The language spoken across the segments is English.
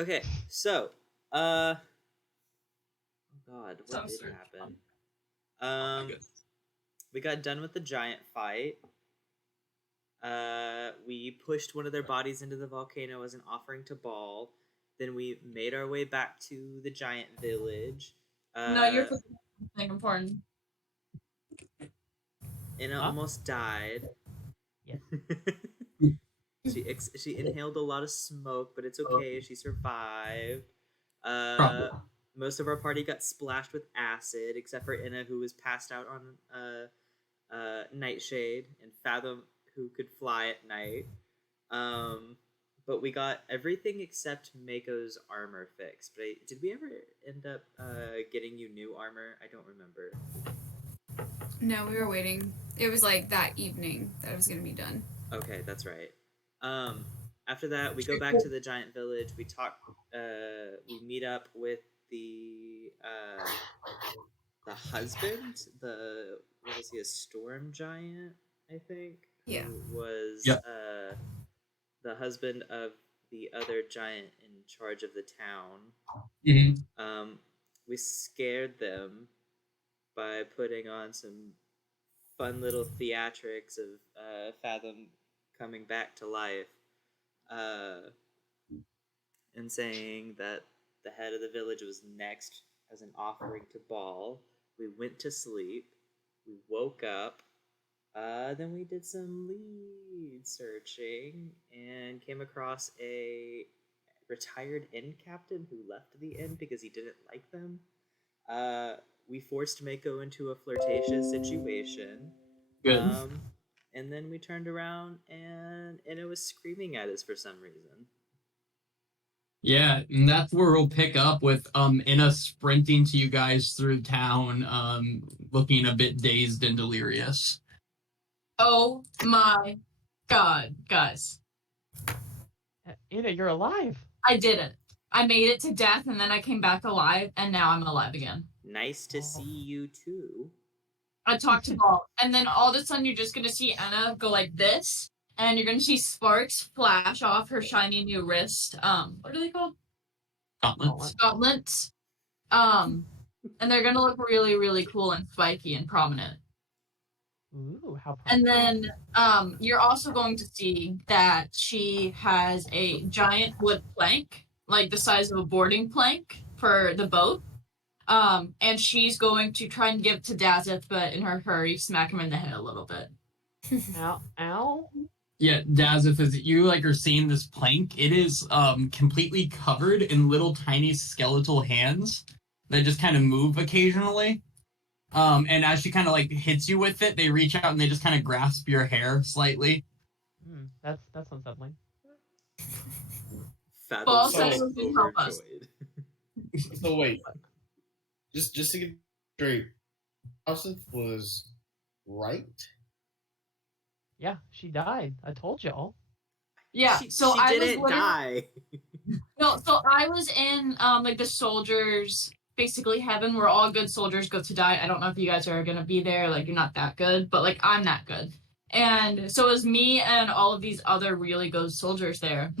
Okay, so, oh God, what Sounds did so happen? Oh my Um, goodness. we got done with the giant fight. We pushed one of their bodies into the volcano as an offering to Baal. Then we made our way back to the giant village. No, you're Uh, forgetting something important. Anna Huh? almost died. Yes. She inhaled a lot of smoke, but it's okay. She survived. Probably. Uh, Most of our party got splashed with acid, except for Inna, who was passed out on Nightshade, and Fathom, who could fly at night. But we got everything except Mako's armor fixed. But did we ever end up getting you new armor? I don't remember. No, we were waiting. It was like that evening that it was gonna be done. Okay, that's right. Um, After that, we go back to the giant village. We talk. We meet up with the husband. What was he? A storm giant, I think. Yeah. Who was Yep. the husband of the other giant in charge of the town. Mm-hmm. We scared them by putting on some fun little theatrics of Fathom coming back to life, and saying that the head of the village was next as an offering to Baal. We went to sleep. We woke up. Then we did some lead searching and came across a retired inn captain who left the inn because he didn't like them. We forced Mako into a flirtatious situation. Good. And then we turned around and it was screaming at us for some reason. Yeah, and that's where we'll pick up with Inna sprinting to you guys through town, looking a bit dazed and delirious. Oh my god, guys. Ina, you're alive. I did it. I made it to death and then I came back alive and now I'm alive again. Nice to see you too. I talked to Ball and then all of a sudden you're just gonna see Anna go like this and you're gonna see sparks flash off her shiny new wrist. What are they called? Gauntlets. Gauntlets. And they're gonna look really, really cool and spiky and prominent. Ooh, how And then you're also going to see that she has a giant wood plank, like the size of a boarding plank for the boat. And she's going to try and give it to Dazeth, but in her hurry, smack him in the head a little bit. Ow, ow. Yeah, Dazeth, as you are seeing this plank, it is completely covered in little tiny skeletal hands that just kind of move occasionally. And as she kind of hits you with it, they reach out and they just kind of grasp your hair slightly. That's unsettling. Ball Fathom says he can help us. overjoyed. So wait, just to get straight, Hyacinth was right. Yeah, she died. I told y'all. Yeah, so she I didn't was die. No, so I was in the soldiers basically heaven where all good soldiers go to die. I don't know if you guys are gonna be there, you're not that good, but I'm that good. And so it was me and all of these other really good soldiers there.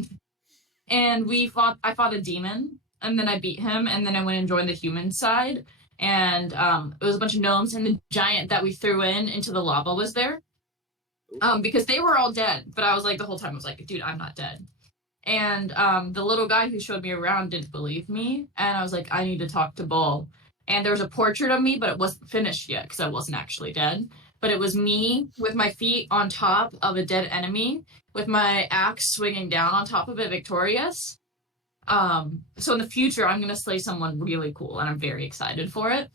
And I fought a demon, and then I beat him, and then I went and joined the human side. And it was a bunch of gnomes, and the giant that we threw into the lava was there. Because they were all dead, but I was the whole time I was dude, I'm not dead. And the little guy who showed me around didn't believe me, and I was like, I need to talk to Bull. And there was a portrait of me, but it wasn't finished yet because I wasn't actually dead. But it was me with my feet on top of a dead enemy, with my axe swinging down on top of it, victorious. So in the future, I'm gonna slay someone really cool, and I'm very excited for it.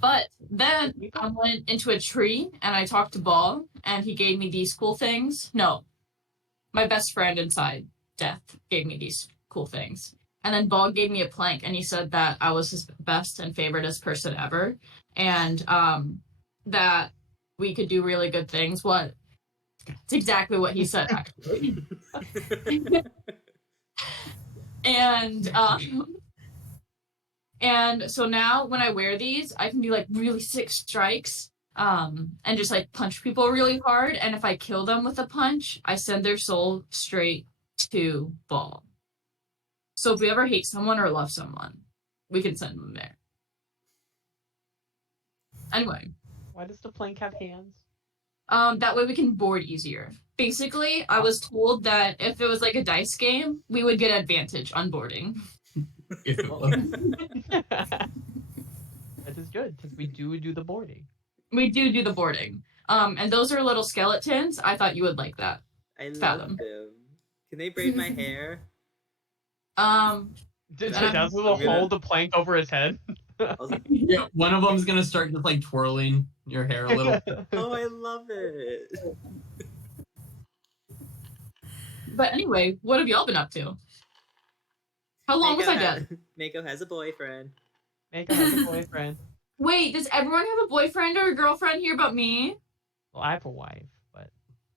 But then I went into a tree and I talked to Ball, and he gave me these cool things. No, my best friend inside Death gave me these cool things. And then Ball gave me a plank, and he said that I was his best and favoriteest person ever, and that we could do really good things. What? It's exactly what he said, actually. And so now when I wear these, I can do really sick strikes, and just punch people really hard. And if I kill them with a punch, I send their soul straight to Ball. So if we ever hate someone or love someone, we can send them there. Anyway, Why does the plank have hands? that way we can board easier. Basically, I was told that if it was like a dice game, we would get advantage on boarding. If it was. That is good because we do the boarding. We do the boarding. And those are little skeletons. I thought you would like that. I love Fathom. them. Can they braid my hair? Does I'm Dazzle gonna- hold the plank over his head? Yeah, one of them's gonna start just like twirling your hair a little. Oh, I love it. But anyway, what have y'all been up to? How long was I dead? Mako has a boyfriend. Make a husband boyfriend. Wait, does everyone have a boyfriend or a girlfriend here but me? Well, I have a wife, but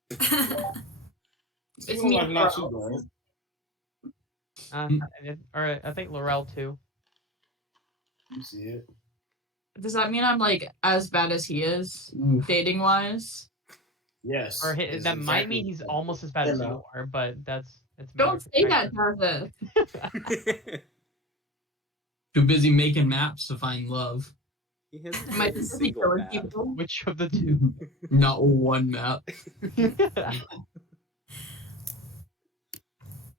It's Well, me. I'm not too bad. or I think Laurel too. You see it? Does that mean I'm like as bad as he is, dating wise? Yes. Or it's that might mean exactly- he's almost as bad as you No. are, but that's Don't say that, Daza. Too busy making maps to find love. He has My a single map. people. Which of the two? Not one map.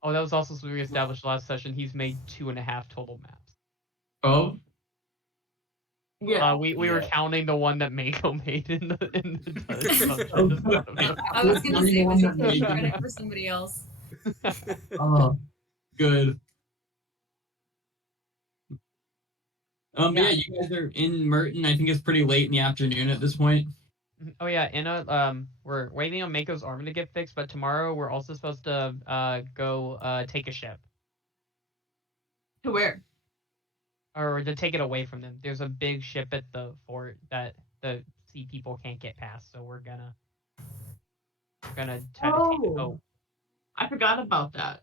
Oh, that was also something we established last session. He's made 2.5 total maps. Oh, Yeah. We were Yeah. counting the one that Mako made in the I was gonna say we should take credit for somebody else. oh, good. Yeah, you guys are in Merton. I think it's pretty late in the afternoon at this point. Oh yeah, Anna. We're waiting on Mako's armor to get fixed, but tomorrow we're also supposed to go take a ship To where? or to take it away from them. There's a big ship at the fort that the sea people can't get past, so we're gonna try to take it. Oh, I forgot about that.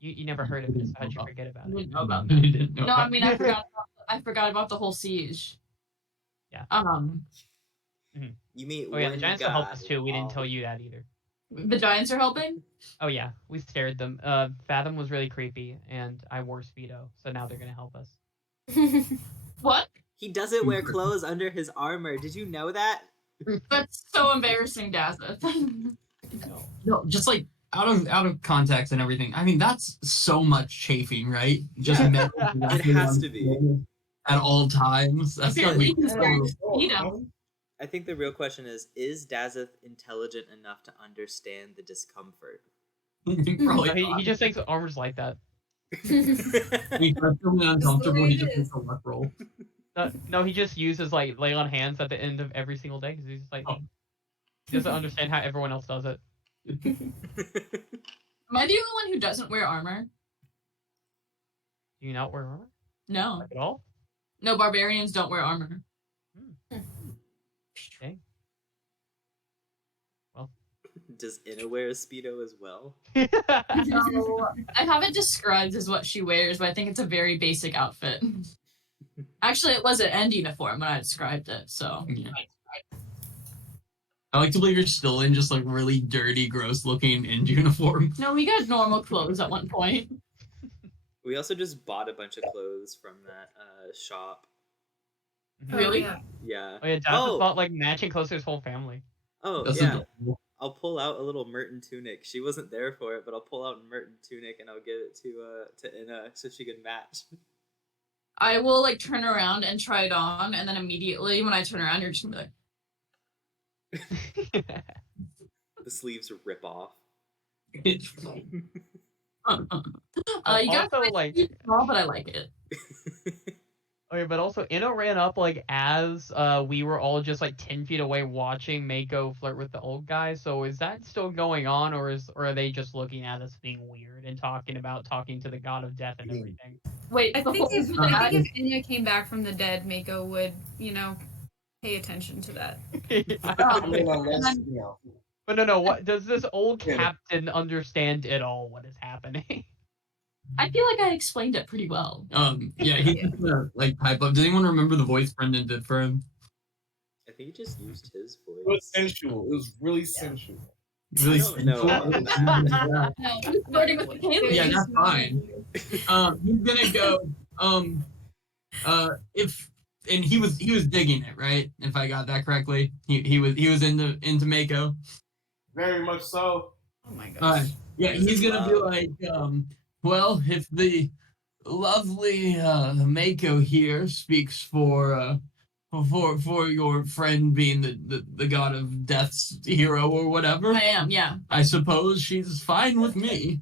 you never heard of it, so how'd you forget about I it? didn't know about You that. didn't know No, I that. mean I forgot about the whole siege. Yeah. You meet Oh yeah, one the Giants guy. will help us too. We didn't all- tell you that either. The Giants are helping? Oh yeah, we scared them. Fathom was really creepy, and I wore Speedo, so now they're gonna help us. What? He doesn't wear clothes under his armor. Did you know that? That's so embarrassing, Daza. No. No, just like out of context and everything. I mean, that's so much chafing, right? Just Yeah. imagine It has to be. at all times. That's gotta be Apparently he's wearing horrible. Speedo. I think the real question is Dazeth intelligent enough to understand the discomfort? Probably No, he not. just thinks armor's like that. He's feeling uncomfortable. He just it makes a luck roll. No, he just uses like lay on hands at the end of every single day because he's just like Oh. he doesn't understand how everyone else does it. Am I the only one who doesn't wear armor? Do you not wear armor No. like, at all? No, barbarians don't wear armor. Okay. Does Inna wear a Speedo as well? No, I have it described as what she wears, but I think it's a very basic outfit. Actually, it was an end uniform when I described it, so. Yeah. I like to believe you're still in just like really dirty, gross looking end uniform. No, we got normal clothes at one point. We also just bought a bunch of clothes from that shop. Really? Yeah. Yeah. Oh yeah, Dad Oh. bought like matching clothes to his whole family. Oh, That's yeah. adorable. I'll pull out a little Merton tunic. She wasn't there for it, but I'll pull out a Merton tunic and I'll give it to Inna so she can match. I will like turn around and try it on, and then immediately when I turn around, you're just gonna be like, The sleeves rip off. you got Also, like, small, but I like it. okay, but also Inno ran up like as we were all just like 10 feet away watching Mako flirt with the old guy. So is that still going on, or are they just looking at us being weird and talking to the god of death and everything? Wait, I think before if we do that- Inya came back from the dead, Mako would, pay attention to that. I mean, unless, But no, what does this old Yeah. captain understand at all what is happening? I feel like I explained it pretty well. Yeah, he's just gonna like pipe up. Does anyone remember the voice Brendan did for him? I think he just used his it was voice. sensual. It was really sensual. Really I don't know. sensual. No, I'm flirting with the Kaylee. Yeah, that's fine. He's gonna go. If and he was digging it, right? If I got that correctly, he was into Mako. Very much so. Oh my Uh, gosh. yeah, Is it he's gonna be love? like, well, if the lovely Mako here speaks for your friend being the god of death's hero or whatever, I am, yeah. I suppose she's fine with me.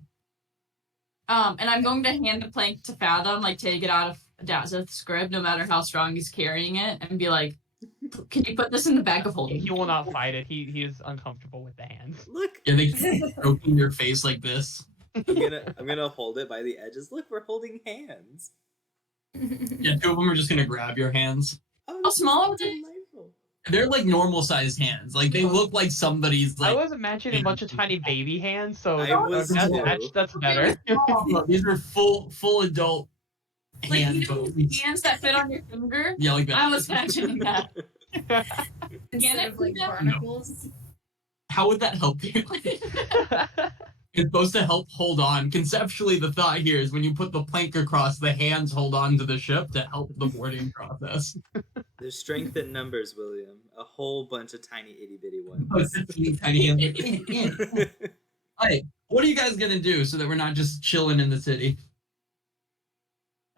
And I'm going to hand the plank to Fathom, like take it out of Dazeth's grip, no matter how strong he's carrying it, and be like, "Can you put this in the bag of holding?" He will not fight it. He is uncomfortable with the hands. Look, Yeah, they keep stroking your face like this. I'm gonna hold it by the edges. Look, we're holding hands. Yeah, two of them are just gonna grab your hands. Oh, How this is small so are they? delightful. They're like normal sized hands. Like they look like somebody's I like. was imagining a bunch of tiny baby hands, so I was too. that's better. No, these are full adult Like, hand you know, bones. hands that fit on your finger. Yeah, like that. I was imagining that. Instead of like barnacles. How would that help you? It's supposed to help hold on. Conceptually, the thought here is when you put the plank across, the hands hold on to the ship to help the boarding process. There's strength in numbers, William. A whole bunch of tiny itty bitty Oh, ones. it's a tiny hand. Hey, what are you guys gonna do so that we're not just chilling in the city?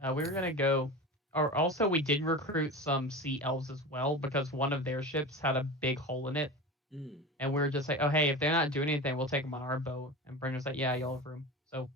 We were gonna go. Or also, we did recruit some sea elves as well because one of their ships had a big hole in it, Mm. and we were just like, oh hey, if they're not doing anything, we'll take them on our boat. And Brendan's like, yeah, y'all have room. So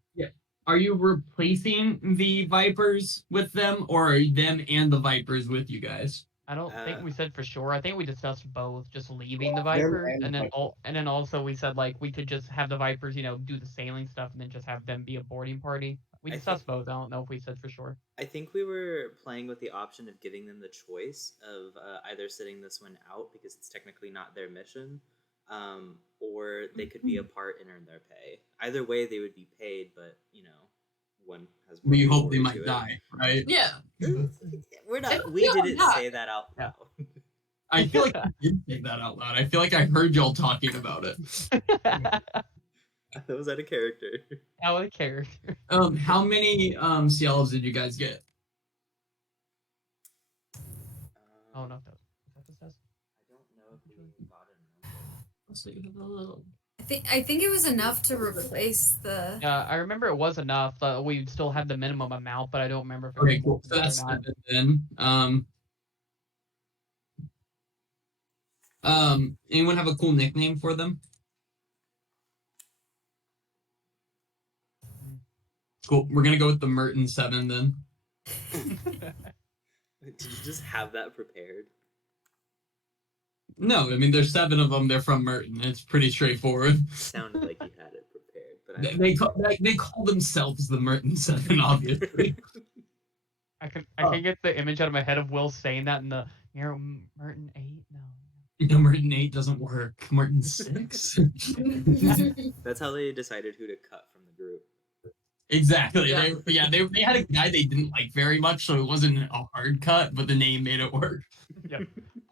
Are you replacing the Vipers with them, or are them and the Vipers with you guys? I don't think Uh, we said for sure. I think we discussed both, just leaving the Them Vipers, and and then Vipers. and then also we said like we could just have the Vipers, do the sailing stuff, and then just have them be a boarding party. We I discussed both. I don't know if we said for sure. I think we were playing with the option of giving them the choice of either sitting this one out because it's technically not their mission, or they could be a part and earn their pay. Either way, they would be paid, but one has. We more hope they glory might to it. die, right? Yeah. We're not. If We we don't didn't die- say that out loud. I feel like I did say that out loud. I feel like I heard y'all talking about it. That was out of character. How a character. How many sea elves did you guys get? Oh no, that was that. I don't know if we got enough. So you have a little. I think it was enough to replace the. I remember it was enough. We still had the minimum amount, but I don't remember if it Okay, was cool. more So than that's that or not. 7 then. Anyone have a cool nickname for them? Cool. We're gonna go with the Merton 7 then. Did you just have that prepared? No, I mean there's 7 of them. They're from Merton. It's pretty straightforward. Sounded like you had it prepared, but They call themselves the Merton 7, obviously. I can get the image out of my head of Will saying that in the Merton 8. No. No, Merton 8 doesn't work. Merton 6. that's how they decided who to cut from the group. Exactly. Yeah. They had a guy they didn't like very much, so it wasn't a hard cut, but the name made it work. Yeah.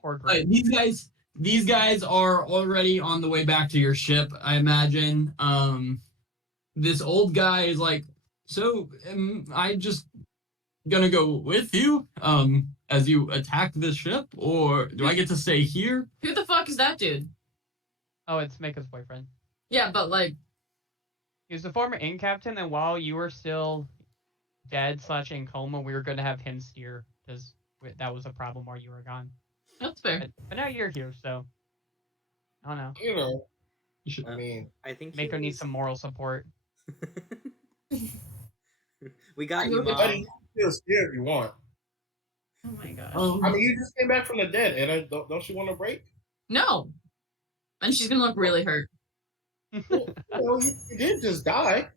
Poor But Greg. these guys are already on the way back to your ship, I imagine. This old guy is like, so am I just gonna go with you as you attack this ship, or do I get to stay here? Who the fuck is that dude? Oh, it's Maka's boyfriend. Yeah, but like, He was the former inn captain, and while you were still dead / in coma, we were going to have him steer because that was a problem while you were gone. that's fair. But now you're here, so I don't know. You should- I mean, I think he Mako needs was- some moral support. We got Are you, you Mom. buddy, feel scared if you want. Oh my gosh. I mean, you just came back from the dead, and don't you want a break? No. And she's gonna look really hurt. Well, you did just die.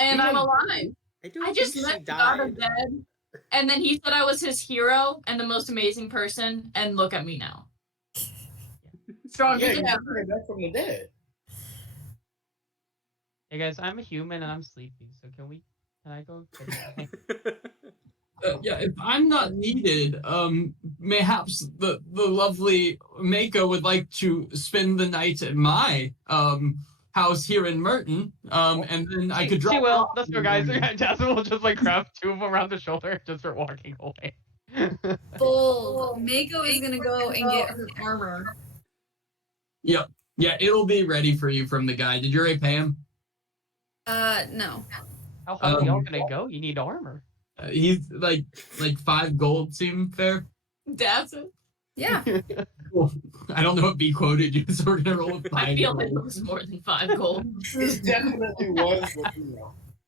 And I'm alive. don't I just think she met the god died. of dead. And then he said I was his hero and the most amazing person, and look at me now. Stronger Yeah, you than just ever. came back from the dead. Hey guys, I'm a human and I'm sleepy, so can I go? Yeah, if I'm not needed, mayhaps the lovely Mako would like to spend the night at my house here in Merton, and then I could drop She her will. off Let's in go, the guys. morning. Jasmine will just like grab 2 of them around the shoulder and just start walking away. Bold. Mako is gonna go and get her armor. Yep. Yeah, it'll be ready for you from the guy. Did you already pay him? No. How high are y'all gonna go? You need armor. He's like 5 gold seem fair. That's it. Yeah. Cool. I don't know what B quoted you, so we're gonna roll with 5 I feel like gold. it was more than 5 gold. This definitely was, but It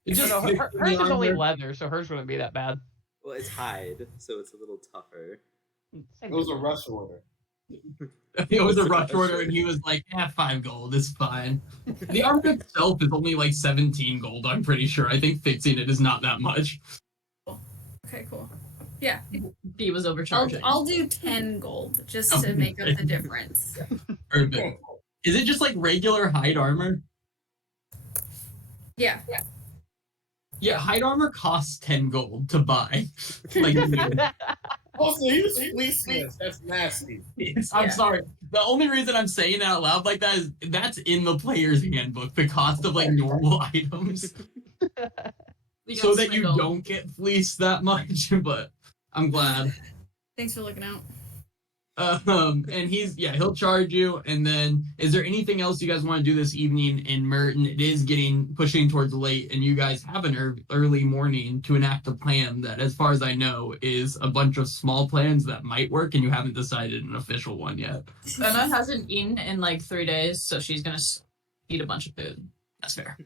No, just no, fits hers in the is only armor. leather, so hers wouldn't be that bad. Well, it's hide, so it's a little tougher. Same it was a difference. rush order. It was a rush order, and he was like, 5 gold is fine. The armor itself is only like 17 gold, I'm pretty sure. I think fixing it is not that much. Okay, cool. B was overcharging. I'll do 10 gold just to Okay. make up the difference. Perfect. Is it just like regular hide armor? Yeah. Yeah, hide armor costs 10 gold to buy. Like, Also, he was fleeceless. That's nasty. I'm Yeah. sorry. The only reason I'm saying it out loud like that is that's in the player's handbook, the cost of like normal items, We got so that you swindled. don't get fleeced that much. But I'm glad. Thanks for looking out. And he'll charge you. And then, is there anything else you guys want to do this evening in Merton? It is pushing towards late, and you guys have an early morning to enact a plan that, as far as I know, is a bunch of small plans that might work, and you haven't decided an official one yet. Anna hasn't eaten in like 3 days, so she's gonna eat a bunch of food. That's fair.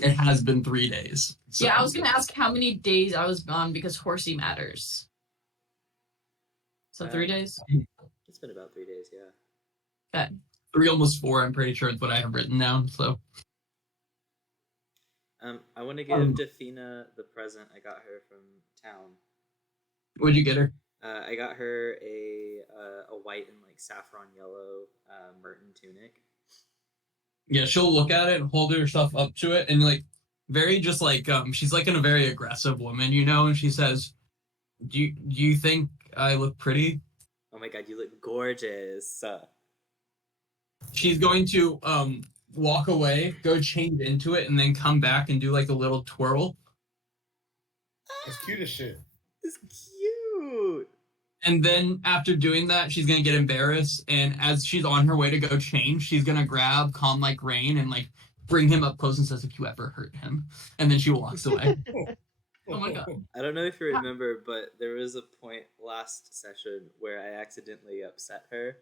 It has been 3 days. So. Yeah, I was gonna ask how many days I was gone because horsey matters. So 3 days? It's been about 3 days, yeah. Okay. 3, almost 4, I'm pretty sure is what I have written down. So I want to give Defina the present I got her from town. what'd you get her? I got her a white and like saffron yellow Merton tunic. Yeah, she'll look at it and hold herself up to it, and like very just like she's like in a very aggressive woman, and she says, do you think I look pretty? Oh my god, you look gorgeous. She's going to walk away, go change into it, and then come back and do like a little twirl. It's cute as shit. It's cute. And then after doing that, she's gonna get embarrassed, and as she's on her way to go change, she's gonna grab Calm Like Rain and like bring him up close and says, "If you ever hurt him," and then she walks away. Oh my god. I don't know if you remember, but there was a point last session where I accidentally upset her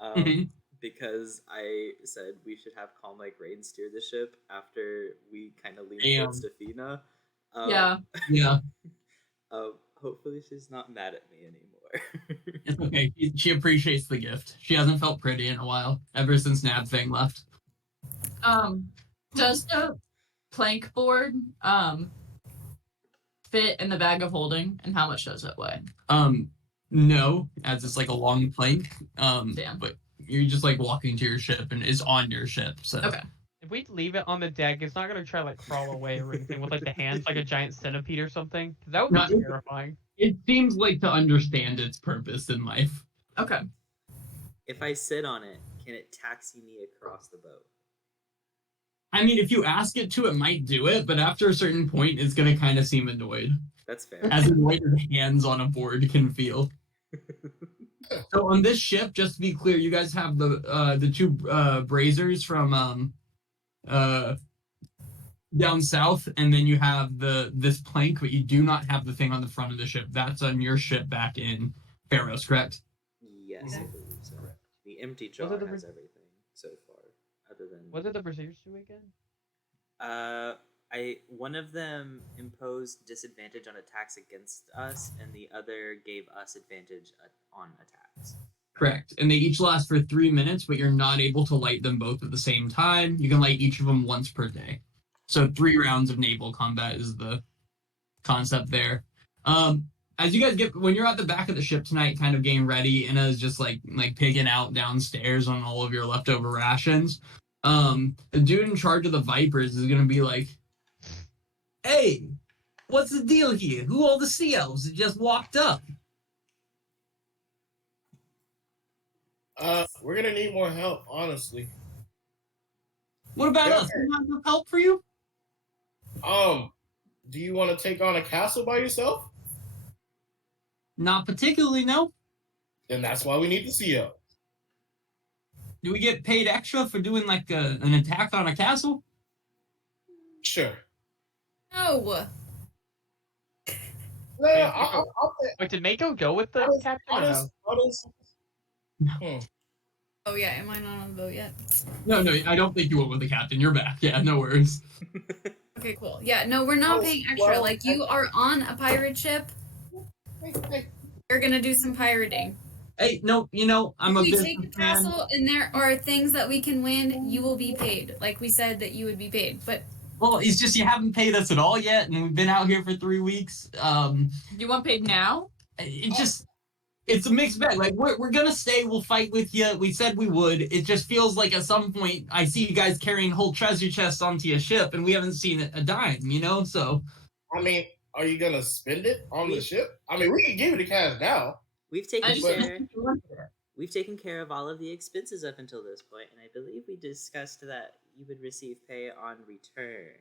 Mhm. because I said we should have Calm Like Rain steer the ship after we kind of leaned Damn. towards Defina. Yeah. Yeah, Hopefully she's not mad at me anymore. it's okay. She appreciates the gift. She hasn't felt pretty in a while, ever since Nabfang left. Does the plank board fit in the bag of holding, and how much does it weigh? No, as it's like a long plank. Damn. But you're just like walking to your ship, and it's on your ship. So Okay. If we leave it on the deck, it's not gonna try like crawl away or anything with like the hands like a giant centipede or something. That would be No. terrifying. it seems like to understand its purpose in life. Okay. If I sit on it, can it taxi me across the boat? I mean, if you ask it to, it might do it, but after a certain point, it's gonna kind of seem annoyed, That's fair. as annoyed as hands on a board can feel. So on this ship, just to be clear, you guys have the 2 braziers from down south, and then you have this plank, but you do not have the thing on the front of the ship. That's on your ship back in Pharos, correct? Yes, I believe so. The empty Was jar it the has everything so far, other than What did the Braziers do again? one of them imposed disadvantage on attacks against us, and the other gave us advantage on attacks. Correct. And they each last for 3 minutes, but you're not able to light them both at the same time. You can light each of them once per day. So 3 rounds of naval combat is the concept there. As you guys when you're at the back of the ship tonight, kind of getting ready, and is just like pigging out downstairs on all of your leftover rations. The dude in charge of the Vipers is gonna be like, "Hey, what's the deal here? Who all the sea elves that just walked up?" We're gonna need more help, honestly. What about Yeah, us? okay. Can I have enough help for you? Do you want to take on a castle by yourself? Not particularly, no. Then that's why we need the CO. Do we get paid extra for doing like an attack on a castle? Sure. No. No, Wait, I'll pay. Wait, did Mako go with the captain or no? Oh yeah, am I not on the boat yet? No, I don't think you went with the captain. You're back. Yeah, no worries. Okay, cool. Yeah, no, we're not paying extra. well, Like you are on a pirate ship. Hey. You're gonna do some pirating. Hey, no, I'm a If we take the businessman. castle and there are things that we can win, you will be paid. Like we said that you would be paid. But Well, it's just you haven't paid us at all yet, and we've been out here for 3 weeks. You want paid now? It's a mixed bag. Like we're gonna stay. We'll fight with you. We said we would. It just feels like at some point I see you guys carrying whole treasure chests onto your ship, and we haven't seen a dime. So I mean, are you gonna spend it on the ship? I mean, we can give you the cash now. We've I taken just care. think you wanted it. We've taken care of all of the expenses up until this point, and I believe we discussed that you would receive pay on return.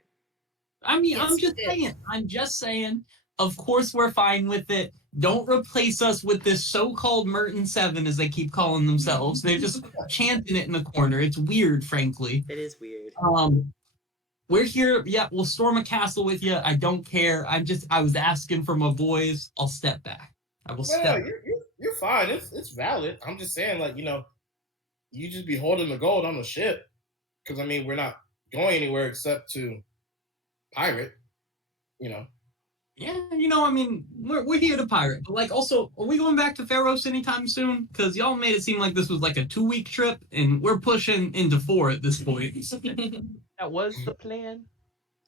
I mean, Yes, I'm just we did. saying. I'm just saying. Of course, we're fine with it. Don't replace us with this so-called Merton 7, as they keep calling themselves. They're just chanting it in the corner. It's weird, frankly. It is weird. We're here. Yeah, we'll storm a castle with you. I don't care. I was asking for my boys. I'll step back. I will No, step. you're fine. It's valid. I'm just saying, like, you just be holding the gold on the ship, because I mean, we're not going anywhere except to pirate. Yeah, I mean, we're here to pirate, but like, also, are we going back to Pharos anytime soon? Because y'all made it seem like this was like a 2-week trip, and we're pushing into 4 at this point. That was the plan.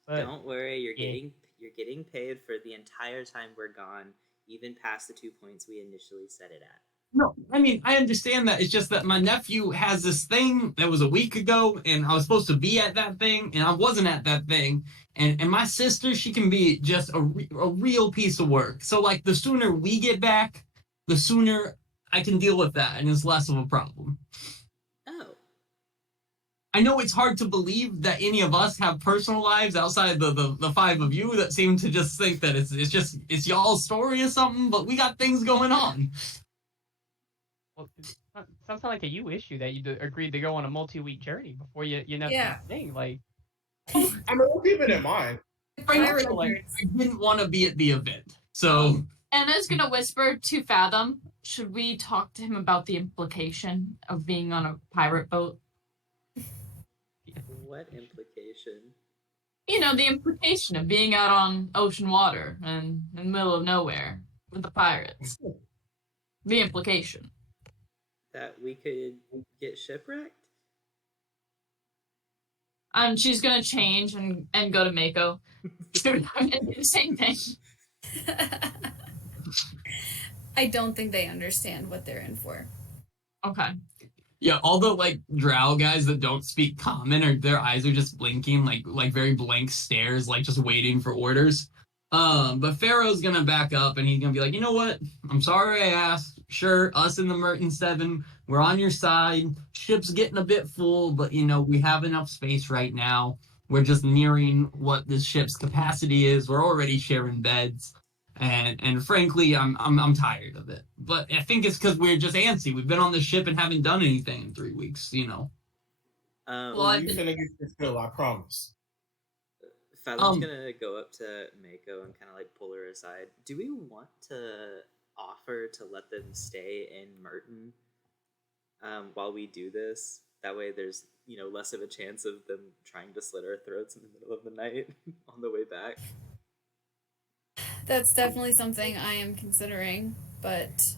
But Don't worry, you're yeah. getting paid for the entire time we're gone, even past the 2 points we initially set it at. No, I mean, I understand that. It's just that my nephew has this thing that was a week ago, and I was supposed to be at that thing, and I wasn't at that thing. And my sister, she can be just a real piece of work. So, like, the sooner we get back, the sooner I can deal with that, and it's less of a problem. Oh, I know it's hard to believe that any of us have personal lives outside the 5 of you that seem to just think that it's y'all's story or something, but we got things going on. well, it sounds like a you issue that you agreed to go on a multi-week journey before you know Yeah. thing. Like, I mean, we'll keep it in mind. pirate Also, like, nerds. I didn't want to be at the event, so Anna's gonna whisper to Fathom. Should we talk to him about the implication of being on a pirate boat? what implication? The implication of being out on ocean water and in the middle of nowhere with the pirates. The implication. That we could get shipwrecked? And she's gonna change and go to Mako. I'm gonna do the same thing. I don't think they understand what they're in for. Okay. yeah. All the like drow guys that don't speak common, or their eyes are just blinking, like very blank stares, like just waiting for orders. But Pharaoh's gonna back up, and he's gonna be like, you know what? I'm sorry I asked. Sure, us in the Merton 7, we're on your side. Ship's getting a bit full, but we have enough space right now. We're just nearing what this ship's capacity is. We're already sharing beds, and frankly, I'm tired of it. But I think it's because we're just antsy. We've been on the ship and haven't done anything in 3 weeks. Well, You finna get your fill, I promise. Fathom's gonna go up to Mako and kind of like pull her aside. Do we want to offer to let them stay in Merton while we do this? That way, there's less of a chance of them trying to slit our throats in the middle of the night on the way back. That's definitely something I am considering, but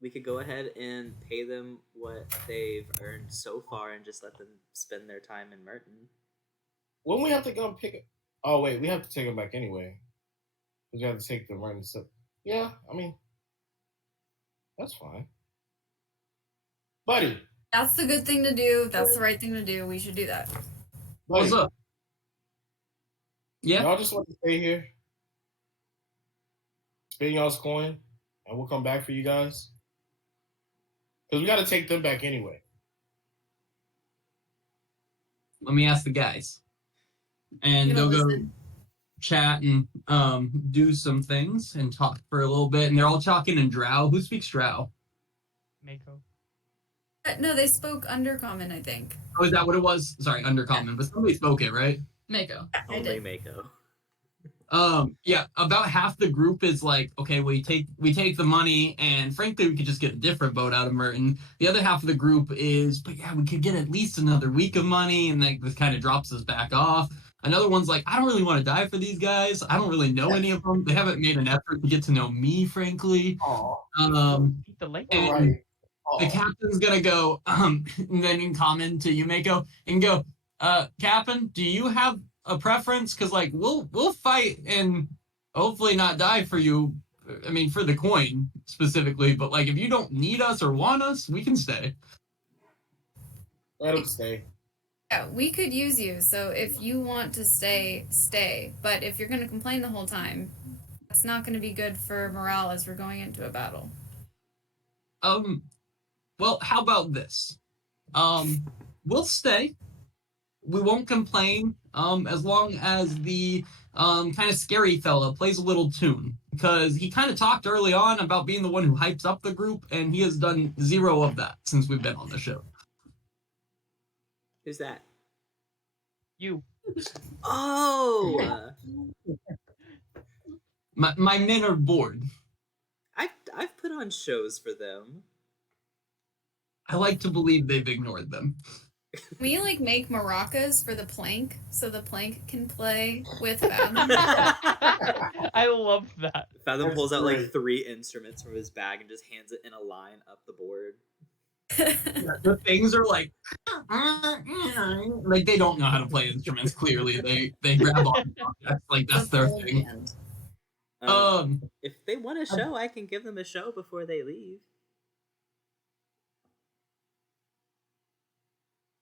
We could go ahead and pay them what they've earned so far and just let them spend their time in Merton. When we have to go pick it. Oh wait, we have to take them back anyway. Because we have to take the run and stuff. Yeah, I mean, that's fine, buddy. that's the good thing to do. If that's the right thing to do, we should do that. Buddy, What's up? Yeah. y'all just want to stay here, spend y'all's coin, and we'll come back for you guys. Because we got to take them back anyway. let me ask the guys. And I'm gonna they'll go listen. chat and do some things and talk for a little bit. And they're all talking in Drow. Who speaks Drow? Mako. No, they spoke Undercommon, I think. Oh, is that what it was? Sorry, Undercommon. But somebody spoke it, right? Mako. I Only did. Mako. Yeah, about half the group is like, okay, we take the money, and frankly, we could just get a different boat out of Merton. The other half of the group is, but yeah, we could get at least another week of money, and like this kind of drops us back off. Another one's like, I don't really want to die for these guys. I don't really know any of them. They haven't made an effort to get to know me, frankly. Aw, Eat the lake. And right. the Aw. captain's gonna go, and then in common to Yumeko and go, Captain, do you have a preference? Because like we'll fight and hopefully not die for you. I mean, for the coin specifically, but like if you don't need us or want us, we can stay. Let him stay. Yeah, we could use you. So if you want to stay, stay. But if you're gonna complain the whole time, that's not gonna be good for morale as we're going into a battle. Well, how about this? We'll stay. We won't complain. As long as the kind of scary fella plays a little tune, because he kind of talked early on about being the one who hypes up the group, and he has done zero of that since we've been on the show. Who's that? You. Oh, My men are bored. I've put on shows for them. I like to believe they've ignored them. We like make maracas for the plank, so the plank can play with Fathom. I love that. Fathom That's pulls out like great. 3 instruments from his bag and just hands it in a line up the board. The things are like they don't know how to play instruments. Clearly, they grab on objects like that's their Full thing. band. If they want a show, I can give them a show before they leave.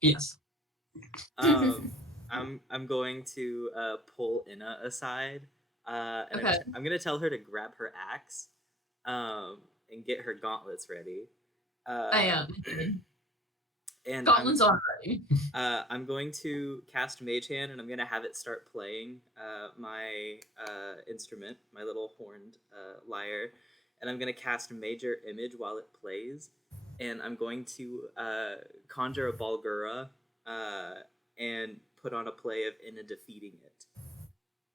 Yes. I'm going to pull Inna aside, and Okay. I'm gonna tell her to grab her axe, and get her gauntlets ready. I am. And Scotland's already. I'm going to cast Mage Hand, and I'm gonna have it start playing my instrument, my little horned lyre, and I'm gonna cast Major Image while it plays, and I'm going to conjure a Balgura and put on a play of Inna defeating it.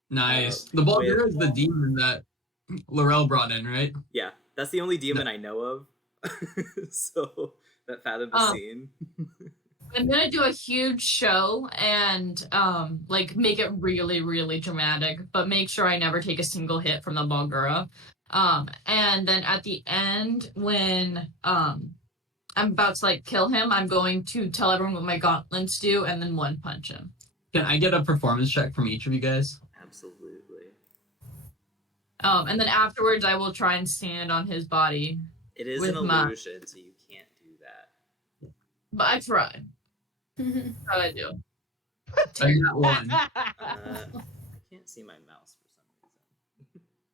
Nice. The Bulgar is the demon that Laurel brought in, right? Yeah, that's the only demon I know of. So that Fathom has seen. I'm gonna do a huge show and like make it really, really dramatic, but make sure I never take a single hit from the Bulgura. And then at the end, when I'm about to like kill him, I'm going to tell everyone what my gauntlets do and then one punch him. Can I get a performance check from each of you guys? Absolutely. And then afterwards, I will try and stand on his body. It is With an my- illusion, so you can't do that. But I try. That's what I do. I got one. I can't see my mouse for some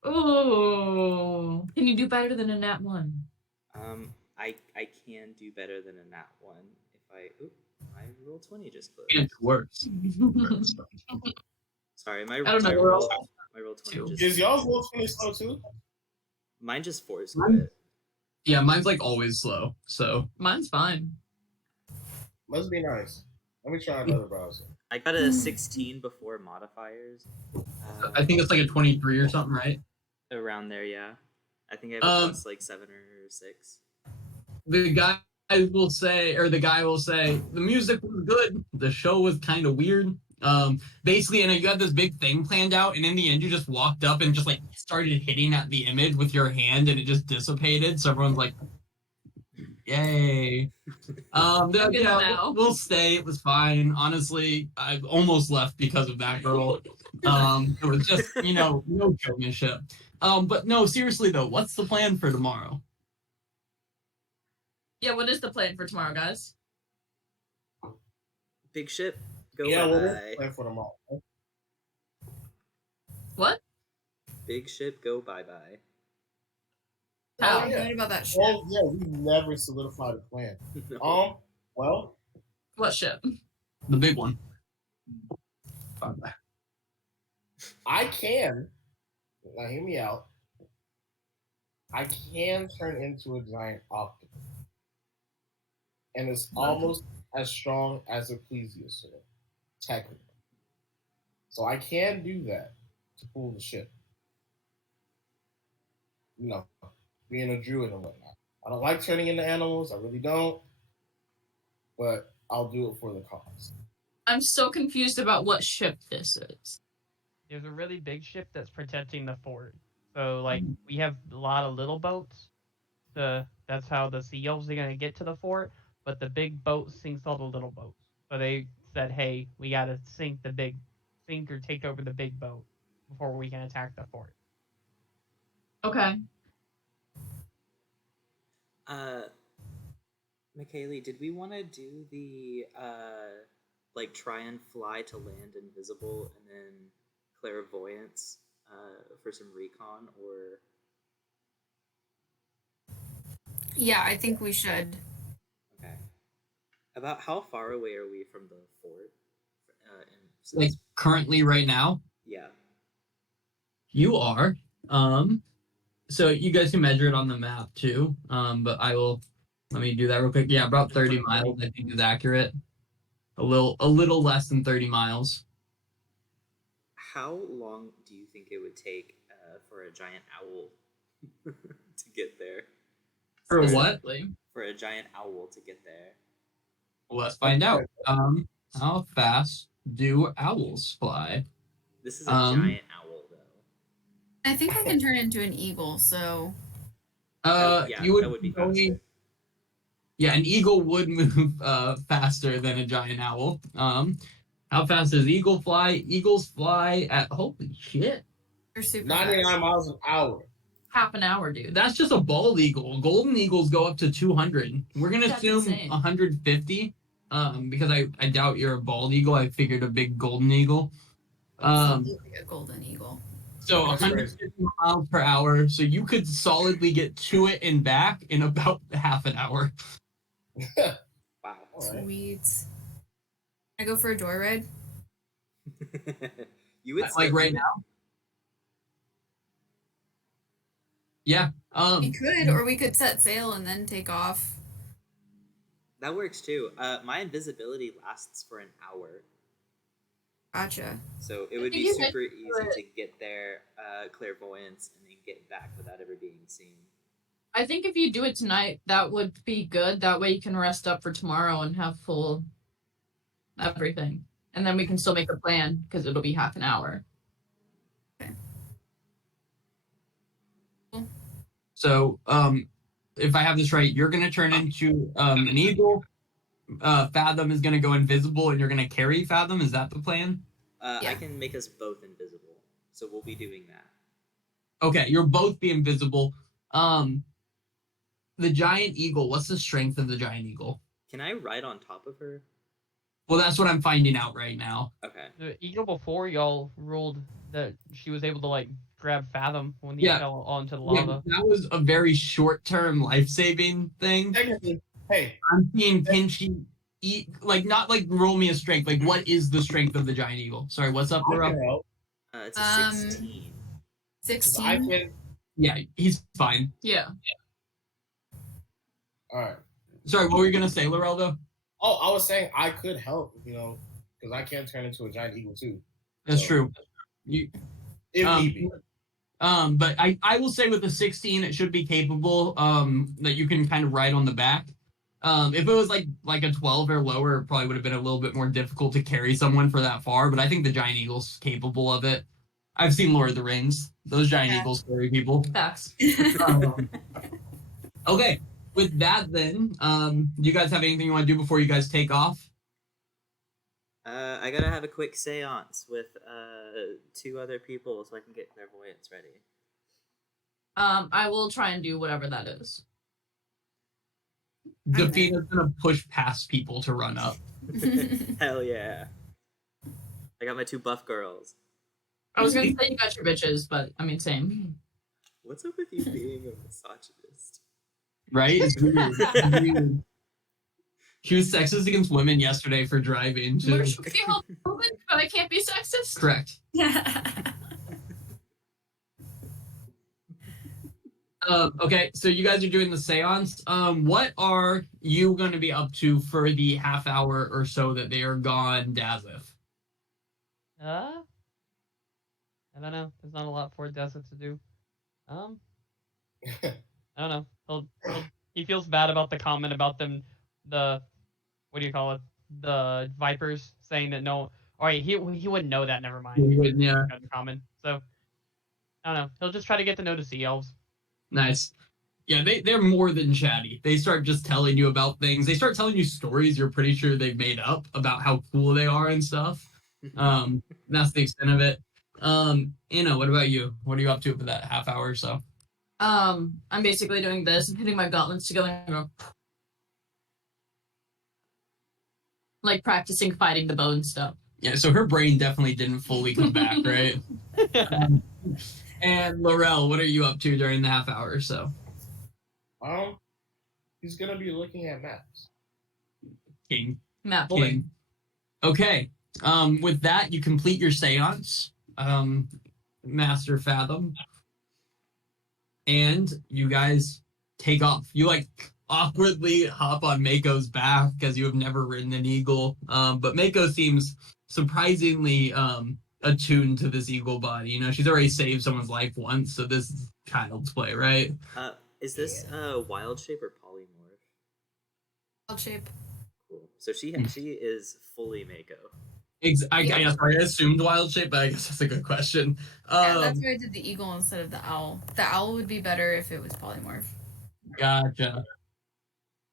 reason. Ooh. Can you do better than a nat 1? I can do better than a nat 1 if my roll 20 just closed. It's worse. Sorry, I don't know. my We're roll all 20 Two. just Is y'all's roll 20 slow too? mine just forced Mine- it. Yeah, mine's like always slow. So Mine's fine. Must be nice. Let me try another browser. I got a 16 before modifiers. I think it's like a 23 or something, right? Around there, yeah. I think I have a plus like 7 or 6. The guy will say, the music was good. The show was kind of weird. Basically, and you had this big thing planned out, and in the end, you just walked up and just like started hitting at the image with your hand, and it just dissipated. So everyone's like, "Yay!" good now. We'll stay. It was fine. Honestly, I almost left because of that girl. It was just no showmanship. But no, seriously though, what's the plan for tomorrow? Yeah, what is the plan for tomorrow, guys? Big ship, go Yeah, bye well, bye. we'll plan for tomorrow. What? Big ship, go bye bye. How? I'm yeah. good about that shit. Well, yeah, we never solidified a plan. Well, What ship? The big one. I can. Now hear me out. I can turn into a giant octopus, and it's almost as strong as a plesiosaur, technically. So I can do that to pull the ship. You know, being a druid and whatnot. I don't like turning into animals. I really don't. But I'll do it for the cause. I'm so confused about what ship this is. There's a really big ship that's protecting the fort. So like we have a lot of little boats. That's how the sea elves are gonna get to the fort. But the big boat sinks all the little boats. So they said, hey, we gotta sink or take over the big boat before we can attack the fort. Okay. McKaylee, did we want to do the like try and fly to land invisible and then clairvoyance for some recon, or? Yeah, I think we should. Okay. About how far away are we from the fort? Like currently, right now, Yeah. you are. So you guys can measure it on the map too. But let me do that real quick. Yeah, about 30 miles, I think, is accurate. A little less than 30 miles. How long do you think it would take for a giant owl to get there? For what? For a giant owl to get there. Well, let's find out. How fast do owls fly? This is a giant owl, though. I think I can turn into an eagle, so. You would that would be going, faster. Yeah, an eagle would move faster than a giant owl. How fast does eagle fly? Eagles fly at holy shit. They're super 99 fast. miles an hour. Half an hour, dude. That's just a bald eagle. Golden eagles go up to 200. We're gonna That's assume insane. 150. Because I doubt you're a bald eagle. I figured a big golden eagle. Like a golden eagle. So 150 miles per hour. So you could solidly get to it and back in about half an hour. Wow. Sweet. Can I go for a joyride? You would Like right now? Yeah. We could, or we could set sail and then take off. That works too. My invisibility lasts for an hour, Gotcha. so it would be think you super could do easy it. to get there, clairvoyance, and then get back without ever being seen. I think if you do it tonight, that would be good. That way you can rest up for tomorrow and have full everything. And then we can still make a plan because it'll be half an hour. So if I have this right, you're gonna turn into an eagle. Fathom is gonna go invisible, and you're gonna carry Fathom. Is that the plan? I Yeah. can make us both invisible, so we'll be doing that. Okay, you'll both be invisible. The giant eagle. What's the strength of the giant eagle? Can I ride on top of her? Well, that's what I'm finding out right now. Okay. The eagle before y'all ruled that she was able to like grab Fathom when he Yeah. fell onto the Yeah, lava. that was a very short-term life-saving thing. Technically, hey, I'm seeing can she eat not like roll me a strength. Like what is the strength of the giant eagle? Sorry, what's up, I Laura? can help. It's a 16. 16. I can. Yeah, he's fine. Yeah. All right. Sorry, what were you gonna say, Loreldo? Oh, I was saying I could help, because I can turn into a giant eagle too. That's So, true. You, If Um, need be. but I will say with the 16, it should be capable. That you can kind of ride on the back. If it was like a 12 or lower, it probably would have been a little bit more difficult to carry someone for that far. But I think the giant eagle's capable of it. I've seen Lord of the Rings. Those giant Yeah. eagles carry people. Facts. Okay, with that then, do you guys have anything you want to do before you guys take off? I gotta have a quick seance with 2 other people so I can get clairvoyance ready. I will try and do whatever that is. Defina's gonna push past people to run up. Hell yeah. I got my 2 buff girls. I was gonna say you got your bitches, but I mean same. What's up with you being a misogynist? Right? It's weird. It's weird. She was sexist against women yesterday for driving. Too. Commercial female woman, but I can't be sexist. Correct. Okay, so you guys are doing the seance. What are you going to be up to for the half hour or so that they are gone, Dazith? I don't know. There's not a lot for Desert to do. I don't know. He feels bad about the comment about them. What do you call it? The Vipers saying that no. All right, he wouldn't know that. Never mind. He wouldn't, yeah. The comment. So I don't know. He'll just try to get to know the sea elves. Nice. Yeah, they're more than chatty. They start just telling you about things. They start telling you stories you're pretty sure they've made up about how cool they are and stuff. That's the extent of it. Anna, what about you? What are you up to for that half hour or so? I'm basically doing this and putting my gauntlets together and go, like practicing fighting the bow and stuff. Yeah, so her brain definitely didn't fully come back, right? And Laurel, what are you up to during the half hour or so? He's gonna be looking at maps. King. Map boy. Okay. With that, you complete your seance, Master Fathom, and you guys take off. You like awkwardly hop on Mako's back because you have never ridden an eagle. But Mako seems surprisingly attuned to this eagle body. You know, she's already saved someone's life once, so this is child's play, right? Is this wild shape or polymorph? Wild shape. Cool. So she is fully Mako. I assumed wild shape, but I guess that's a good question. Yeah, that's why I did the eagle instead of the owl. The owl would be better if it was polymorph. Gotcha.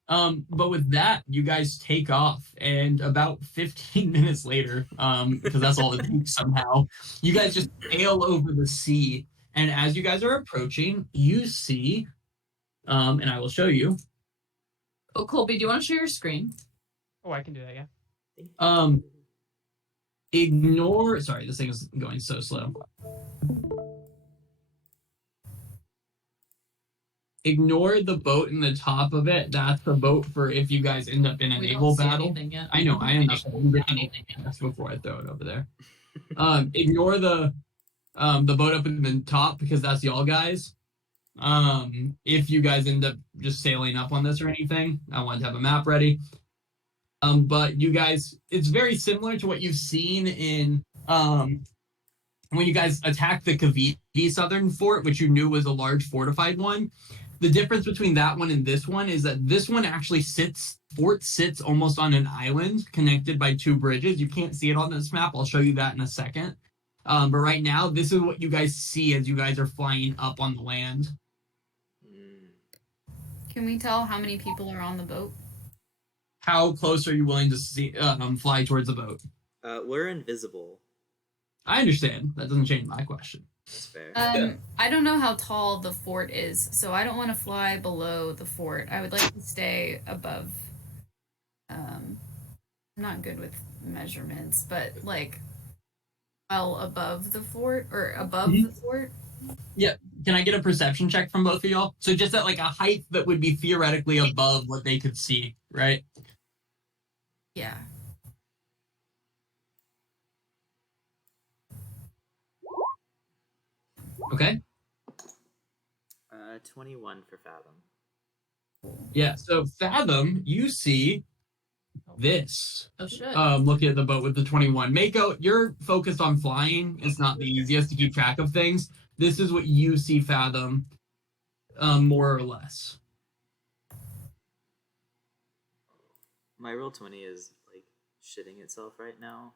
But with that, you guys take off, and about 15 minutes later, because that's all it takes somehow, you guys just sail over the sea. And as you guys are approaching, you see, and I will show you. Oh, Colby, do you want to share your screen? Oh, I can do that. Yeah. Sorry, this thing is going so slow. Ignore the boat in the top of it. That's the boat for if you guys end up in a naval battle. I know, I understand. That's before I throw it over there. Ignore the boat up in the top because that's y'all guys. If you guys end up just sailing up on this or anything, I want to have a map ready. But you guys, it's very similar to what you've seen in when you guys attacked the Kaviti Southern Fort, which you knew was a large fortified one. The difference between that one and this one is that this one actually sits almost on an island connected by two bridges. You can't see it on this map. I'll show you that in a second. But right now, this is what you guys see as you guys are flying up on the land. Can we tell how many people are on the boat? How close are you willing to see fly towards the boat? We're invisible. I understand. That doesn't change my question. That's fair. I don't know how tall the fort is, so I don't want to fly below the fort. I would like to stay above. I'm not good with measurements, but like well above the fort or above the fort. Yeah. Can I get a perception check from both of y'all? So just at like a height that would be theoretically above what they could see, right? Yeah. Okay. 21 for Fathom. Yeah. So Fathom, you see this. Oh shit. Looking at the boat with the 21. Mako, you're focused on flying. It's not the easiest to keep track of things. This is what you see, Fathom, more or less. My roll 20 is like shitting itself right now.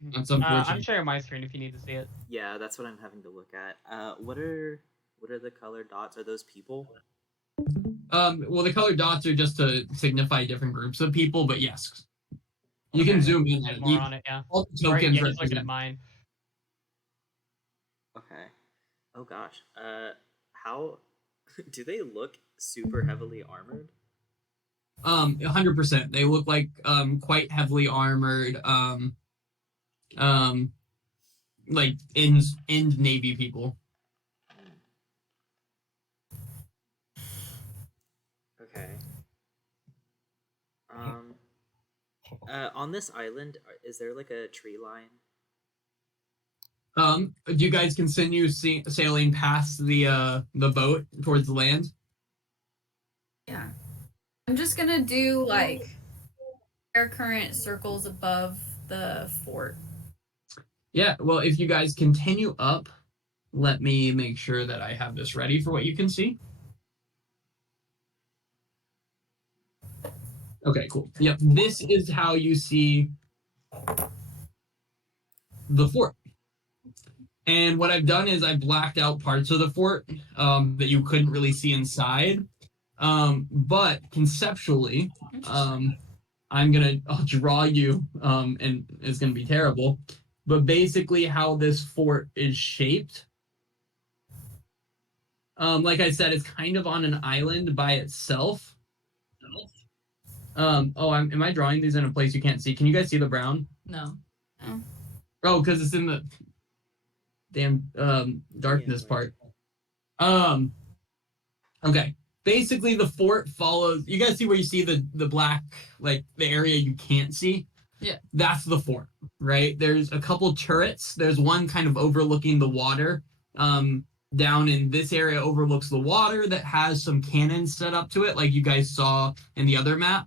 That's unfortunate. I'm sharing my screen if you need to see it. Yeah, that's what I'm having to look at. What are the colored dots? Are those people? Well, the colored dots are just to signify different groups of people, but yes. You can zoom in. Get more on it, yeah. All the Right, tokens yeah, he's looking represent- at mine. Okay. Oh gosh. How do they look super heavily armored? 100%. They look like quite heavily armored, like end Navy people. Okay. On this island, is there like a tree line? Do you guys continue sailing past the boat towards the land? Yeah. I'm just gonna do like air current circles above the fort. Yeah, well, if you guys continue up, let me make sure that I have this ready for what you can see. Okay, cool. Yep, this is how you see the fort. And what I've done is I blacked out parts of the fort that you couldn't really see inside. But conceptually, I'll draw you, and it's gonna be terrible. But basically, how this fort is shaped, like I said, it's kind of on an island by itself. Am I drawing these in a place you can't see? Can you guys see the brown? No. Oh, because it's in the damn darkness part. Okay. Basically, the fort follows. You guys see where you see the black, like the area you can't see? Yeah. That's the fort, right? There's a couple turrets. There's one kind of overlooking the water. Down in this area overlooks the water that has some cannons set up to it, like you guys saw in the other map.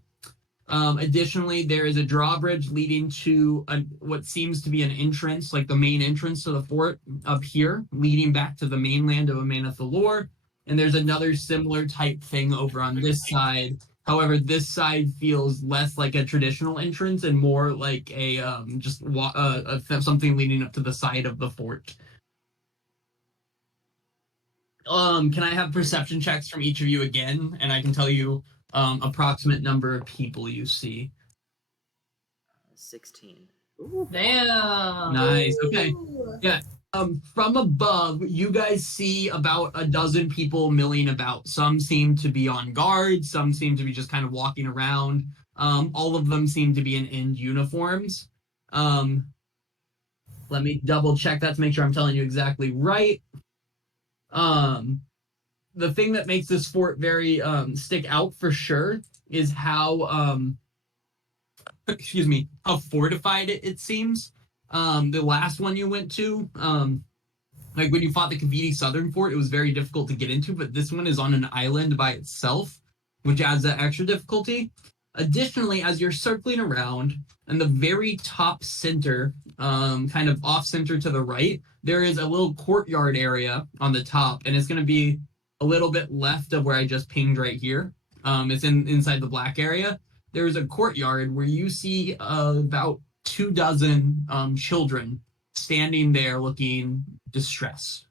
Additionally, there is a drawbridge leading to what seems to be an entrance, like the main entrance to the fort up here, leading back to the mainland of Amaneth Lore. And there's another similar type thing over on this side. However, this side feels less like a traditional entrance and more like a something leading up to the side of the fort. Can I have perception checks from each of you again, and I can tell you approximate number of people you see. 16. Ooh. Damn. Nice. Okay. Yeah. From above, you guys see about a dozen people milling about. Some seem to be on guard. Some seem to be just kind of walking around. All of them seem to be in end uniforms. Let me double check that to make sure I'm telling you exactly right. The thing that makes this fort very stick out for sure is how how fortified it seems. The last one you went to, like when you fought the Kaviti Southern Fort, it was very difficult to get into, but this one is on an island by itself, which adds that extra difficulty. Additionally, as you're circling around, in the very top center, kind of off center to the right, there is a little courtyard area on the top, and it's going to be a little bit left of where I just pinged right here. It's inside the black area. There's a courtyard where you see about 24 children standing there looking distressed.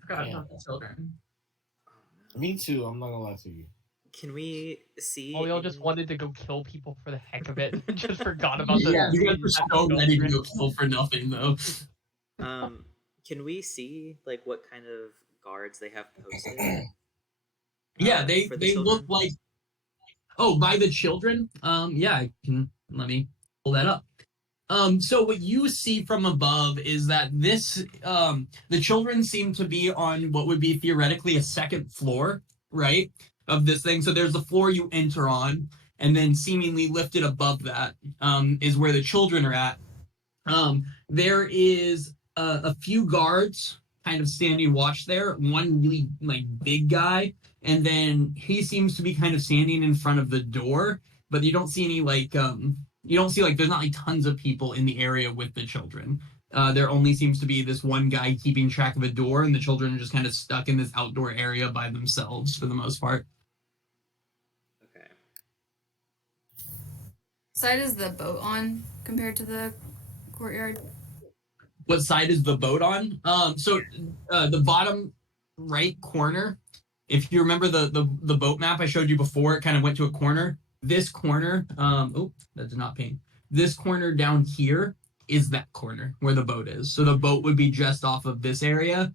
Forgot about the children. Me too. I'm not gonna lie to you. Can we see? Oh, we all just wanted to go kill people for the heck of it. Just forgot about the. Yeah, you guys were so ready to go kill for nothing, though. Can we see like what kind of guards they have posted? Yeah, they children? look like. Oh, by the children? Yeah, I can. Let me pull that up. So what you see from above is that this, the children seem to be on what would be theoretically a second floor, right, of this thing. So there's the floor you enter on, and then seemingly lifted above that is where the children are at. There is a few guards kind of standing watch there. One really like big guy, and then he seems to be kind of standing in front of the door, but you don't see any like you don't see like there's not like tons of people in the area with the children. There only seems to be this one guy keeping track of a door, and the children are just kind of stuck in this outdoor area by themselves for the most part. Okay. Side is the boat on compared to the courtyard? What side is the boat on? So the bottom right corner, if you remember the boat map I showed you before, it kind of went to a corner. This corner, that did not paint. This corner down here is that corner where the boat is. So the boat would be just off of this area.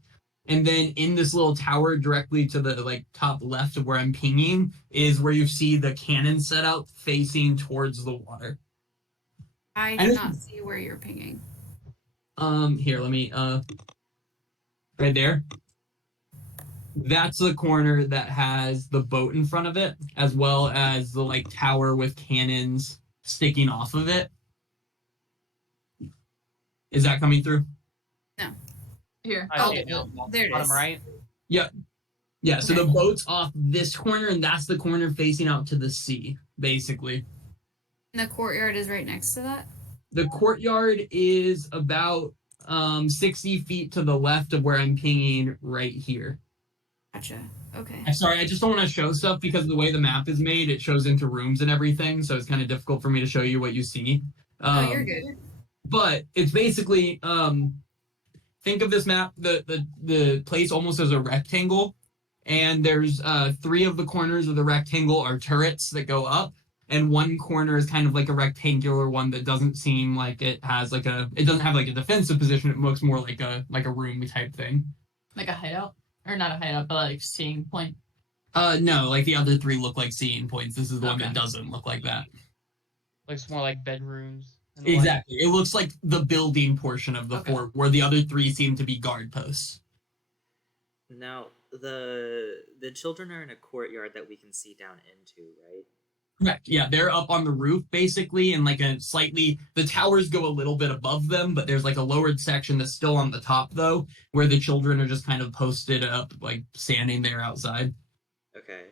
And then in this little tower directly to the like top left of where I'm pinging is where you see the cannon set out facing towards the water. I cannot see where you're pinging. Here, let me right there. That's the corner that has the boat in front of it, as well as the like tower with cannons sticking off of it. Is that coming through? No. Here. I Oh, see it now. there it Bottom is. right. Yeah. Yeah, so Okay. the boat's off this corner, and that's the corner facing out to the sea, basically. And the courtyard is right next to that. The courtyard is about 60 feet to the left of where I'm pinging right here. Gotcha. Okay. I'm sorry, I just don't want to show stuff because the way the map is made, it shows into rooms and everything, so it's kind of difficult for me to show you what you see. Oh, you're good. But it's basically think of this map, the place almost as a rectangle, and there's three of the corners of the rectangle are turrets that go up, and one corner is kind of like a rectangular one that doesn't seem like it has like it doesn't have like a defensive position. It looks more like a room type thing. Like a hideout, or not a hideout, but like seeing point. No, like the other three look like seeing points. This is the one Okay. that doesn't look like that. Looks more like bedrooms. and the like. Exactly. It looks like the building portion of the Okay. fort, where the other three seem to be guard posts. Now the children are in a courtyard that we can see down into, right? Correct. Yeah, they're up on the roof basically, and like the towers go a little bit above them, but there's like a lowered section that's still on the top though, where the children are just kind of posted up, like standing there outside. Okay.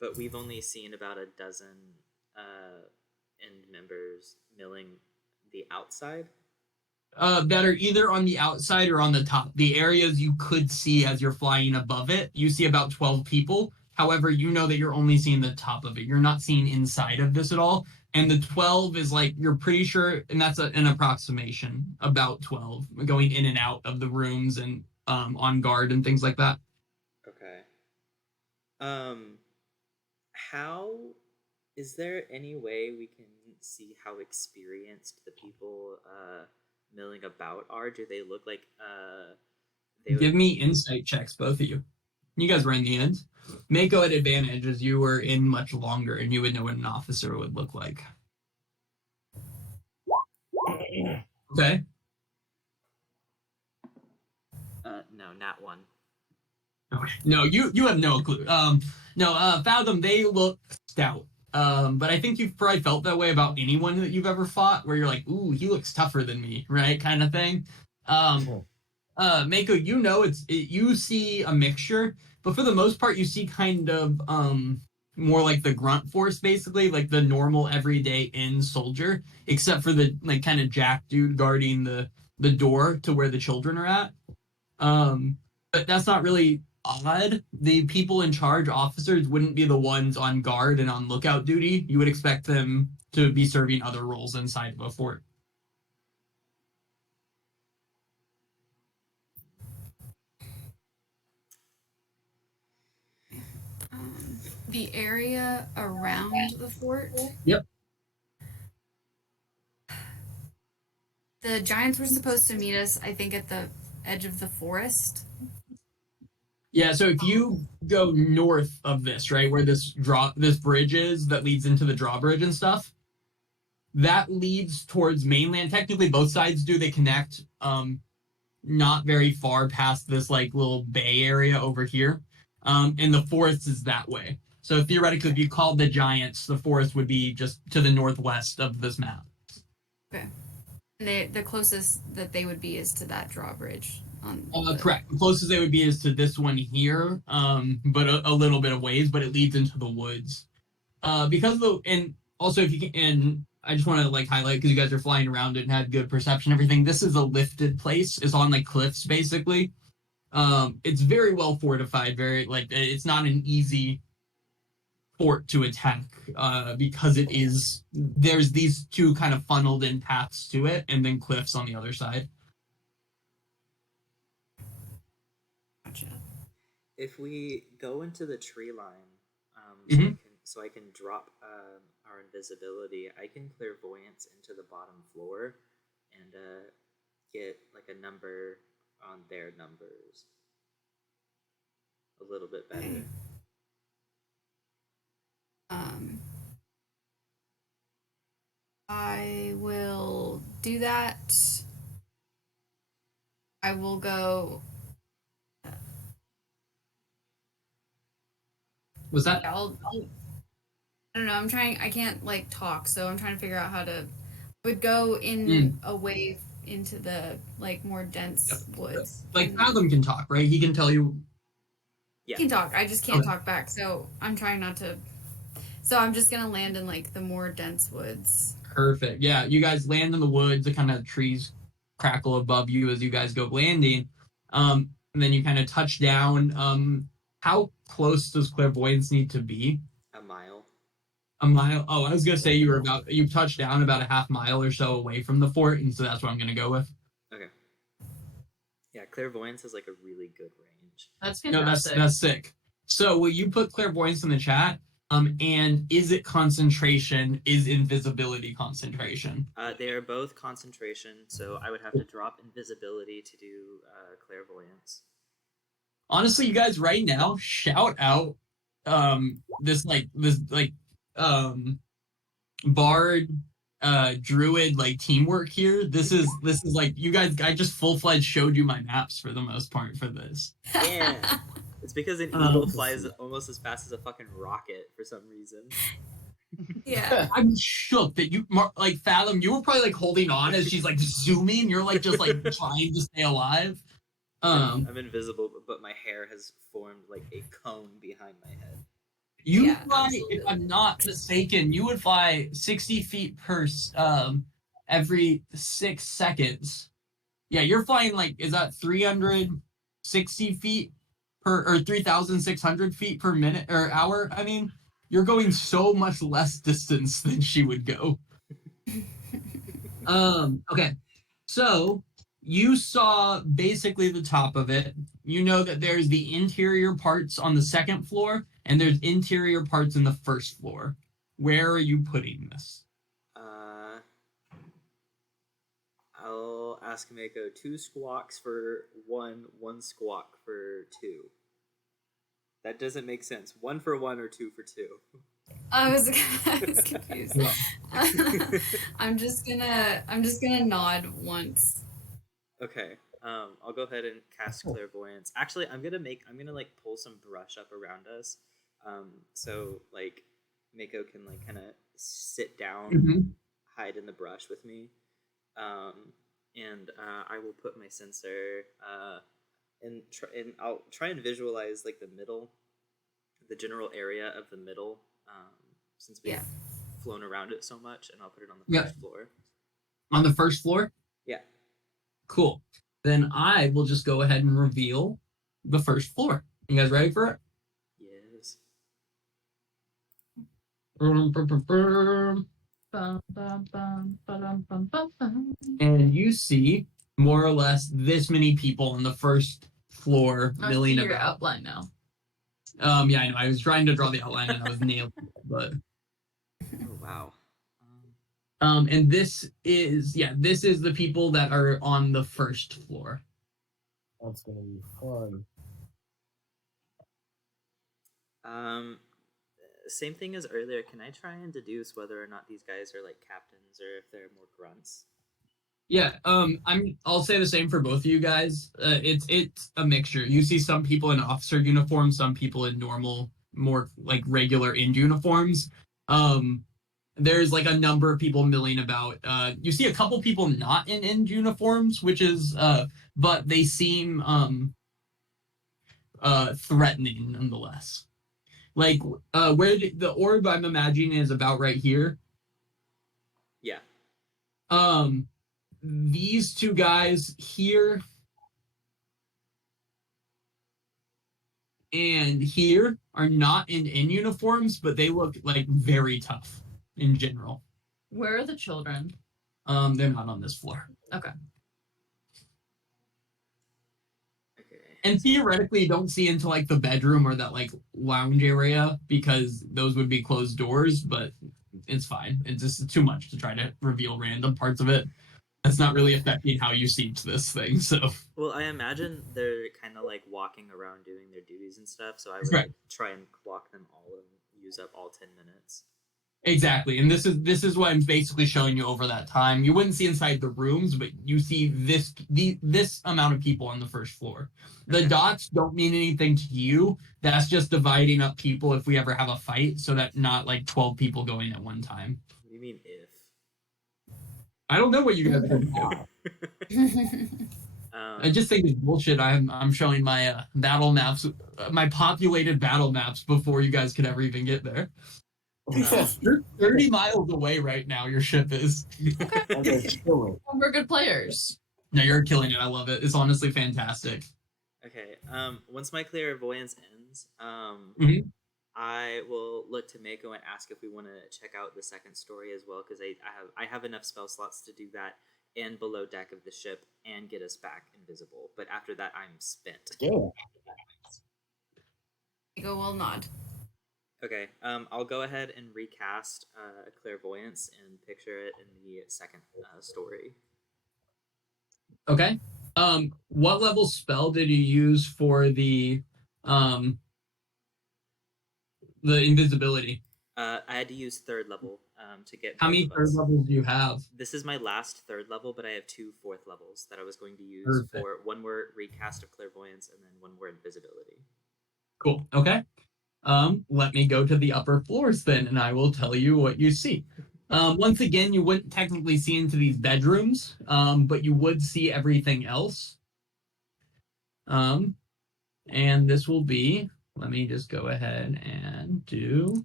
But we've only seen about a dozen end members milling the outside. That are either on the outside or on the top. The areas you could see as you're flying above it, you see about 12 people. However, you know that you're only seeing the top of it. You're not seeing inside of this at all. And the 12 is like, you're pretty sure, and that's an approximation, about 12 going in and out of the rooms and on guard and things like that. Okay. How is there any way we can see how experienced the people milling about are? Do they look like they Give would... me insight checks, both of you. You guys were in the end. Mako at advantage as you were in much longer and you would know what an officer would look like. Okay. No, not one. Okay. No, you have no clue. Fathom, they look stout. But I think you've probably felt that way about anyone that you've ever fought, where you're like, ooh, he looks tougher than me, right? Kind of thing. Mako, you see a mixture, but for the most part, you see kind of more like the grunt force, basically, like the normal everyday in soldier, except for the like kind of jack dude guarding the door to where the children are at. But that's not really odd. The people in charge, officers, wouldn't be the ones on guard and on lookout duty. You would expect them to be serving other roles inside of a fort. The area around the fort. Yep. The giants were supposed to meet us, I think, at the edge of the forest. Yeah, so if you go north of this, right, where this bridge is that leads into the drawbridge and stuff, that leads towards mainland. Technically, both sides do. They connect not very far past this like little bay area over here. And the forest is that way. So theoretically, if you called the giants, the forest would be just to the northwest of this map. Okay. And the closest that they would be is to that drawbridge. Correct. The closest they would be is to this one here, but a little bit of ways, but it leads into the woods. And also if you can, and I just want to like highlight because you guys are flying around it and had good perception, everything. This is a lifted place. It's on like cliffs basically. It's very well fortified. Very like it's not an easy fort to attack because there's these two kind of funneled in paths to it, and then cliffs on the other side. Gotcha. If we go into the tree line, so I can drop our invisibility, I can clairvoyance into the bottom floor and get like a number on their numbers a little bit better. I will do that. I will go Was that? Yeah, I don't know. I can't like talk, so I'm trying to figure out how to. Would go in away into the like more dense woods. Like and Fathom can talk, right? He can tell you. he can talk. I just can't talk back, so I'm trying not to. So I'm just gonna land in like the more dense woods. Perfect. Yeah, you guys land in the woods. The kind of trees crackle above you as you guys go landing. And then you kind of touch down. How close does clairvoyance need to be? A mile. A mile. Oh, I was gonna say you touched down about a half mile or so away from the fort, and so that's what I'm gonna go with. Okay. Yeah, clairvoyance is like a really good range. That's No, fantastic. that's sick. So will you put clairvoyance in the chat? And is it concentration? Is invisibility concentration? They are both concentration, so I would have to drop invisibility to do clairvoyance. Honestly, you guys, right now, shout out this bard druid like teamwork here. This is like you guys. I just full-fledged showed you my maps for the most part for this. Yeah. It's because an eagle flies almost as fast as a fucking rocket for some reason. Yeah. I'm shook that you like Fathom. You were probably like holding on as she's like zooming. You're like just like trying to stay alive. I'm invisible, but my hair has formed like a cone behind my head. You Yeah, fly, absolutely. if I'm not mistaken, you would fly 60 feet per every 6 seconds. Yeah, you're flying like is that 360 feet per or 3,600 feet per minute or hour? I mean, you're going so much less distance than she would go. Okay. So you saw basically the top of it. You know that there's the interior parts on the second floor and there's interior parts in the first floor. Where are you putting this? I'll ask Mako 2 squawks for 1, 1 squawk for 2. That doesn't make sense. 1 for 1 or 2 for 2. I was confused. I'm just gonna nod once. Okay. I'll go ahead and cast clairvoyance. Actually, I'm gonna like pull some brush up around us, so like Mako can like kind of sit down, hide in the brush with me, and I will put my sensor, and I'll try and visualize like the general area of the middle, since we've flown around it so much, and I'll put it on the first floor. On the first floor? Yeah. Cool. Then I will just go ahead and reveal the first floor. You guys ready for it? Yes. And you see more or less this many people on the first floor milling your about. outline now. Yeah, I know. I was trying to draw the outline and I was nailing it, but. Oh wow. And this is the people that are on the first floor. That's gonna be fun. Same thing as earlier. Can I try and deduce whether or not these guys are like captains or if they're more grunts? Yeah, I'll say the same for both of you guys. It's a mixture. You see some people in officer uniforms, some people in normal, more like regular end uniforms. There's like a number of people milling about. You see a couple people not in end uniforms, which is but they seem threatening nonetheless. Like where the orb I'm imagining is about right here. Yeah. These two guys here and here are not in uniforms, but they look like very tough in general. Where are the children? They're not on this floor. Okay. And theoretically, you don't see into like the bedroom or that like lounge area because those would be closed doors, but it's fine. It's just too much to try to reveal random parts of it. That's not really affecting how you see this thing. So. Well, I imagine they're kind of like walking around doing their duties and stuff. So I would Right. like, try and clock them all and use up all 10 minutes. Exactly, and this is what I'm basically showing you over that time. You wouldn't see inside the rooms, but you see this amount of people on the first floor. The dots don't mean anything to you. That's just dividing up people if we ever have a fight, so that not like 12 people going at one time. What do you mean if? I don't know what you guys are gonna do. I just think it's bullshit. I'm showing my battle maps, my populated battle maps before you guys could ever even get there. You're 30 miles away right now. Your ship is. We're good players. No, you're killing it. I love it. It's honestly fantastic. Okay. Once my clairvoyance ends, Mhm. I will look to Mako and ask if we want to check out the second story as well, because I have enough spell slots to do that and below deck of the ship and get us back invisible. But after that, I'm spent. Yeah. Mako will nod. Okay. I'll go ahead and recast clairvoyance and picture it in the second story. Okay. What level spell did you use for the invisibility? I had to use third level to get. How many third levels do you have? This is my last third level, but I have 2 fourth levels that I was going to use Perfect. for one more recast of clairvoyance and then one more invisibility. Cool. Okay. Let me go to the upper floors then, and I will tell you what you see. Once again, you wouldn't technically see into these bedrooms, but you would see everything else. And this will be, let me just go ahead and do.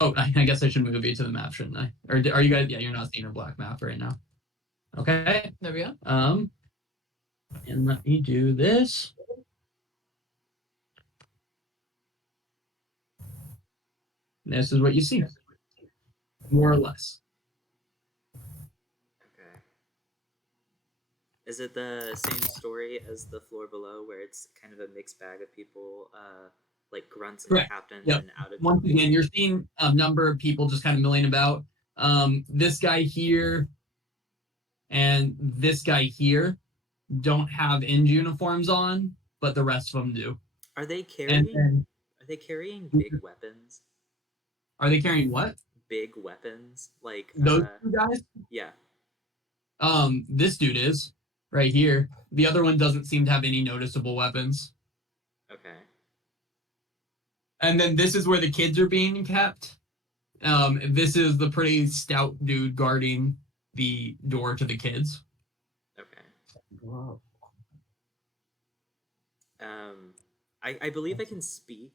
Oh, I guess I should move you to the map, shouldn't I? Or are you guys? Yeah, you're not seeing a black map right now. Okay. There we go. And let me do this. This is what you see, more or less. Okay. Is it the same story as the floor below, where it's kind of a mixed bag of people, like grunts and Correct. captains Yep. and out of? Once again, you're seeing a number of people just kind of milling about. This guy here and this guy here don't have end uniforms on, but the rest of them do. Are they carrying? And Are they carrying big weapons? are they carrying what? Big weapons, like Those two guys? Yeah. This dude is right here. The other one doesn't seem to have any noticeable weapons. Okay. And then this is where the kids are being kept. This is the pretty stout dude guarding the door to the kids. Okay. Wow. I believe I can speak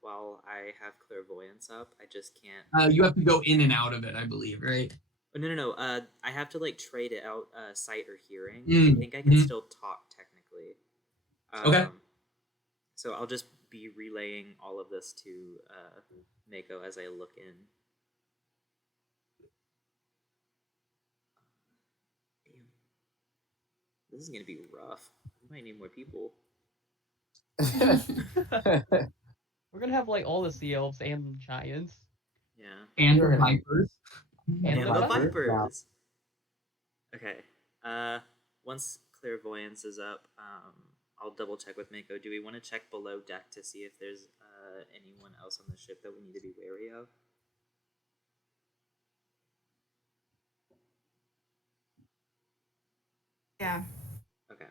while I have clairvoyance up. I just can't. You have to go in and out of it, I believe, right? Oh, no. I have to like trade it out sight or hearing. Mm, I think I can still talk technically. Okay. So I'll just be relaying all of this to Mako as I look in. Damn. This is gonna be rough. We might need more people. We're gonna have like all the sea elves and the giants. Yeah. And Sure. the vipers. And And the the vipers. vipers. Okay. Once clairvoyance is up, I'll double check with Mako. Do we want to check below deck to see if there's anyone else on the ship that we need to be wary of? Yeah. Okay.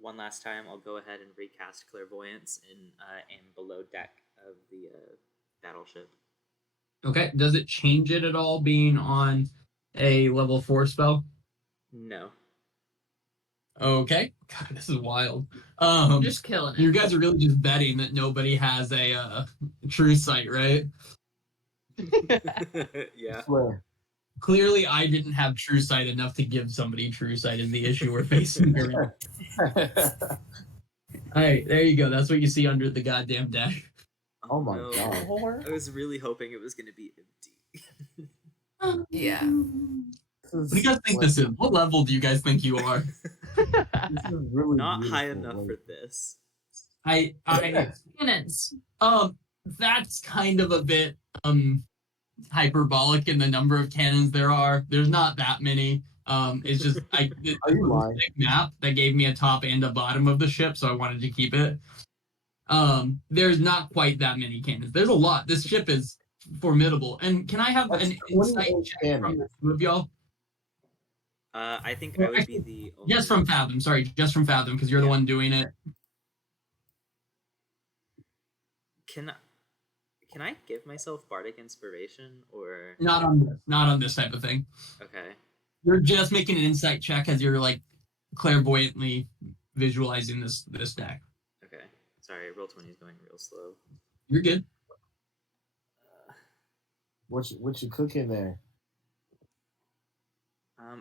One last time, I'll go ahead and recast clairvoyance in below deck of the battleship. Okay. Does it change it at all being on a level 4 spell? No. Okay. God, this is wild. Just killing it. You guys are really just betting that nobody has a true sight, right? Yeah. Swear. Clearly, I didn't have true sight enough to give somebody true sight in the issue we're facing here. All right, there you go. That's what you see under the goddamn deck. Oh my no. god. I was really hoping it was going to be empty. Yeah. What do you guys think this is? What level do you guys think you are? This is really Not high beautiful, enough like- for this. I Cannons. that's kind of a bit hyperbolic in the number of cannons there are. There's not that many. It's just it Are you was a lying? sick map that gave me a top and a bottom of the ship, so I wanted to keep it. There's not quite that many cannons. There's a lot. This ship is formidable. And can I have That's an insight 28 check cannons. from the two of y'all? I think Or I would actually, be the only. Just from Fathom. Sorry, just from Fathom, because you're the Yeah. one doing it. Can I give myself bardic inspiration or Not on this type of thing. okay? You're just making an insight check as you're like clairvoyantly visualizing this deck. Okay, sorry, roll 20 is going real slow. You're good. What you cooking there?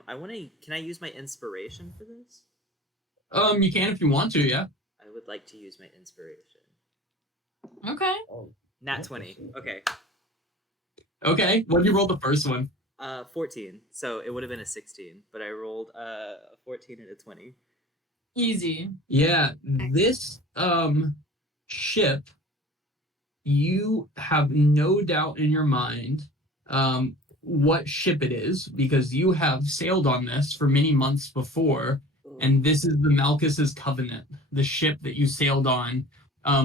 I want to. Can I use my inspiration for this? You can if you want to, yeah. I would like to use my inspiration. Okay. Oh, Nat 20. Okay. Okay. What did you roll the first one? 14. So it would have been a 16, but I rolled a 14 and a 20. Easy. Yeah, this ship, you have no doubt in your mind what ship it is, because you have sailed on this for many months before, and this is the Malchus's Covenant, the ship that you sailed on,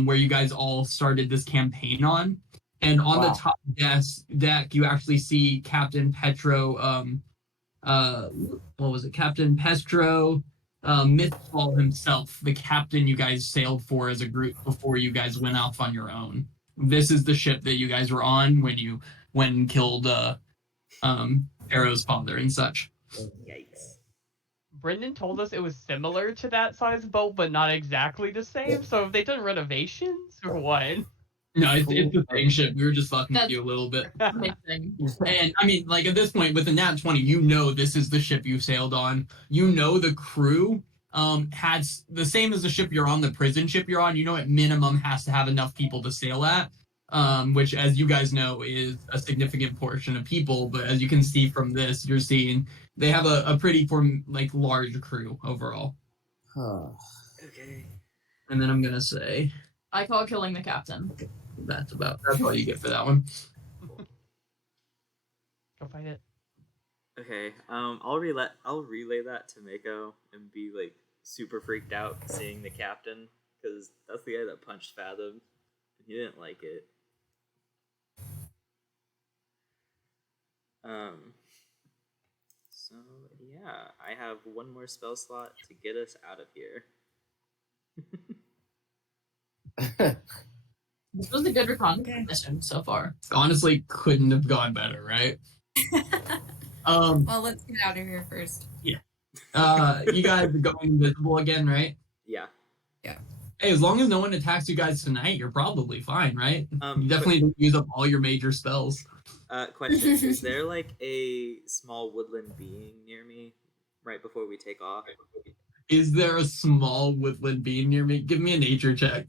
where you guys all started this campaign on. And on the Wow. top deck, you actually see Captain Petro, what was it? Captain Pestro, Mythfall himself, the captain you guys sailed for as a group before you guys went off on your own. This is the ship that you guys were on when killed Arrow's father and such. Yikes. Brendan told us it was similar to that size boat, but not exactly the same. So have they done renovations or what? No, it's the same ship. We were just fucking with That's- you a little bit. Amazing. And I mean, like at this point, with the Nat 20, you know this is the ship you sailed on. You know the crew had the same as the ship you're on, the prison ship you're on. You know at minimum has to have enough people to sail at, which, as you guys know, is a significant portion of people. But as you can see from this, you're seeing they have a pretty large crew overall. Huh. Okay. And then I'm gonna say I call killing the captain. that's all you get for that one. Go fight it. Okay. I'll relay that to Mako and be like super freaked out seeing the captain, because that's the guy that punched Fathom and he didn't like it. So yeah, I have one more spell slot to get us out of here. This was a good reconnaissance mission so far. Honestly, couldn't have gone better, right? Well, let's get out of here first. You guys are going invisible again, right? Yeah. Hey, as long as no one attacks you guys tonight, you're probably fine, right? You definitely don't use up all your major spells. Question: is there like a small woodland being near me right before we take off? Is there a small woodland being near me? Give me a nature check.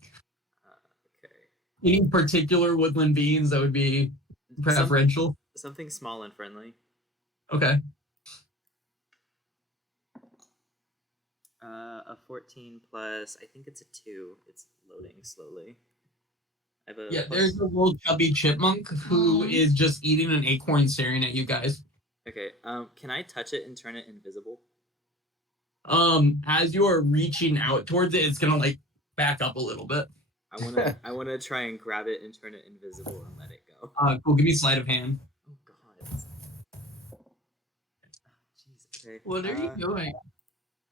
Okay. Any particular woodland beings that would be preferential? Something small and friendly. Okay. A 14 plus, I think it's a 2. It's loading slowly. I have a Yeah, plus- there's a little chubby chipmunk who is just eating an acorn staring at you guys. Okay, can I touch it and turn it invisible? As you are reaching out towards it, it's gonna like back up a little bit. I wanna try and grab it and turn it invisible and let it go. Cool, give me sleight of hand. Oh god. Jeez, okay. What are you doing?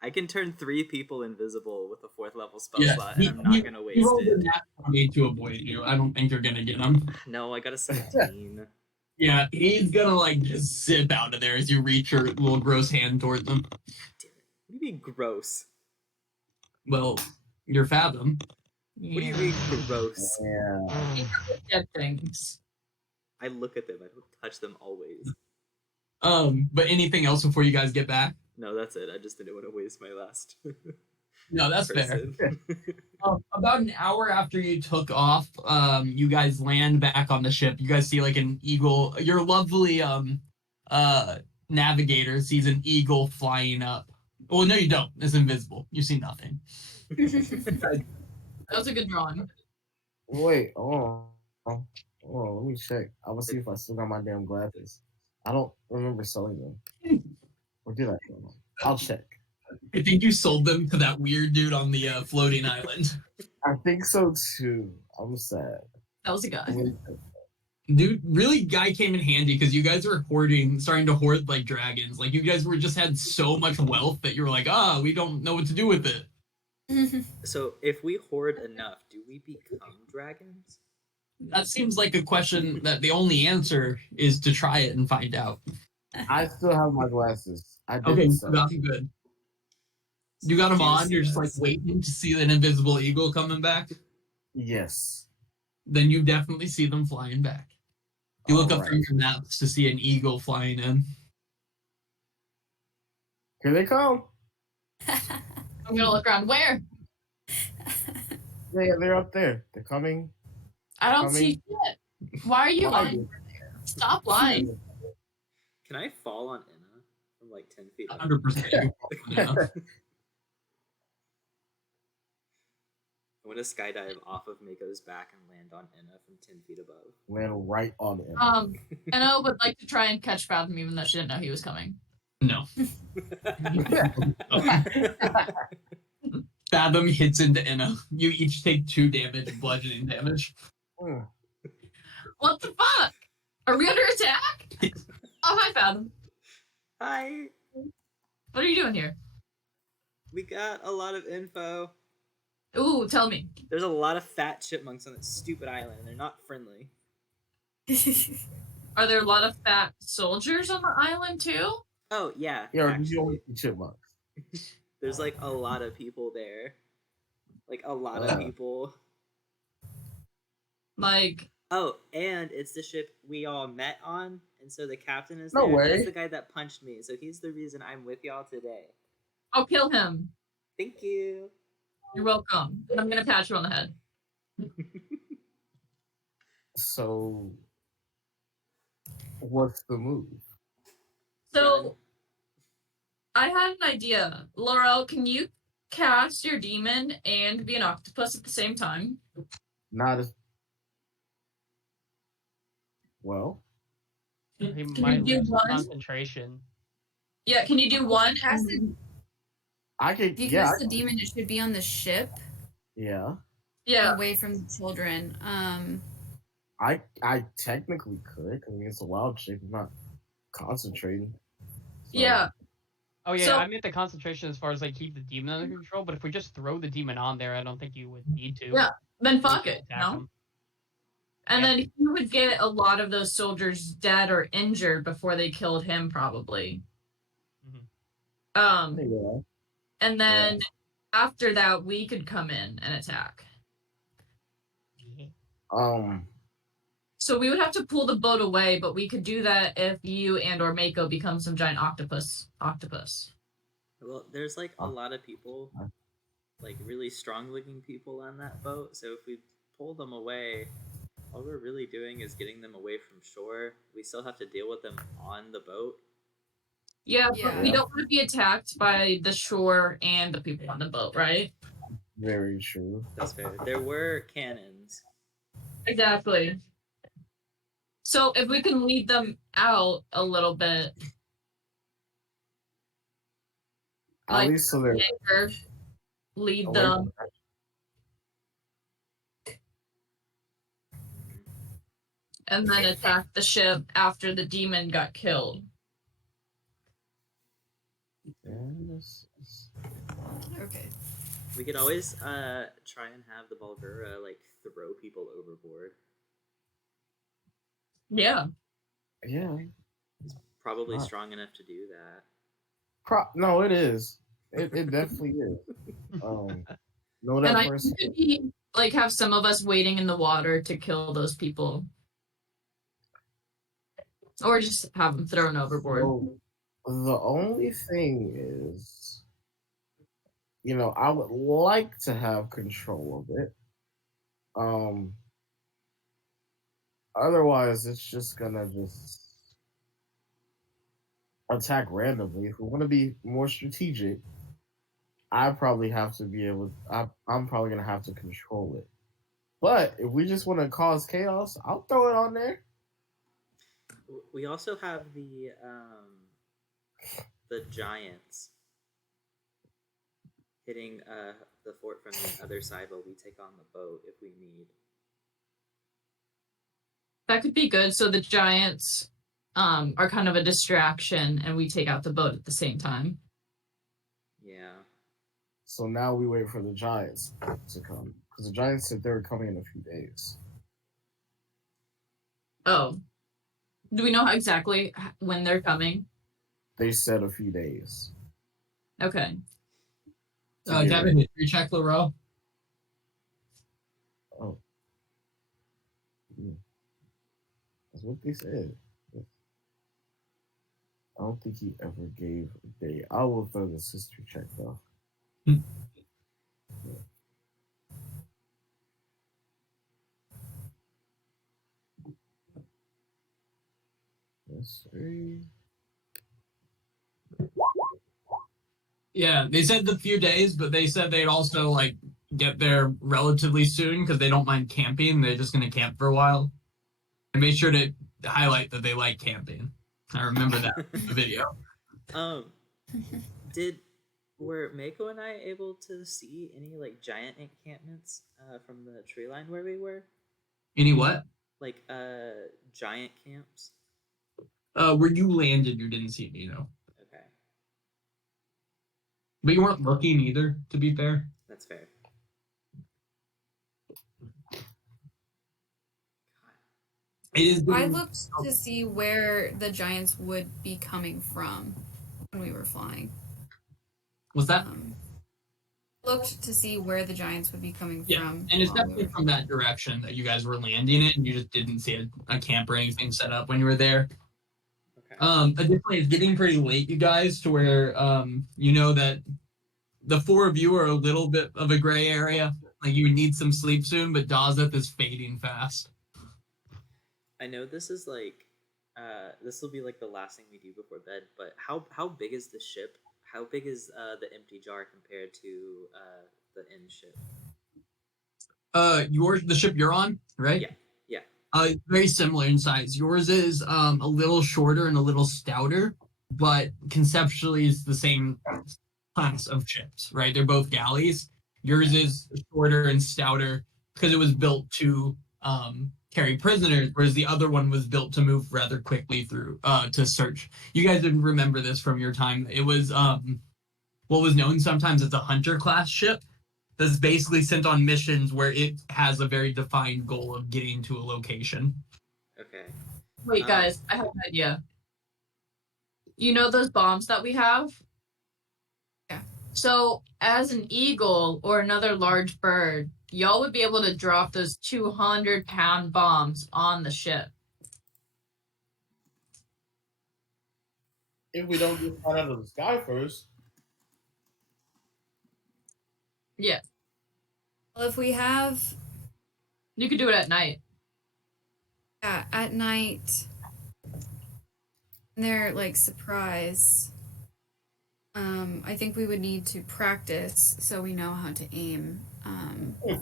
I can turn 3 people invisible with a 4th level spell Yeah, slot, and I'm not gonna He waste rolled a it. nat 20 to avoid you. I don't think you're gonna get him. No, I got a 17. Yeah, he's gonna like just zip out of there as you reach your little gross hand towards him. Damn it. What do you mean gross? Well, you're Fathom. What do you mean gross? Yeah. Dead things. I look at them, I don't touch them always. But anything else before you guys get back? No, that's it. I just didn't want to waste my last. No, that's fair. person. About an hour after you took off, you guys land back on the ship. You guys see like an eagle. Your lovely navigator sees an eagle flying up. Well, no, you don't. It's invisible. You see nothing. That was a good drawing. Wait, hold on, let me check. I will see if I still got my damn glasses. I don't remember selling them. Or did I? I'll check. I think you sold them to that weird dude on the floating island. I think so too. I'm sad. That was a guy. Dude, really, guy came in handy because you guys were starting to hoard like dragons. Like you guys were just had so much wealth that you were like, we don't know what to do with it. So if we hoard enough, do we become dragons? That seems like a question that the only answer is to try it and find out. I still have my glasses. I didn't Okay, sell. that's good. You got them on. You're just like Useless. waiting to see an invisible eagle coming back. Yes. Then you definitely see them flying back. You look up Alright. from your maps to see an eagle flying in. Here they come. I'm gonna look around. Where? They're up there. They're coming. I don't see shit. Why are you lying? Stop lying. Can I fall on Inna from like 10 feet up? 100%. Yeah. I want to skydive off of Mako's back and land on Inna from 10 feet above. Land right on it. Anna would like to try and catch Fathom even though she didn't know he was coming. No. Fathom hits into Inna. You each take 2 damage, bludgeoning damage. What the fuck? Are we under attack? Oh, hi, Fathom. Hi. What are you doing here? We got a lot of info. Ooh, tell me. There's a lot of fat chipmunks on that stupid island, and they're not friendly. Are there a lot of fat soldiers on the island too? Oh, yeah. Yeah, actually. you only see chipmunks. There's like a lot of people there. Like a lot of people. Like, Oh, and it's the ship we all met on, and so the captain is No there. way. That's the guy that punched me, so he's the reason I'm with y'all today. I'll kill him. Thank you. You're welcome. And I'm gonna pat you on the head. So, what's the move? So, I had an idea. Laurel, can you cast your demon and be an octopus at the same time? Not as well. He Can might you do lose one? concentration. Yeah, can you do one? Cast it. I could. If you Yeah. cast the demon, it should be on the ship, Yeah. Yeah. away from the children. I technically could. I mean, it's a wild shape. I'm not concentrating. So, Yeah. Oh yeah, So- I meant the concentration as far as like keep the demon under control. But if we just throw the demon on there, I don't think you would need to. Yeah, Then We fuck can it, attack no? him. And Yeah. then he would get a lot of those soldiers dead or injured before they killed him, probably. Mhm. Yeah. And then after that, we could come in and attack. So we would have to pull the boat away, but we could do that if you and or Mako become some giant octopus. Well, there's like a lot of people, like really strong-looking people on that boat. So if we pull them away, all we're really doing is getting them away from shore. We still have to deal with them on the boat. Yeah, but we Yeah. don't want to be attacked by the shore and the people on the boat, right? Very true. That's fair. There were cannons. Exactly. So if we can lead them out a little bit, At Like- least so they're anchor, lead away them, from that. and then attack the ship after the demon got killed. Yes. Okay. We could always try and have the Bulgura like throw people overboard. Yeah. Yeah. Probably Wow. strong enough to do that. No, it is. It definitely is. No, And that I person. could be like have some of us waiting in the water to kill those people. Or just have them thrown overboard. So, the only thing is, I would like to have control of it. Otherwise, it's just gonna attack randomly. If we want to be more strategic, I probably have to be able. I'm probably gonna have to control it. But if we just want to cause chaos, I'll throw it on there. We also have the giants. hitting the fort from the other side while we take on the boat if we need. That could be good. So the giants are kind of a distraction, and we take out the boat at the same time. Yeah. So now we wait for the Giants to come. Because the Giants said they were coming in a few days. Oh. Do we know exactly when they're coming? They said a few days. Okay. Devin, history check, Laurel. Oh. That's what they said. I don't think he ever gave a date. I will throw this history check though. History. Yeah, they said the few days, but they said they'd also like get there relatively soon because they don't mind camping. They're just gonna camp for a while. I made sure to highlight that they like camping. I remember that in the video. Were Mako and I able to see any like giant encampments from the tree line where we were? Any what? Like giant camps? Where you landed, you didn't see me, no. Okay. But you weren't looking either, to be fair. That's fair. It is I looked to see where the giants would be coming from when we were flying. Was that? Looked to see where the giants would be coming from. And it's definitely from that direction that you guys were landing in, and you just didn't see a camp or anything set up when you were there. Okay. Additionally, it's getting pretty late, you guys, to where you know that the four of you are a little bit of a gray area. Like you need some sleep soon, but Dazeth is fading fast. I know this is like this will be like the last thing we do before bed, but how big is the ship? How big is the empty jar compared to the inn ship? The ship you're on, right? Yeah. Very similar in size. Yours is a little shorter and a little stouter, but conceptually it's the same class of ships, right? They're both galleys. Yours is shorter and stouter because it was built to carry prisoners, whereas the other one was built to move rather quickly through to search. You guys didn't remember this from your time. It was what was known sometimes as a hunter class ship that's basically sent on missions where it has a very defined goal of getting to a location. Okay. Wait, guys, I have an idea. You know those bombs that we have? Yeah. So, as an eagle or another large bird, y'all would be able to drop those 200-pound bombs on the ship. If we don't get shot out of the sky first. Yeah. Well, if we have, You could do it at night. at night, and they're like surprised. I think we would need to practice so we know how to aim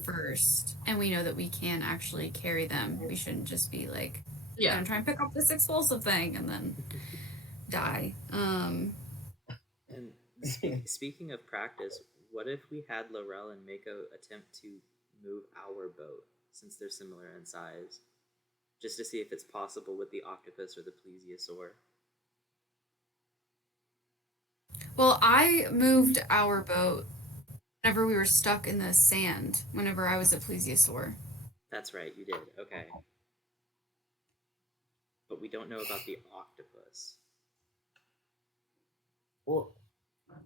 first, and we know that we can actually carry them. We shouldn't just be like, Yeah. try and pick up this explosive thing and then die. And speaking of practice, what if we had Laurel and Mako attempt to move our boat, since they're similar in size, just to see if it's possible with the octopus or the plesiosaur? Well, I moved our boat whenever we were stuck in the sand, whenever I was a plesiosaur. That's right, you did. Okay. But we don't know about the octopus. Well,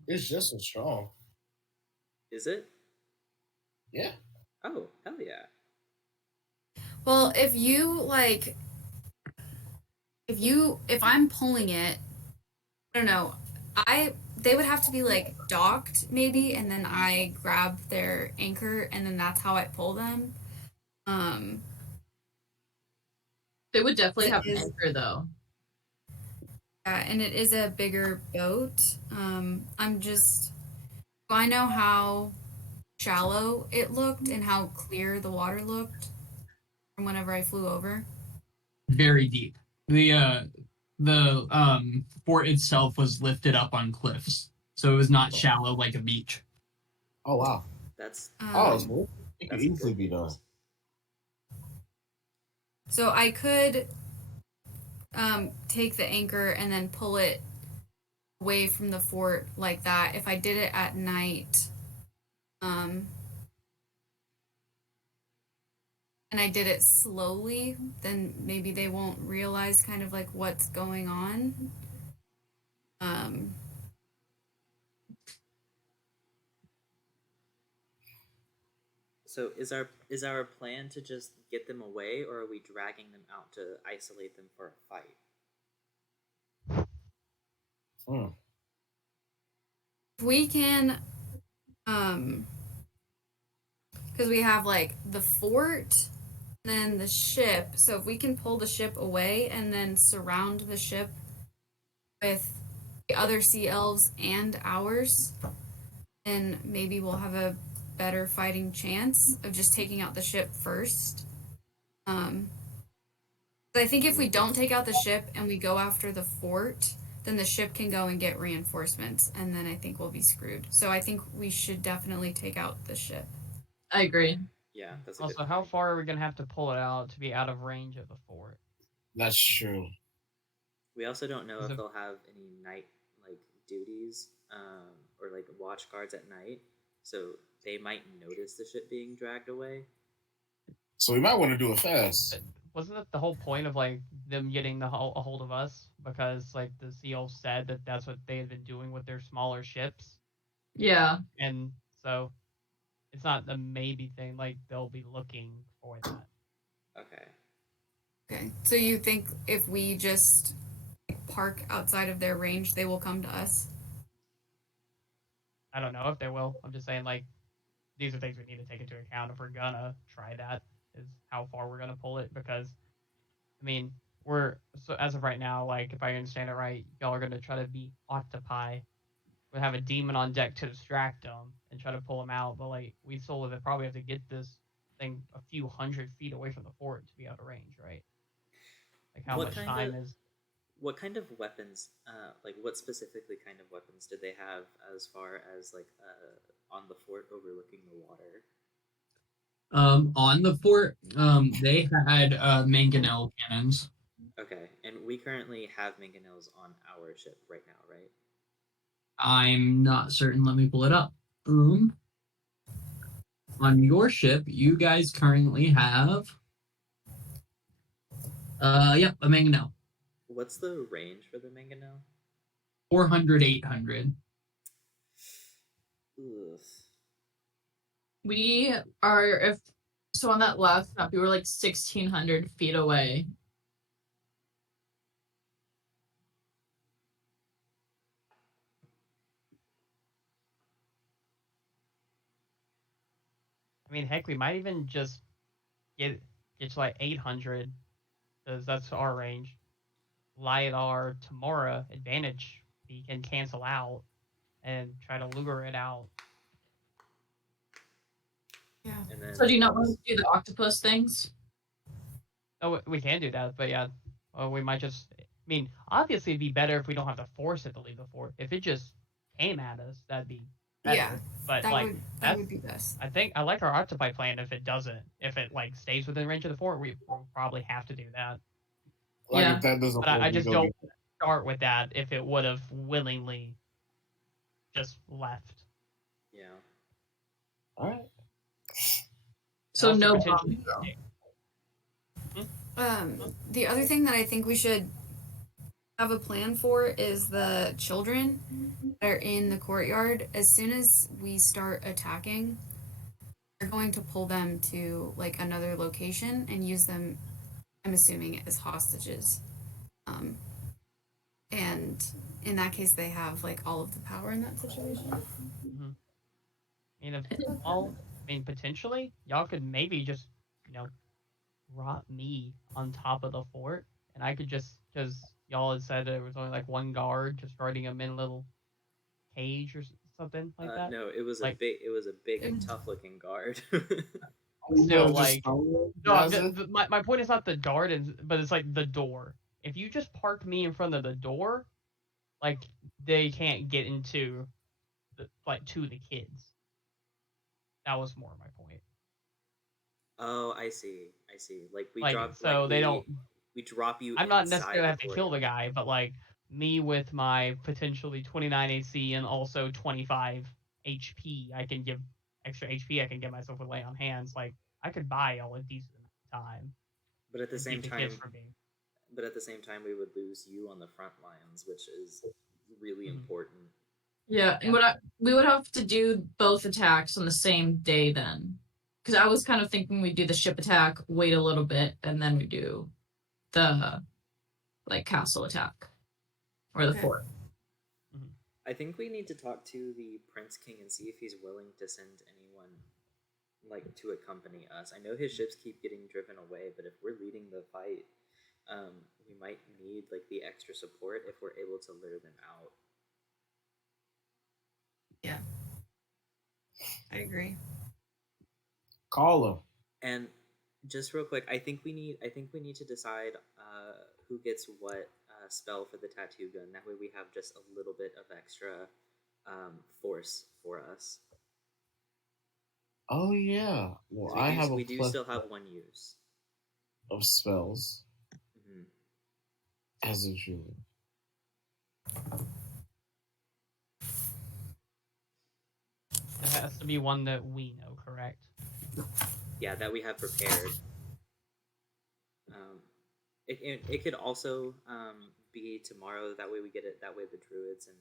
it's just as strong. Is it? Yeah. Oh, hell yeah. Well, if I'm pulling it, I don't know, they would have to be like docked maybe, and then I grab their anchor, and then that's how I pull them. They would definitely It have an is- anchor, though. Yeah, and it is a bigger boat. I know how shallow it looked and how clear the water looked from whenever I flew over. Very deep. The fort itself was lifted up on cliffs, so it was not shallow like a beach. Oh wow. That's Oh, so it could that's easily good be done. news. So I could take the anchor and then pull it away from the fort like that. If I did it at night, and I did it slowly, then maybe they won't realize kind of like what's going on. So is our plan to just get them away, or are we dragging them out to isolate them for a fight? Hmm. We can, because we have like the fort, then the ship. So if we can pull the ship away and then surround the ship with the other sea elves and ours, then maybe we'll have a better fighting chance of just taking out the ship first. But I think if we don't take out the ship and we go after the fort, then the ship can go and get reinforcements, and then I think we'll be screwed. So I think we should definitely take out the ship. I agree. Yeah, that's a Also, good how point. far are we gonna have to pull it out to be out of range of the fort? That's true. We also don't know Is if it- they'll have any night like duties or like watch guards at night, so they might notice the ship being dragged away. So we might want to do it fast. Wasn't that the whole point of like them getting a hold of us? Because like the seal said that that's what they had been doing with their smaller ships, Yeah. and so it's not a maybe thing. Like they'll be looking for that. Okay. Okay. So you think if we just park outside of their range, they will come to us? I don't know if they will. I'm just saying like these are things we need to take into account if we're gonna try that. Is how far we're gonna pull it because I mean we're so as of right now like if I understand it right, y'all are gonna try to be octopi. We have a demon on deck to distract them and try to pull them out, but like we still would probably have to get this thing a few 100 feet away from the fort to be out of range, right? Like how What much kind time of is what kind of weapons? Like what specifically kind of weapons did they have as far as like on the fort overlooking the water? On the fort, they had mangonel cannons. Okay, and we currently have mangonels on our ship right now, right? I'm not certain. Let me pull it up. On your ship, you guys currently have yep, a mangonel. What's the range for the mangonel? 400, 800. Ugh. We are if so on that last map we were like 1,600 feet away. I mean heck we might even just get to like 800 because that's our range. Light our Tamora advantage we can cancel out and try to lure it out. Yeah. And then So do you not want to do the octopus things? Oh, we can do that, but yeah, we might just. I mean, obviously, it'd be better if we don't have to force it to leave the fort. If it just came at us, that'd be better. Yeah, But that like, would that's be best. I think I like our octopi plan. If it doesn't, if it like stays within range of the fort, we'll probably have to do that. Like Yeah. if that doesn't But work, I we just go don't get. start with that if it would have willingly just left. yeah. All right. So Also no potentially. The other thing that I think we should have a plan for is the children that are in the courtyard. As soon as we start attacking, we're going to pull them to like another location and use them, I'm assuming, as hostages. And in that case, they have like all of the power in that situation. Mm-hmm. I mean, potentially, y'all could maybe just, drop me on top of the fort, and I could just, because y'all had said there was only like one guard, just guarding him in a little cage or something like that. No, it was Like- a big and tough looking guard. Still, Just like, throw it, no, Gaza? my point is not the guard, but it's like the door. If you just park me in front of the door, like they can't get into, to the kids. That was more my point. Oh, I see. Like we Like, drop. so Like they don't. We drop you. I'm not inside necessarily have to kill the courtyard. guy, but like me with my potentially 29 AC and also 25 HP, I can give extra HP. I can get myself with lay on hands. Like I could buy all a decent amount of time But at the and same keep the kids time, from being. we would lose you on the front lines, which is really important. Yeah, and we would have to do both attacks on the same day then, because I was kind of thinking we'd do the ship attack, wait a little bit, and then we do the like castle attack or the Okay. fort. I think we need to talk to the Prince King and see if he's willing to send anyone like to accompany us. I know his ships keep getting driven away, but if we're leading the fight, we might need like the extra support if we're able to lure them out. Yeah. I agree. Call him. And just real quick, I think we need to decide who gets what spell for the tattoo gun. That way, we have just a little bit of extra force for us. Oh yeah. Well, We do still have one use of spells, mm-hmm. as it should. It has to be one that we know, correct? Yeah, that we have prepared. It could also be tomorrow. That way we get it. That way the druids and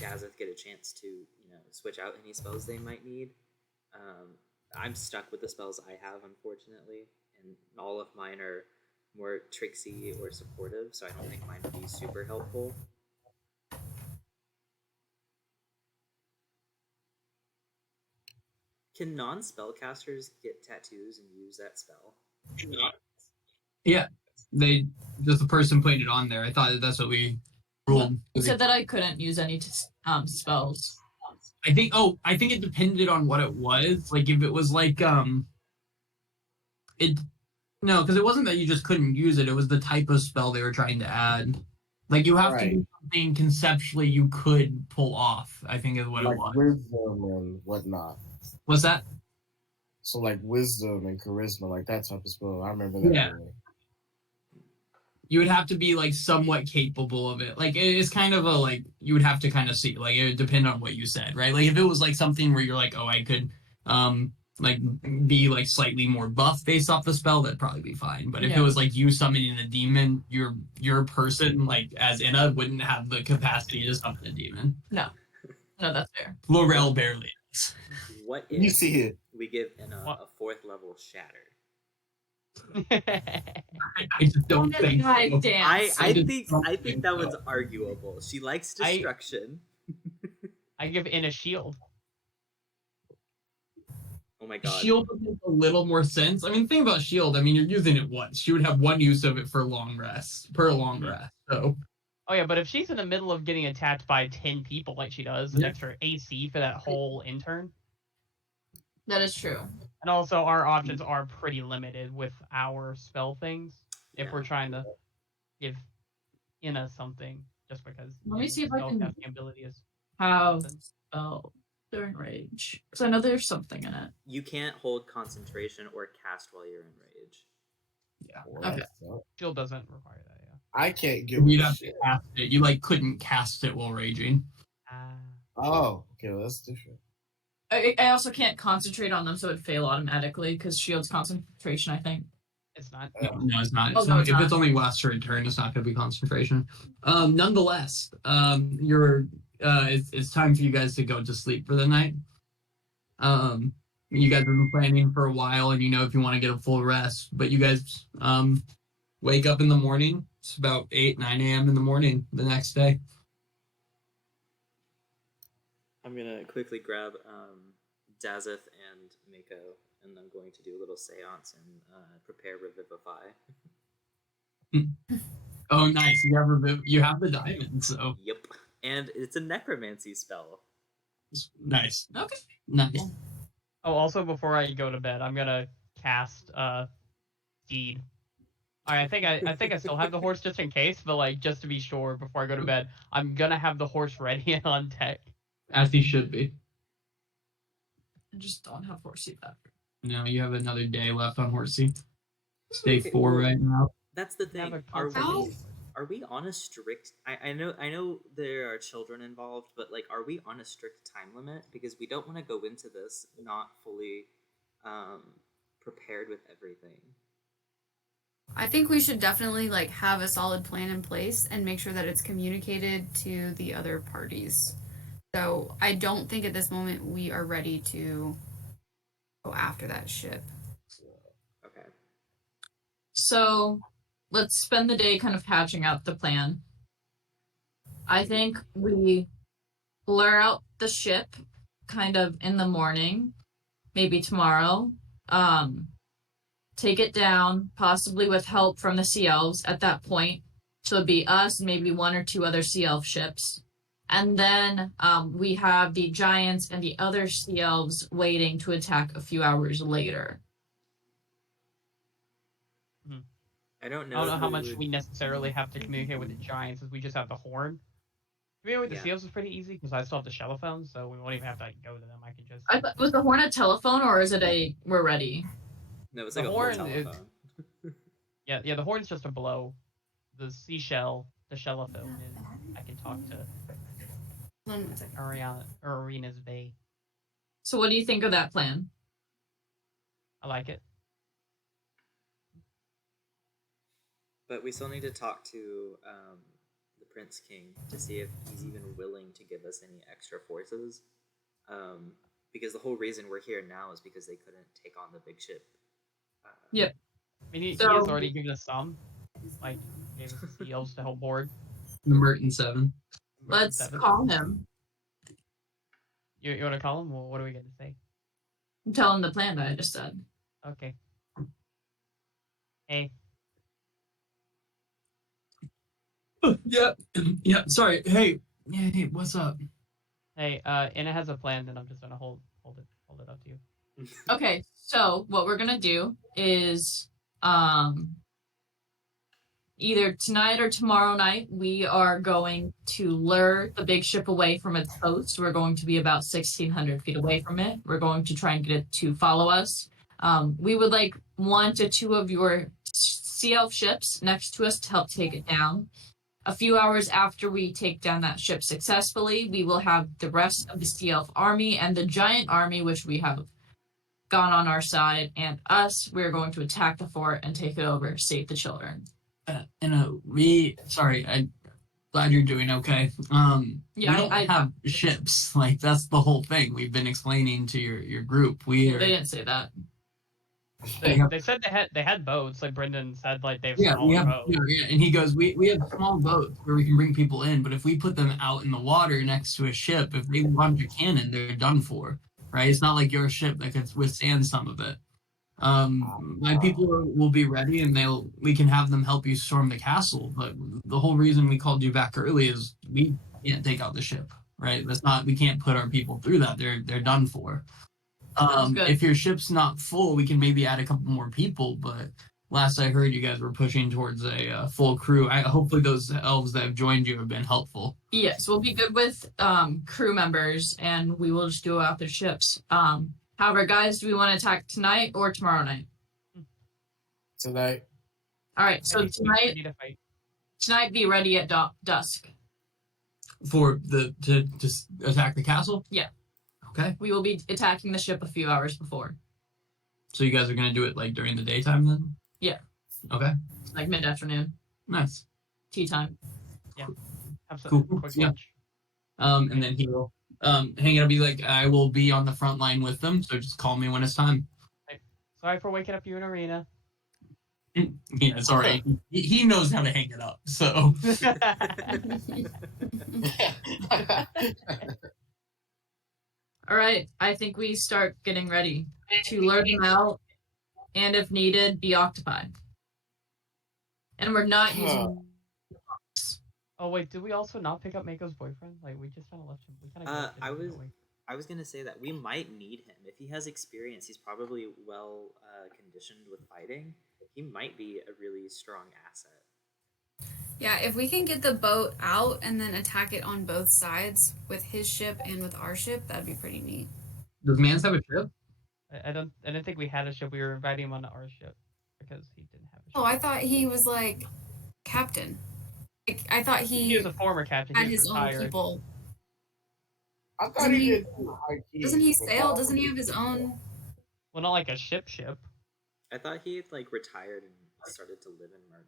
Gazeth get a chance to switch out any spells they might need. I'm stuck with the spells I have, unfortunately, and all of mine are more tricksy or supportive, so I don't think mine would be super helpful. Can non-spellcasters get tattoos and use that spell? Yeah, the person putting it on there. I thought that's what we ruled. You said that I couldn't use any spells. I think it depended on what it was. Like if it was like because it wasn't that you just couldn't use it. It was the type of spell they were trying to add. Like you have to do something conceptually you could pull off. I think is what it was. Wisdom and whatnot. What's that? So like wisdom and charisma, like that type of spell. I remember that. Yeah. You would have to be like somewhat capable of it. Like it's kind of a like you would have to kind of see. Like it would depend on what you said, right? Like if it was like something where you're like, oh, I could like be like slightly more buff based off the spell, that'd probably be fine. But if it was like you summoning a demon, your person like as Inna wouldn't have the capacity to summon a demon. No, that's fair. Lorel barely is. What if you see it? We give Inna a 4th level shatter? I just don't think. So. I think that one's arguable. She likes destruction. I give in a shield. Oh my god. Shield would make a little more sense. I mean, think about shield. I mean, you're using it once. She would have one use of it for long rest. So. Oh yeah, but if she's in the middle of getting attacked by 10 people like she does, an extra AC for that whole intern. That is true. And also, our options are pretty limited with our spell things. If we're trying to give Inna something, just because. Let me see if I can ability is have spell during rage, because I know there's something in it. You can't hold concentration or cast while you're in rage. Yeah. Okay. Shield doesn't require that. Yeah. I can't give. You'd have to cast it. You like couldn't cast it while raging. Oh, okay, well, that's different. I also can't concentrate on them, so it'd fail automatically because shield's concentration, I think. It's not. No, it's not. Oh, no, it's if not. it's only lasts for a turn, it's not going to be concentration. Nonetheless, it's time for you guys to go to sleep for the night. You guys have been planning for a while, and if you want to get a full rest. But you guys wake up in the morning. It's about 9 a.m. in the morning the next day. I'm gonna quickly grab Dazeth and Mako, and I'm going to do a little seance and prepare Revivify. Oh, nice! You have the diamond, so. Yep, and it's a necromancy spell. Nice. Okay. Nice. Oh, also before I go to bed, I'm gonna cast Deed. Alright, I think I still have the horse just in case, but like just to be sure before I go to bed, I'm gonna have the horse ready and on deck. As he should be. I just don't have horsey back. No, you have another day left on Horsey. It's day Okay, 4 well, right now. That's the Have thing. a Are How? we are we on a strict? I know there are children involved, but like, are we on a strict time limit? Because we don't want to go into this not fully um, prepared with everything. I think we should definitely like have a solid plan in place and make sure that it's communicated to the other parties. So I don't think at this moment we are ready to go after that ship. Okay. So let's spend the day kind of hatching out the plan. I think we blur out the ship kind of in the morning, maybe tomorrow. Take it down, possibly with help from the Sea Elves at that point. So it'd be us and maybe 1 or 2 other Sea Elf ships. And then we have the Giants and the other Sea Elves waiting to attack a few hours later. I don't I know. don't know if how we much would- we necessarily have to communicate with the Giants, as we just have the horn. Communicating with the Yeah. seals is pretty easy because I still have the shellophone, so we won't even have to like, go to them. I can just. Was the horn a telephone or is it a we're ready? No, it's The like a horn full is- telephone. Yeah, the horn's just a blow. The seashell, the shellophone is. I can talk to Hold on one second. Arena's Bay. So what do you think of that plan? I like it. But we still need to talk to the Prince King to see if he's even willing to give us any extra forces. Because the whole reason we're here now is because they couldn't take on the big ship. Yeah. I mean, he So- has already given us some. Like, gave us the seals to help board. The Merton 7. Let's Seven. call him. You want to call him? Well, what are we going to say? Tell him the plan that I just said. Okay. Hey. Yep. Yep. Sorry. Hey. Hey. What's up? Hey, Anna has a plan, and I'm just gonna hold it up to you. Okay, so what we're gonna do is either tonight or tomorrow night we are going to lure the big ship away from its coast. We're going to be about 1,600 feet away from it. We're going to try and get it to follow us. We would like 1 to 2 of your sea elf ships next to us to help take it down. A few hours after we take down that ship successfully, we will have the rest of the sea elf army and the giant army, which we have gone on our side, and us, we're going to attack the fort and take it over, save the children. Sorry, I'm glad you're doing okay. Yeah, we don't I- have ships. Like, that's the whole thing we've been explaining to your group. We They are, didn't say that. They said they had boats. Like Brendan said, like they have yeah, we smaller have, boats. yeah, and he goes, we have small boats where we can bring people in, but if we put them out in the water next to a ship, if they launch a cannon, they're done for, right? It's not like your ship that could withstand some of it. My people will be ready, and we can have them help you storm the castle. But the whole reason we called you back early is we can't take out the ship, right? We can't put our people through that. They're done for. Sounds good. If your ship's not full, we can maybe add a couple more people. But last I heard, you guys were pushing towards a full crew. Hopefully those elves that have joined you have been helpful. Yes, we'll be good with crew members, and we will just go out their ships. However, guys, do we want to attack tonight or tomorrow night? Tonight. All right, so We tonight, need to fight. be ready at dusk. For to attack the castle? Yeah. Okay. We will be attacking the ship a few hours before, So you guys are gonna do it like during the daytime then? Yeah. Okay. like mid-afternoon, Nice. tea time. Have some Cool. quick Yeah. lunch. And then he will hang it up, be like, I will be on the front line with them, so just call me when it's time. Sorry for waking up you in Arena. Yeah, it's alright. He knows how to hang it up, so All right, I think we start getting ready to lure them out, and if needed, be occupied. And we're not using. Oh wait, did we also not pick up Mako's boyfriend? Like we just kind of left him. We kind of. I was gonna say that we might need him if he has experience. He's probably well conditioned with fighting. He might be a really strong asset. Yeah, if we can get the boat out and then attack it on both sides with his ship and with our ship, that'd be pretty neat. Does Mans have a ship? I didn't think we had a ship. We were inviting him onto our ship because he didn't have a ship. Oh, I thought he was like captain. Like, I thought He was a former captain. had He was his own retired. people. I thought Doesn't he he? did high key. Doesn't he sail? Doesn't he have his own? Well, not like a ship. I thought he had like retired and started to live in Merton.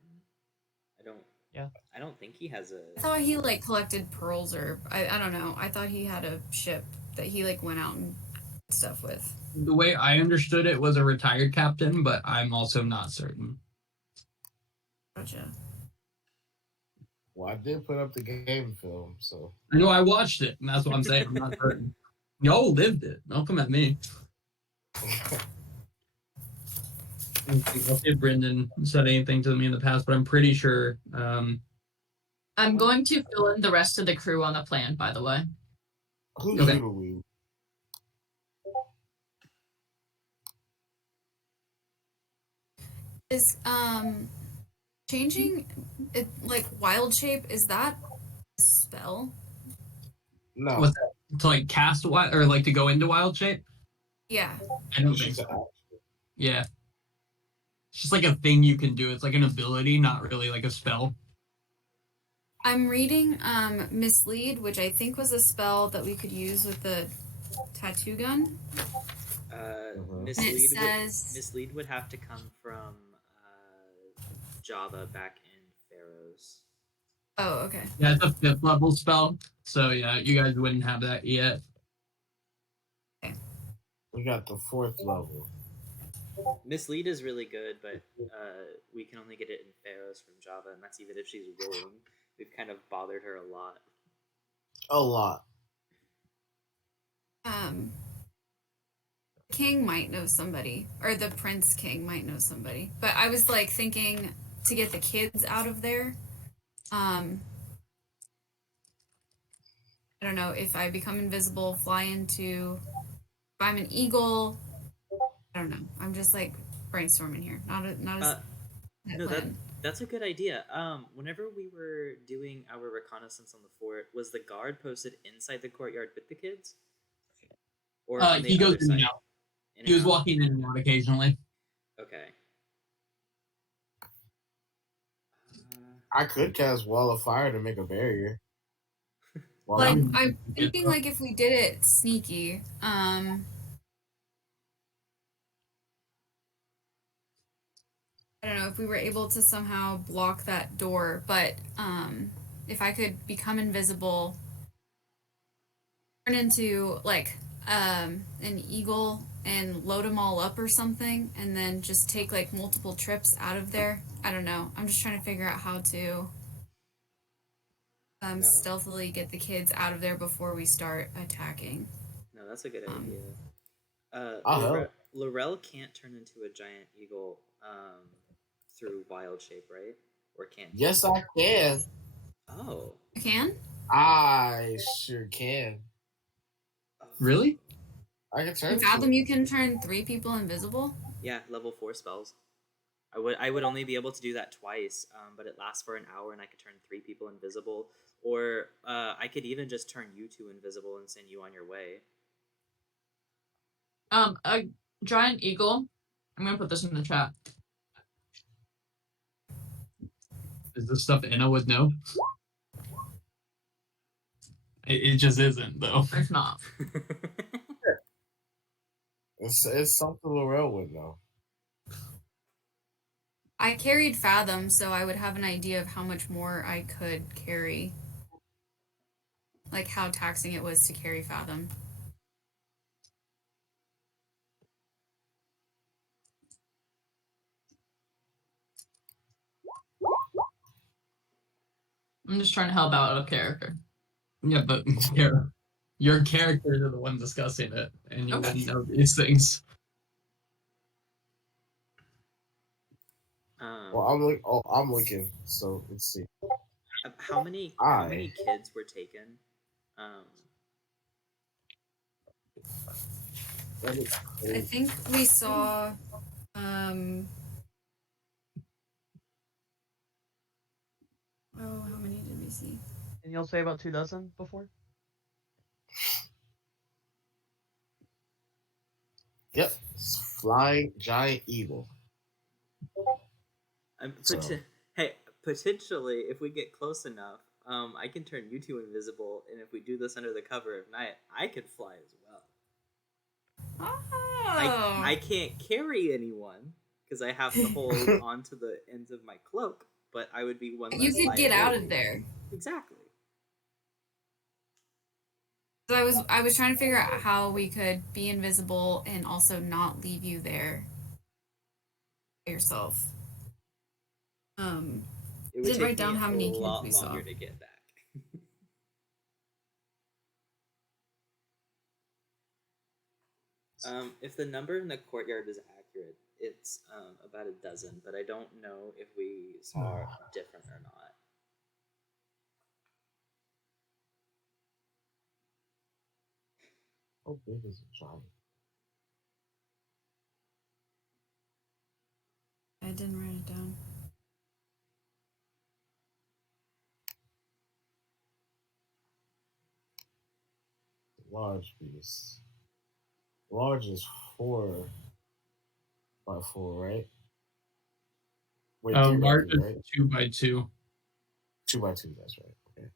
I don't. Yeah. I don't think he has a. I thought he like collected pearls, or I don't know. I thought he had a ship that he like went out and did stuff with. The way I understood it was a retired captain, but I'm also not certain. Gotcha. Well, I did put up the game film, so. I know I watched it, and that's what I'm saying. I'm not certain. Y'all lived it. Don't come at me. I'll see if Brendan said anything to me in the past, but I'm pretty sure. I'm going to fill in the rest of the crew on the plan, by the way. Who's Okay. Doodaloo? Is changing it like wild shape, is that a spell? No. What's that? To like cast wild or like to go into wild shape? Yeah. I don't think so. Yeah. It's just like a thing you can do. It's like an ability, not really like a spell. I'm reading mislead, which I think was a spell that we could use with the tattoo gun. Mislead, says- mislead would have to come from Java back in Pharaohs. Oh, okay. Yeah, it's a 5th level spell. So yeah, you guys wouldn't have that yet. We got the 4th level. Mislead is really good, but we can only get it in Pharaohs from Java, and that's even if she's willing. We've kind of bothered her a lot. A lot. King might know somebody, or the Prince King might know somebody. But I was like thinking to get the kids out of there. I don't know if I become invisible, fly into. If I'm an eagle, I don't know. I'm just like brainstorming here. Not a No, plan. that's a good idea. Whenever we were doing our reconnaissance on the fort, was the guard posted inside the courtyard with the kids? Or on the He goes other in and side? out. He was walking in and out occasionally. Okay. I could cast Wall of Fire to make a barrier. Well, Like I'm- I'm thinking like if we did it sneaky, I don't know if we were able to somehow block that door, but if I could become invisible, turn into like an eagle and load them all up or something, and then just take like multiple trips out of there. I don't know. I'm just trying to figure out how to No. stealthily get the kids out of there before we start attacking. No, that's a good idea. I'll help. Laurel can't turn into a giant eagle through wild shape, right? Or can't? Yes, I can. Oh. You can? I sure can. Really? I can turn. In Fathom, you can turn 3 people invisible? Yeah, level 4 spells. I would only be able to do that twice, but it lasts for an hour, and I could turn 3 people invisible. Or I could even just turn you 2 invisible and send you on your way. A giant eagle. I'm gonna put this in the chat. Is this stuff Anna would know? It just isn't, though. If not, It's something Laurel would know. I carried Fathom, so I would have an idea of how much more I could carry. Like how taxing it was to carry Fathom. I'm just trying to help out a character. Yeah, but your characters are the one discussing it, and you Okay. wouldn't know these things. Well, I'm looking. So let's see. How many kids were taken? I think we saw oh, how many did we see? And you'll say about 2 dozen before? Yep. Flying giant eagle. Hey, potentially, if we get close enough, I can turn you two invisible, and if we do this under the cover of night, I can fly as well. Oh. I can't carry anyone because I have to hold onto the ends of my cloak, but I would be one. You could get out of there. Exactly. So I was trying to figure out how we could be invisible and also not leave you there by yourself. It would didn't take write down me how many a kids lot we saw. longer to get back. If the number in the courtyard is accurate, it's about a dozen, but I don't know if we saw different or not. How big is a giant? I didn't write it down. Large beast. Large is 4 by 4, right? Wait, 3 by Large 3, is right? 2 by 2. 2 by 2, that's right. Okay.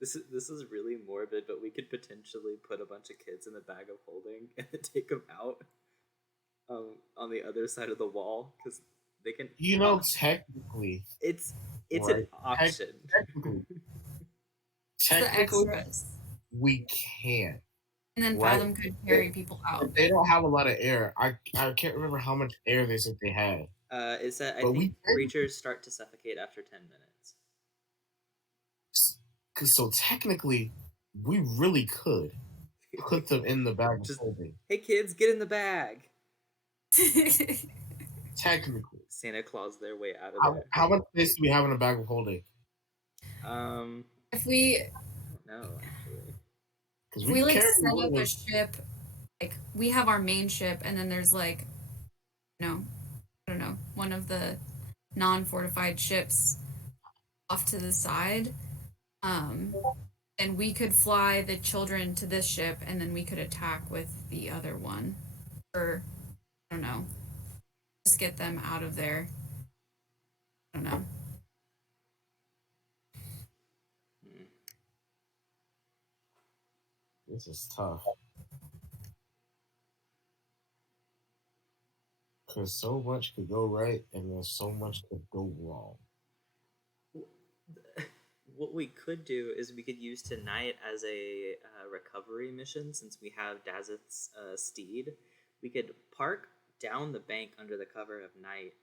This is really morbid, but we could potentially put a bunch of kids in the bag of holding and then take them out on the other side of the wall because they can. Technically, it's right. an option. Technically, The extras. we can. And then right? Fathom could carry people out. They don't have a lot of air. I can't remember how much air they said they had. It's that I But think creatures start to suffocate after 10 minutes. So technically, we really could put them in the bag of holding. Hey kids, get in the bag. Technically, Santa Claus their way out of there. How much space do we have in a bag of holding? If we, I don't know actually. If we like set up a ship, like we have our main ship, and then there's like, I don't know, one of the non-fortified ships off to the side. And we could fly the children to this ship, and then we could attack with the other one, or I don't know, just get them out of there. I don't know. This is tough. Because so much could go right, and then so much could go wrong. What we could do is we could use tonight as a recovery mission since we have Dazeth's steed. We could park down the bank under the cover of night,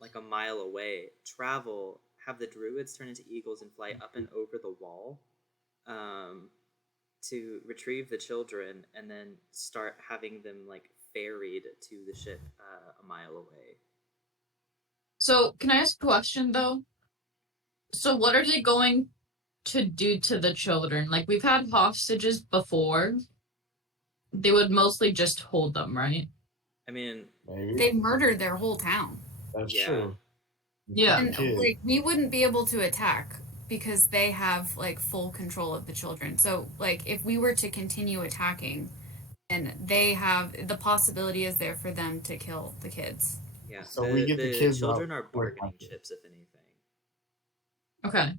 like a mile away, travel, have the druids turn into eagles and fly up and over the wall to retrieve the children and then start having them like ferried to the ship a mile away. So, can I ask a question though? So, what are they going to do to the children? Like, we've had hostages before. They would mostly just hold them, right? I mean, they murdered their whole town. That's true. Yeah. And like, we wouldn't be able to attack because they have like full control of the children. So, like, if we were to continue attacking, and they have the possibility is there for them to kill the kids. Yeah. So we get the kids children out are bargaining chips, if anything. Okay.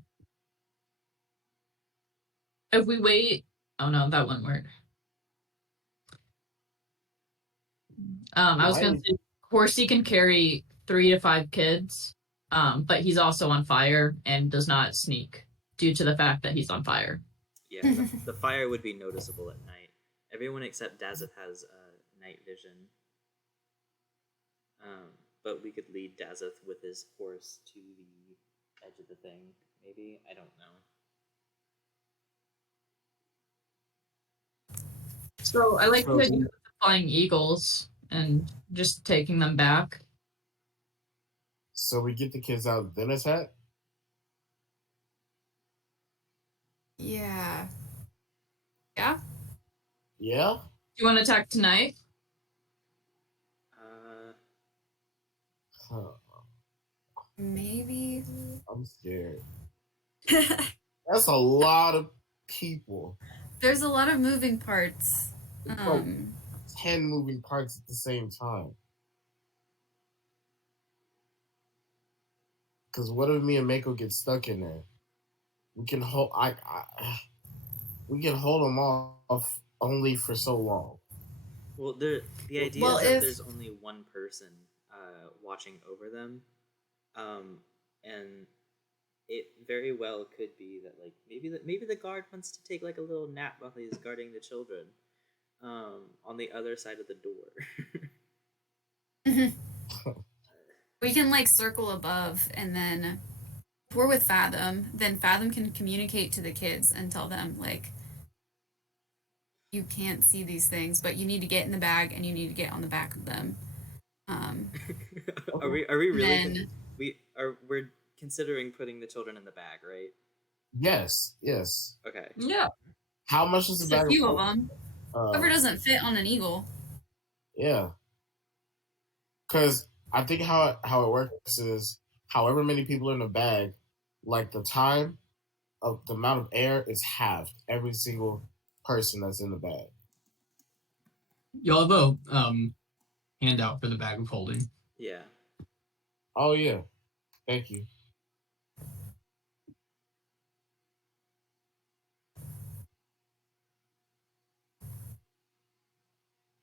If we wait, oh no, that wouldn't work. I was gonna say Horsey can carry 3 to 5 kids, but he's also on fire and does not sneak due to the fact that he's on fire. Yeah, the fire would be noticeable at night. Everyone except Dazeth has night vision. But we could lead Dazeth with his horse to the edge of the thing. Maybe? I don't know. So I like the idea of the flying eagles and just taking them back. So we get the kids out, then attack? Yeah. Yeah? Yeah? Do you want to attack tonight? Maybe. I'm scared. That's a lot of people. There's a lot of moving parts. It's like 10 moving parts at the same time. Because what if me and Mako get stuck in there? We can hold. We can hold them off only for so long. Well, the idea Well, is that if- there's only one person watching over them, and it very well could be that like maybe the guard wants to take like a little nap while he's guarding the children, on the other side of the door. We can like circle above, and then if we're with Fathom, then Fathom can communicate to the kids and tell them like, you can't see these things, but you need to get in the bag and you need to get on the back of them. Are we really? Then- We're considering putting the children in the bag, right? Yes. Okay. Yeah. How much is the Just bag? a few of them. Uh, Whoever doesn't fit on an eagle. Yeah. Because I think how it works is however many people are in the bag, like the time of the amount of air is halved every single person that's in the bag. Y'all have a handout for the bag of holding. Yeah. Oh yeah. Thank you.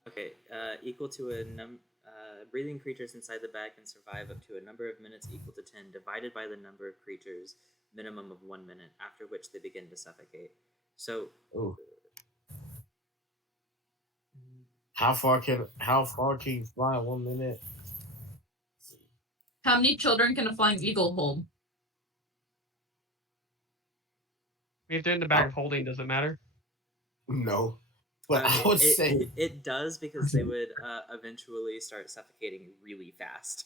Okay. Equal to a breathing creatures inside the bag can survive up to a number of minutes equal to 10, divided by the number of creatures, minimum of 1 minute, after which they begin to suffocate. So. Ooh. How far can you fly in 1 minute? How many children can a flying eagle hold? If they're in the bag of holding, does it matter? No. But I would say it does, because they would eventually start suffocating really fast.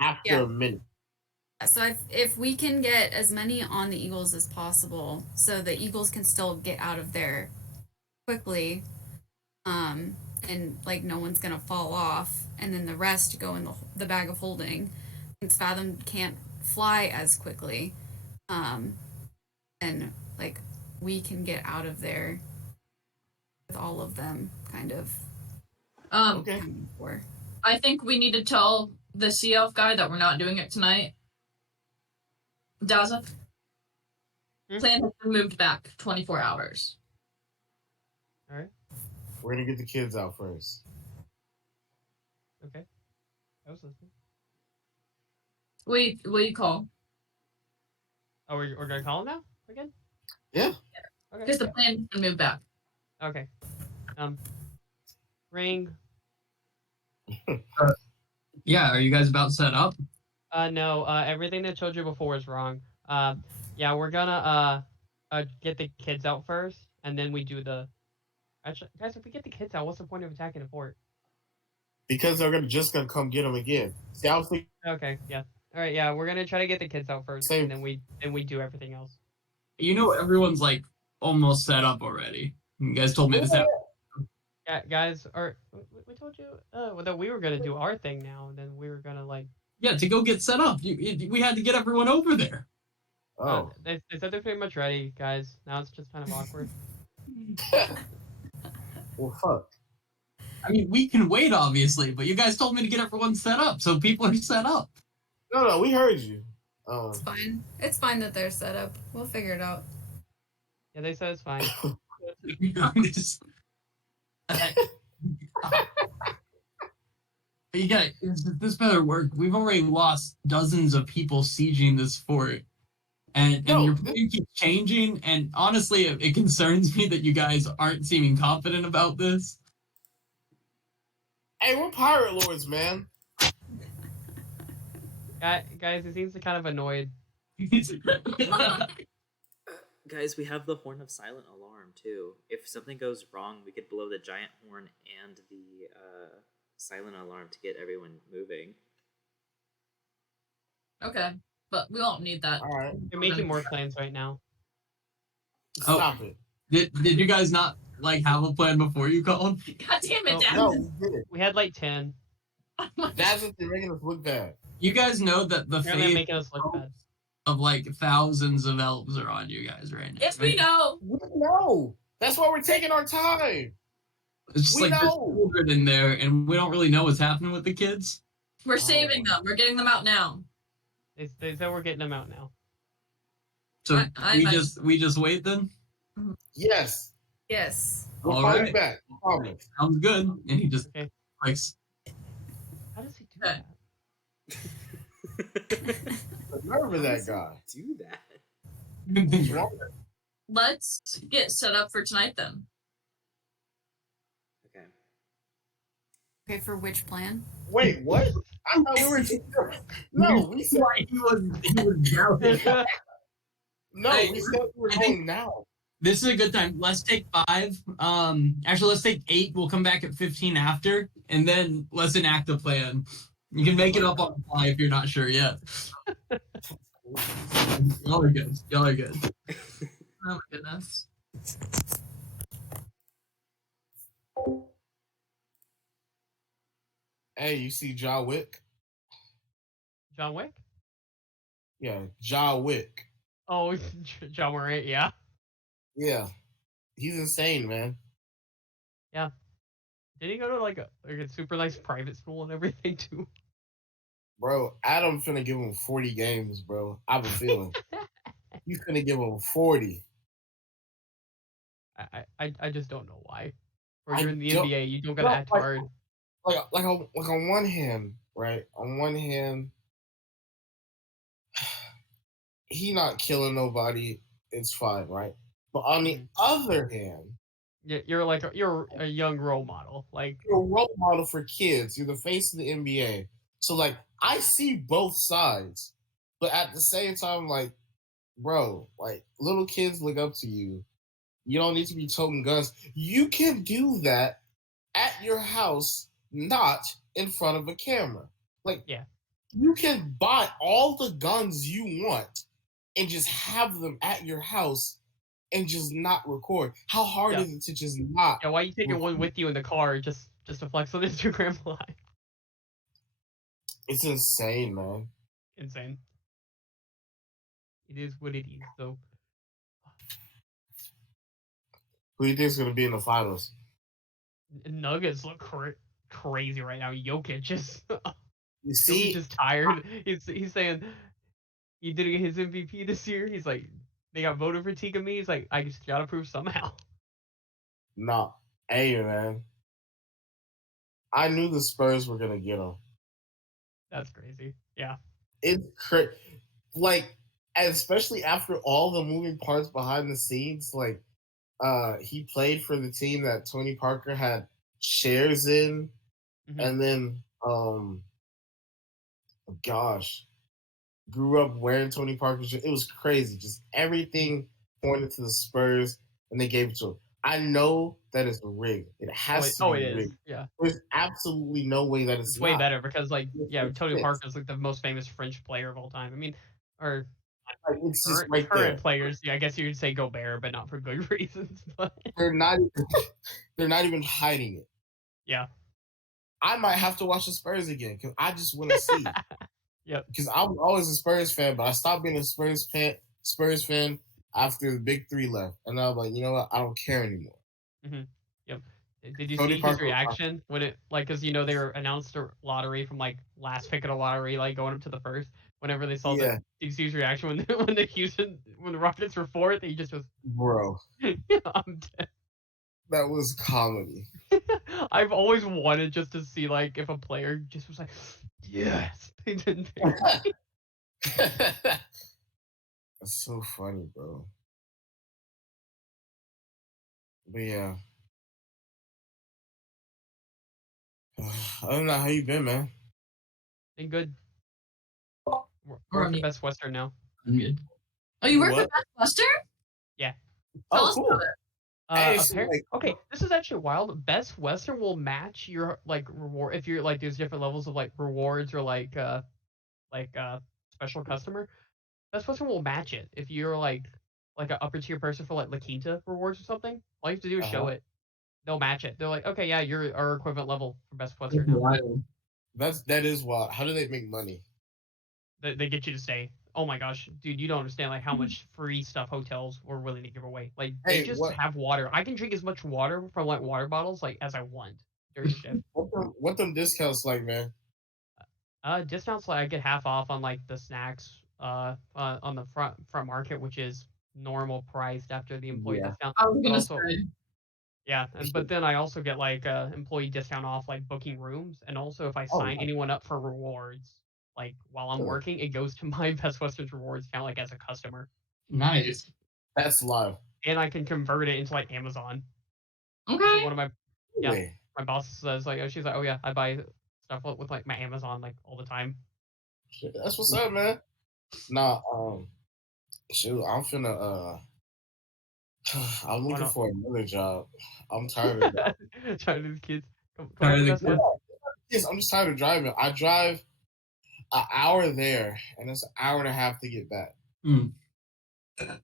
after a minute. So if we can get as many on the eagles as possible, so the eagles can still get out of there quickly, and like no one's gonna fall off, and then the rest go in the bag of holding. Since Fathom can't fly as quickly, and like we can get out of there with all of them, kind of. Okay. Before. I think we need to tell the sea elf guy that we're not doing it tonight. Daza, plan has been moved back 24 hours. All right. We're gonna get the kids out first. Okay. I was listening. What do you call? Oh, we're gonna call him now again? Yeah. Okay. Because the plan has been moved back. Okay. Ring. Yeah, are you guys about set up? No. Everything that told you before is wrong. Yeah, we're gonna get the kids out first, and then we do the. Actually, guys, if we get the kids out, what's the point of attacking the fort? Because they're gonna come get them again. See, I was thinking, Okay. Yeah. All right. Yeah, we're gonna try to get the kids out first, Same. and then we do everything else. You know, everyone's like almost set up already. You guys told me this out. Yeah, guys, we told you that we were gonna do our thing now, and then we were gonna like. Yeah, to go get set up. We had to get everyone over there. oh, They said they're pretty much ready, guys. Now it's just kind of awkward. well, fuck. I mean, we can wait, obviously, but you guys told me to get everyone set up, so people are set up. No, we heard you. It's fine. It's fine that they're set up. We'll figure it out. Yeah, they said it's fine. You guys, this better work. We've already lost dozens of people sieging this fort. And No, your plan keeps changing, and honestly, it concerns me that you guys aren't seeming confident about this. Hey, we're pirate lords, man. Guys, he seems kind of annoyed. Guys, we have the horn of silent alarm too. If something goes wrong, we could blow the giant horn and the silent alarm to get everyone moving. Okay, but we won't need that. All right, You're making more plans right now. stop it. Did you guys not like have a plan before you called? God damn it, No, Dad. No, we did it. We had like 10. That's what they're making us look bad. You guys know that the Apparently fate making us look bad. of like thousands of elves are on you guys right now. Yes, we know. We know. That's why we're taking our time. It's just We like there's know. children in there, and we don't really know what's happening with the kids. We're saving them. We're getting them out now. They said we're getting them out now. So I we might- just wait then. Yes. Yes. We'll All call right. you back. Promise. Sounds good. And he just Okay. clicks. How does he do Okay. that? Remember How that does he guy. do that? What's wrong with him? Let's get set up for tonight then. Okay. Okay, for which plan? Wait, what? I thought we were. No, we said he was doubting. no. Hey, We said we were I think- going now. This is a good time. Let's take 5. Actually, let's take 8. We'll come back at 15 after, and then let's enact the plan. You can make it up on the fly if you're not sure yet. Y'all are good. Y'all are good. Oh my goodness. Hey, you see John Wick? John Wick? Yeah, John Wick. Oh, John Wick, yeah. Yeah, he's insane, man. Did he go to like a super nice private school and everything too? Bro, Adam finna give him 40 games, bro. I have a feeling. You finna give him 40. I just don't know why. Or I you're in the don't- NBA, you don't gotta No, act like- hard. Like on one hand, right? On one hand, he not killing nobody. It's fine, right? But on the other hand, You're a young role model. Like you're a role model for kids. You're the face of the NBA. So like, I see both sides, but at the same time, like, bro, like little kids look up to you. You don't need to be toting guns. You can do that at your house, not in front of a camera. Like, Yeah. you can buy all the guns you want and just have them at your house and just not record. How hard Yeah. is it to just not? yeah, why you taking one with you in the car just to flex on Instagram Live? It's insane, man. Insane. It is what it is, though. Who do you think is going to be in the finals? Nuggets look crazy right now. Jokic is You Jokic see, is tired. He's saying he didn't get his MVP this year. He's like, they got voted for Tika me. He's like, I just gotta prove somehow. nah. Hey, man. I knew the Spurs were going to get him. That's crazy. Yeah. It's crazy. Like, especially after all the moving parts behind the scenes, like, he played for the team that Tony Parker had shares in, Mhm. and then gosh, grew up wearing Tony Parker's shirt. It was crazy. Just everything pointed to the Spurs, and they gave it to him. I know that it's rigged. It has to Oh, be it is. rigged. Yeah. There's absolutely no way that It's it's way not. better because, like, yeah, It Tony fits. Parker's like the most famous French player of all time. I mean, or Like, it's just current, right current there. players. Yeah, I guess you would say Gobert, but not for good reasons. But They're not. They're not even hiding it. yeah. I might have to watch the Spurs again because I just want to see. Yep. Because I was always a Spurs fan, but I stopped being a Spurs fan after the Big Three left, and I was like, you know what? I don't care anymore. Yep. Did you Tony see his Parker- reaction when it, like, because you know they were announced a lottery from like last pick of the lottery, like going up to the first. Whenever they saw Yeah. that, did you see his reaction when when the Rockets were fourth? He just was, Bro, I'm dead. that was comedy. I've always wanted just to see like if a player just was like, yes, they didn't. That's so funny, bro. But yeah. Other than that, how you been, man? Been good. We're We're at on the the- Best Western now. I'm good. Oh, you work What? with Best Buster? Tell Oh, us cool. about it. Hey, so, like- Okay, this is actually wild. Best Western will match your like reward if you're like there's different levels of like rewards or like special customer. Best Western will match it if you're like an upper tier person for like La Quinta rewards or something. All you have to do is show Uh-huh. it. They'll match it. They're like, okay, yeah, you're our equivalent level for Best Western now. Wild. that is wild. How do they make money? They get you to stay. oh my gosh, dude, you don't understand like how much free stuff hotels were willing to give away. Like they Hey, just what have water. I can drink as much water from like water bottles like as I want during shift. what them discounts like, man? Discounts like I get half off on like the snacks on the front market, which is normal priced after the employee Yeah. discount. I was But gonna also say. yeah, but then I also get like employee discount off like booking rooms, and also if I sign wow. anyone up for rewards, like while I'm Really? working, it goes to my Best Western rewards account like as a customer, Nice. That's live. and I can convert it into like Amazon. So Okay. one of my Really? my boss says like, oh, she's like, oh yeah, I buy stuff with like my Amazon like all the time. Shit, that's what's up, man. Nah, shoot, I'm finna I'm Why looking not? for another job. I'm tired of that. Trying to kids. Come Tired on, of the Best kids? Western. Yes, I'm just tired of driving. I drive an hour there, and it's an hour and a half to get back. Mm.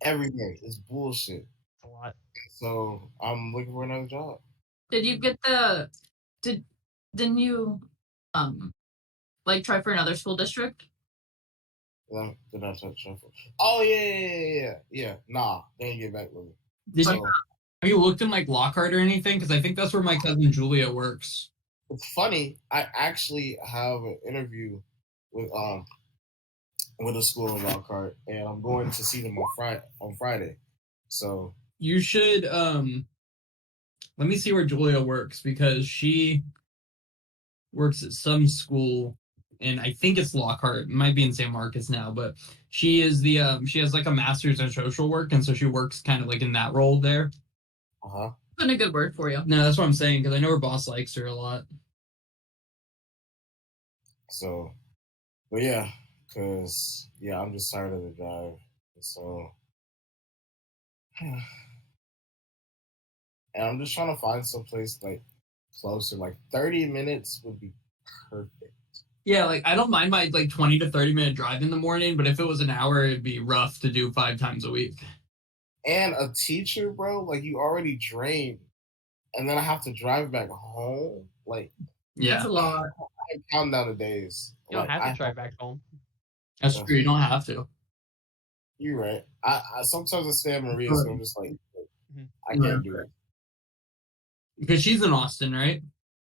Every day. It's bullshit. It's a lot. So I'm looking for another job. Did you get the? Didn't you like try for another school district? Did I touch your phone? Oh yeah. Nah, they didn't get back with me. Did So, you, have you looked in like Lockhart or anything? Because I think that's where my cousin Julia works. it's funny. I actually have an interview with a school in Lockhart, and I'm going to see them on Friday. So You should let me see where Julia works because she works at some school and I think it's Lockhart. It might be in San Marcos now, but she is the she has like a master's in social work and so she works kind of like in that role there. Been a good word for you. No, that's what I'm saying because I know her boss likes her a lot. So, but yeah, cause yeah, I'm just tired of the drive. So, and I'm just trying to find someplace like closer. Like 30 minutes would be perfect. Yeah, like I don't mind my like 20 to 30 minute drive in the morning, but if it was an hour, it'd be rough to do 5 times a week. And a teacher, bro, like you already drained, and then I have to drive back home. Like, Yeah, That's a lot. I count down the days. You don't Like, have to drive back home. that's true. You don't have to. You're right. I sometimes I stay at Maria, so I'm just like, I Yeah. can't do it. Because she's in Austin, right?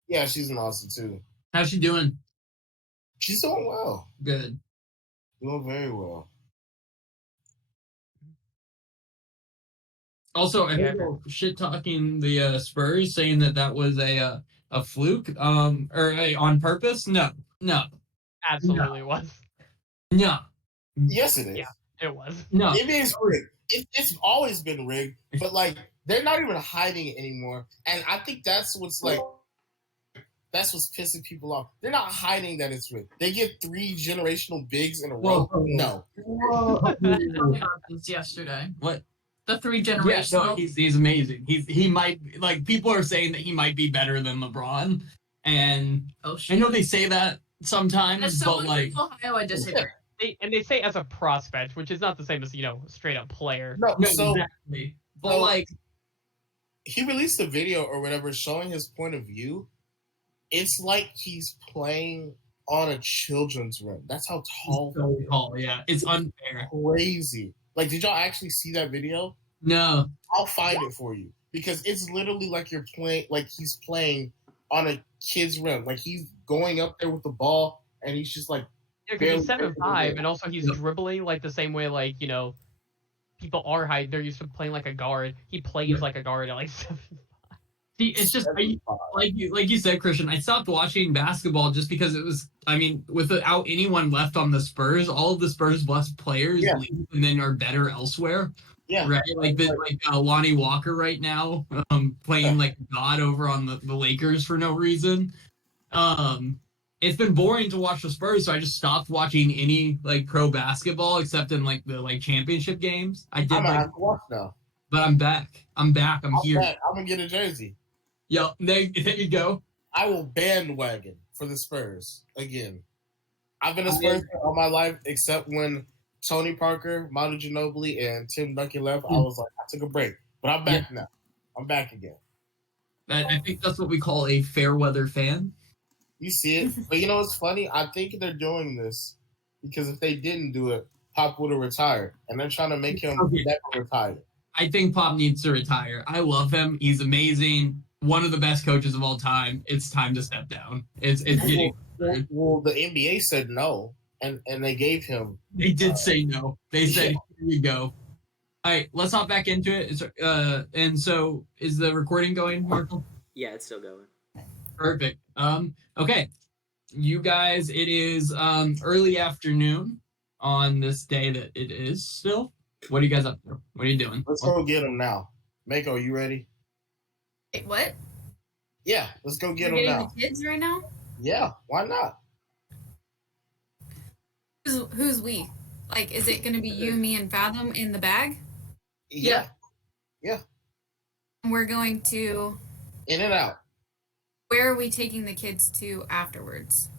Yeah, she's in Austin too. How's she doing? She's doing well. Good. Doing very well. Also, I heard shit talking the Spurs saying that was a fluke, or on purpose. No, Absolutely was. no. Yes, it is. Yeah. It was. No. It is rigged. It's always been rigged, but like they're not even hiding it anymore. And I think that's what's pissing people off. They're not hiding that it's rigged. They get 3 generational bigs in a row. Whoa. No. Yesterday. What? The 3 Yeah, generational. no, he's amazing. He might like people are saying that he might be better than LeBron, and I know they say that sometimes, but like Ohio, I disagree. They say as a prospect, which is not the same as straight up player. No, so exactly. But so- like he released a video or whatever showing his point of view. It's like he's playing on a children's room. That's how tall. so tall, yeah, it's unfair. Crazy. Like, did y'all actually see that video? No, I'll find it for you because it's literally like you're playing, like he's playing on a kid's rim. Like he's going up there with the ball and he's just like, Yeah, because he's 7'5", and also he's dribbling like the same way like people are high. They're used to playing like a guard. He plays like a guard at like 7'5". see, it's just like you said, Christian. I stopped watching basketball just because it was. I mean, without anyone left on the Spurs, all of the Spurs' best players leave and then are better elsewhere. Yeah, right. Like Lonnie Walker right now, playing like God over on the Lakers for no reason. It's been boring to watch the Spurs, so I just stopped watching any like pro basketball except in like the championship games. I did. I'm gonna have to watch now. But I'm back. I'm here. Back. I'm gonna get a jersey. Yep, there you go. I will bandwagon for the Spurs again. I've been a Spurs fan all my life, except when Tony Parker, Manu Ginobili, and Tim Duncan left. I was like, I took a break, but I'm back now. I'm back again. I think that's what we call a fair weather fan. You see it, but you know what's funny? I think they're doing this because if they didn't do it, Pop would have retired, and they're trying to make him never retire. I think Pop needs to retire. I love him. He's amazing. One of the best coaches of all time. It's time to step down. It's getting. Well, the NBA said no, and they gave him. They did say no. They said, "Here you go." All right, let's hop back into it. And so, is the recording going, Marco? Yeah, it's still going. Perfect. Okay, you guys. It is early afternoon on this day that it is still. What are you guys up to? What are you doing? Let's go get him now. Mako, you ready? Wait, what? Yeah, let's go get We're him getting now. the kids right now? Yeah, why not? Who's we? Like, is it going to be you, me, and Fathom in the bag? Yeah. And we're going to. In and out. Where are we taking the kids to afterwards?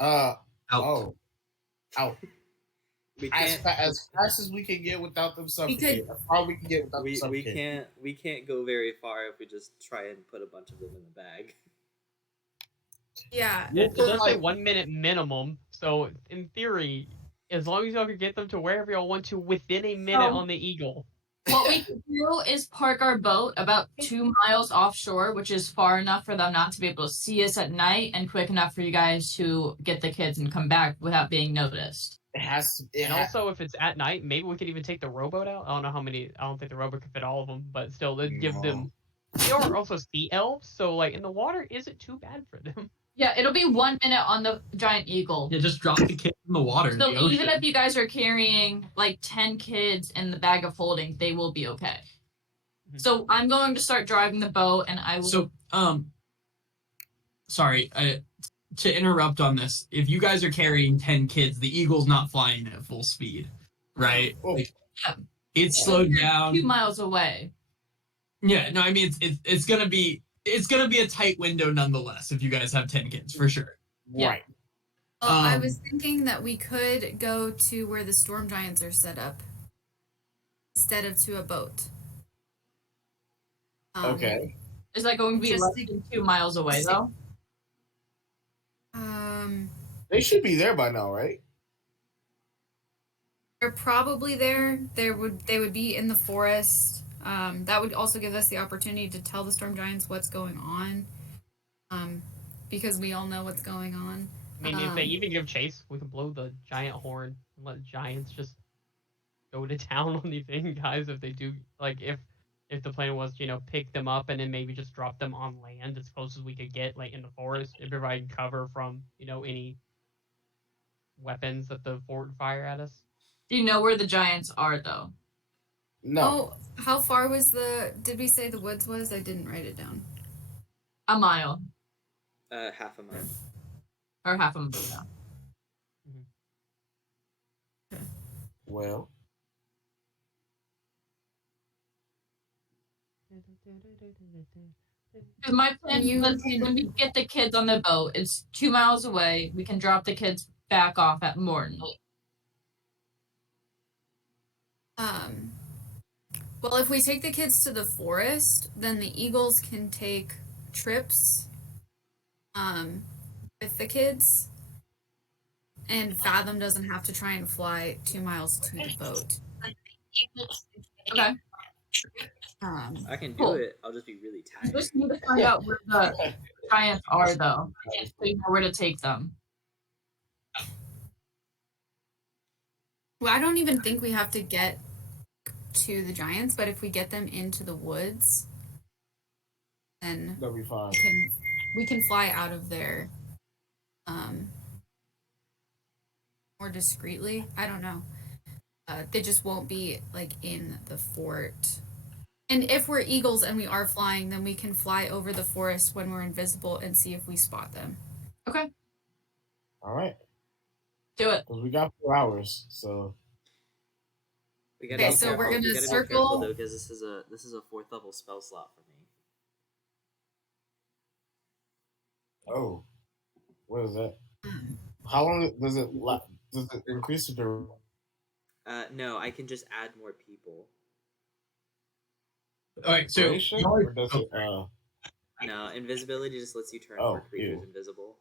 Out. Out. We As can't. fast as we can get without them suffocating. As far as we can get without them We suffocating. can't go very far if we just try and put a bunch of them in the bag. Yeah. It does say 1 minute minimum, so in theory, as long as y'all can get them to wherever y'all want to within a minute on the Eagle. What we can do is park our boat about 2 miles offshore, which is far enough for them not to be able to see us at night and quick enough for you guys to get the kids and come back without being noticed. It has to. And also, if it's at night, maybe we could even take the rowboat out. I don't know how many. I don't think the rowboat could fit all of them, but still, it'd give them. They are also sea elves, so like in the water isn't too bad for them. Yeah, it'll be 1 minute on the giant eagle. Yeah, just drop the kids in the water. So in the even ocean. if you guys are carrying like 10 kids in the bag of holding, they will be okay. Mhm. So I'm going to start driving the boat, and I will. So, sorry, to interrupt on this. If you guys are carrying 10 kids, the Eagle's not flying at full speed, right? Oh. Like, Yeah. it's slowed down. 2 miles away. Yeah, no, I mean it's gonna be a tight window nonetheless if you guys have 10 kids for sure. Yeah. Right. Well, I was thinking that we could go to where the storm giants are set up instead of to a boat. Okay. Is that going to be Just less to- than 2 miles away though? They should be there by now, right? They're probably there. They would be in the forest. That would also give us the opportunity to tell the storm giants what's going on. Because we all know what's going on. I mean, if they even give chase, we can blow the giant horn and let giants just go to town on these guys. If they do, like, if the plan was, pick them up and then maybe just drop them on land as close as we could get, like in the forest, and provide cover from, any weapons that the fort fire at us. Do you know where the giants are though? No. Oh, how far was did we say the woods was? I didn't write it down. A mile Half a mile. or half a mile. Well. Because my plan You was can- when we get the kids on the boat, it's 2 miles away. We can drop the kids back off at Morton. Well, if we take the kids to the forest, then the eagles can take trips with the kids. And Fathom doesn't have to try and fly 2 miles to the boat. Okay. I can do Cool. it. I'll just be really You tired. just need to find out where the giants are though. So you know where to take them. Well, I don't even think we have to get to the giants, but if we get them into the woods, then That'll be fine. we can fly out of there more discreetly. I don't know. They just won't be like in the fort. And if we're eagles and we are flying, then we can fly over the forest when we're invisible and see if we spot them. Okay. All right. Do it. Because we got 4 hours, so. We gotta Okay, be so careful. we're gonna We gotta be circle- careful though, because this is a 4th level spell slot for me. Oh. What is that? How long does it increase the duration? No, I can just add more people. All right, so Or does it, No, invisibility just lets you turn Oh, more creatures ew. invisible.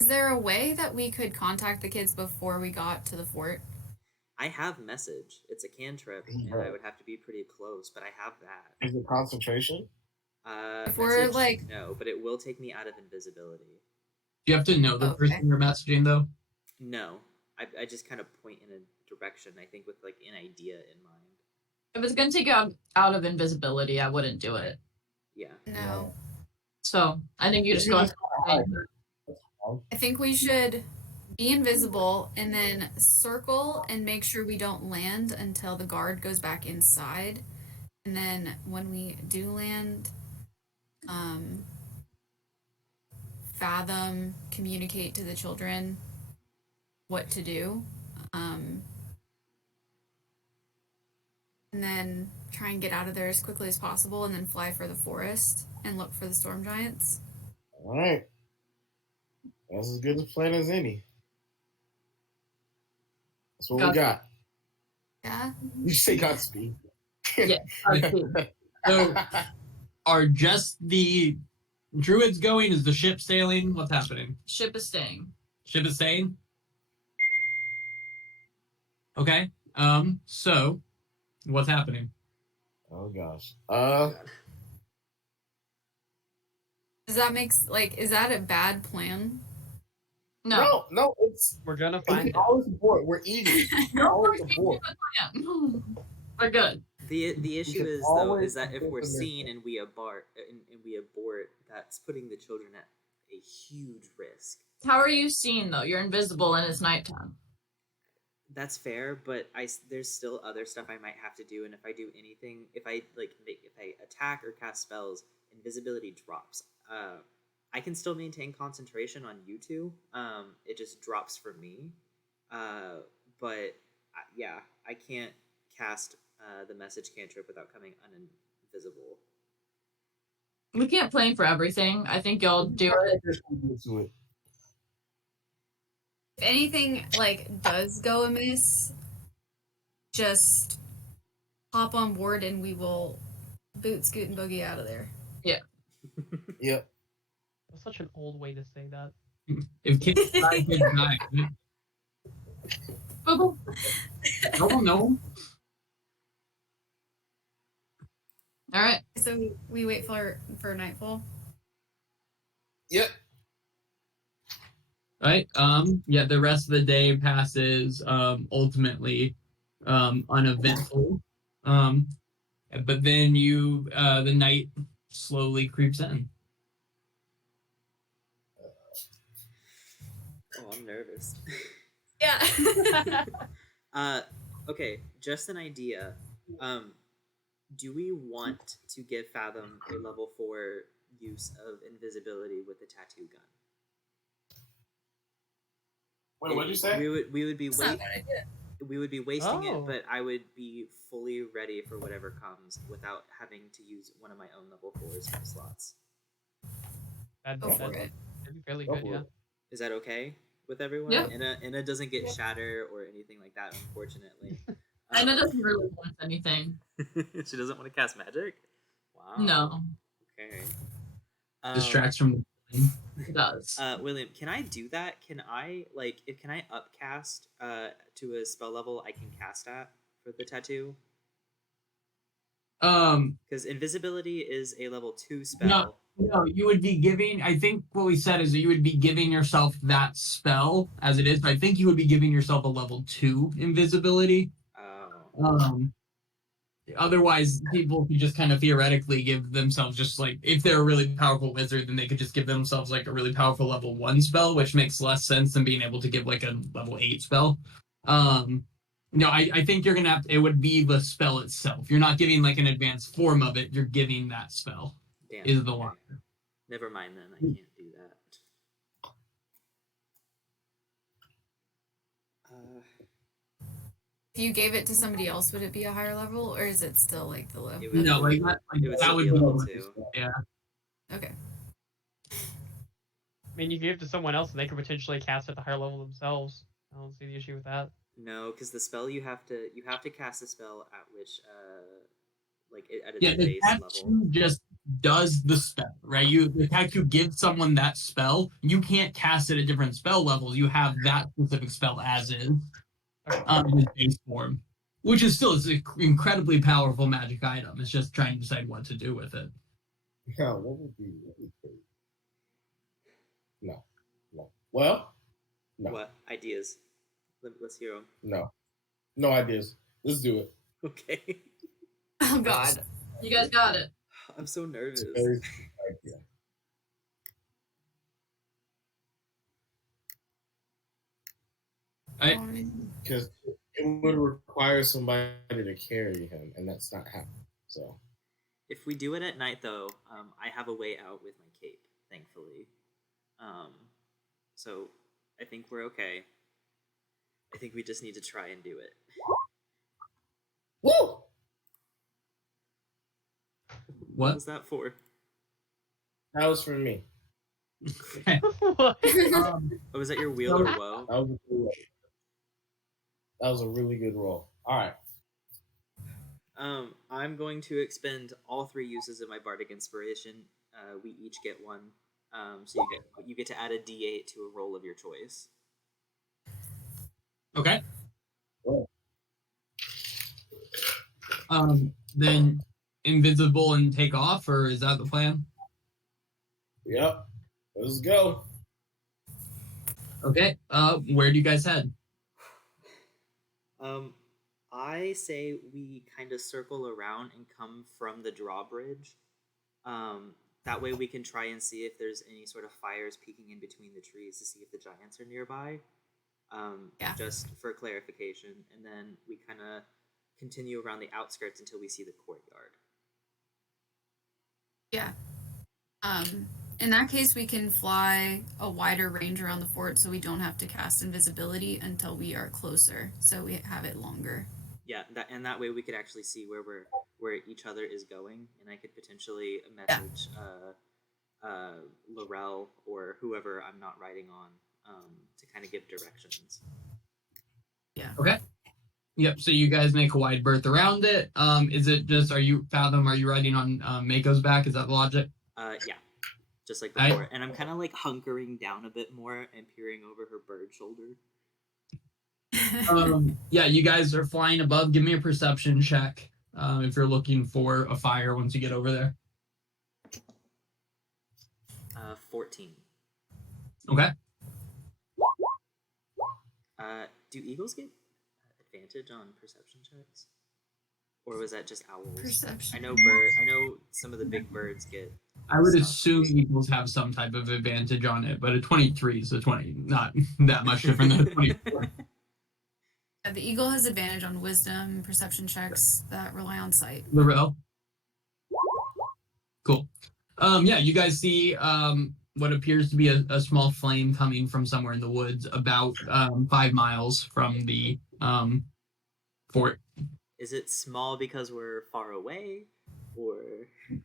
Is there a way that we could contact the kids before we got to the fort? I have message. It's a cantrip, and I would have to be pretty close, but I have that. Is it concentration? If we're, Message, like- no, but it will take me out of invisibility. Do you have to know the Okay. person you're messaging though? No, I just kind of point in a direction. I think with like an idea in mind. If it's gonna take you out of invisibility, I wouldn't do it. Yeah. No. So I think you just go. I think we should be invisible and then circle and make sure we don't land until the guard goes back inside. And then when we do land, fathom, communicate to the children what to do. And then try and get out of there as quickly as possible and then fly for the forest and look for the storm giants. All right. That's as good a plan as any. That's what we got. Yeah. You say Godspeed. Yeah. So, are just the druids going? Is the ship sailing? What's happening? Ship is staying. Ship is staying? Okay. So, what's happening? Oh gosh. Does that make is that a bad plan? No. It's We're gonna we find can it. always abort. We're eating. Always abort. We're good. The issue can is though always is that if abort we're the seen mission. and we abort, that's putting the children at a huge risk. How are you seen though? You're invisible and it's nighttime. That's fair, but there's still other stuff I might have to do, and if I do anything, if I attack or cast spells, invisibility drops. I can still maintain concentration on you two. It just drops for me. But yeah, I can't cast the message cantrip without coming uninvisible. We can't plan for everything. I think you'll do it. If anything does go amiss, just hop on board and we will boot, scoot, and boogie out of there. Yep. That's such an old way to say that. If kids die, kids die. Boo-boo. No. All right. So we wait for nightfall. Yep. Right. Yeah. The rest of the day passes ultimately uneventful. But then the night slowly creeps in. Oh, I'm nervous. Yeah. Okay, just an idea. Do we want to give Fathom a level 4 use of invisibility with the tattoo gun? Wait, what'd you say? We would be That's not a bad idea. we would be wasting Oh. it, but I would be fully ready for whatever comes without having to use one of my own level 4s slots. That'd Go for be it. fairly Go good, for yeah. it. Is that okay with everyone? Yeah. Inna doesn't get shatter or anything like that, unfortunately. Anna doesn't really want anything. She doesn't want to cast magic? Wow. No, Okay. Distracts from the plane. it does. William, can I do that? Can I can I upcast to a spell level I can cast at for the tattoo? Because invisibility is a level 2 spell. No, you would be giving. I think what we said is that you would be giving yourself that spell as it is. But I think you would be giving yourself a level 2 invisibility. Oh. Otherwise, people could just kind of theoretically give themselves just if they're a really powerful wizard, then they could just give themselves a really powerful level 1 spell, which makes less sense than being able to give a level 8 spell. No, I think you're gonna have to, it would be the spell itself. You're not giving an advanced form of it. You're giving that spell. Damn. Is the okay. one. Never mind then. I can't do that. If you gave it to somebody else, would it be a higher level, or is it still the low? It would- No, it would that still would be a be level the 2. Yeah. Okay. I mean, you give it to someone else, and they could potentially cast at the higher level themselves. I don't see the issue with that. No, because the spell you have to cast a spell at which at a Yeah, the base tattoo level. just does the spell, right? The fact you give someone that spell, you can't cast it at different spell levels. You have that specific spell as is, in its base form, which is still an incredibly powerful magic item. It's just trying to decide what to do with it. Yeah, what would be really great? No. Well, no. What ideas? Let's hear them. No ideas. Let's do it. Okay. Oh God. You guys got it. I'm so nervous. It's a very simple idea. Because it would require somebody to carry him, and that's not happening. So If we do it at night, though, I have a way out with my cape, thankfully. So I think we're okay. I think we just need to try and do it. woo! What was that for? That was for me. What? Oh, was that your wheel or woe? That was a really good roll. All right. I'm going to expend all 3 uses of my bardic inspiration. We each get one. So you get to add a D8 to a roll of your choice. Okay. Cool. Then invisible and take off, or is that the plan? Yep. Let's go. Okay. Where do you guys head? I say we kind of circle around and come from the drawbridge. That way we can try and see if there's any sort of fires peeking in between the trees to see if the giants are nearby. Yeah. Just for clarification. And then we kind of continue around the outskirts until we see the courtyard. Yeah. In that case, we can fly a wider range around the fort, so we don't have to cast invisibility until we are closer. So we have it longer. Yeah, that way we could actually see where each other is going, and I could potentially message Laurel or whoever I'm not riding on to kind of give directions. Yeah. Okay. Yep. So you guys make a wide berth around it. Is it just are you riding on Mako's back? Is that the logic? Yeah. Just like before. And I'm kind of like hunkering down a bit more and peering over her bird shoulder. Yeah, you guys are flying above. Give me a perception check if you're looking for a fire once you get over there. 14. Okay. Do eagles get advantage on perception checks? Or was that just owls? Perception. I know some of the big birds get. I would assume eagles have some type of advantage on it, but a 23 is a 20, not that much different than a 24. Yeah, the eagle has advantage on wisdom, perception checks that rely on sight. Laurel. Cool. Yeah, you guys see what appears to be a small flame coming from somewhere in the woods, about 5 miles from the fort. Is it small because we're far away, or?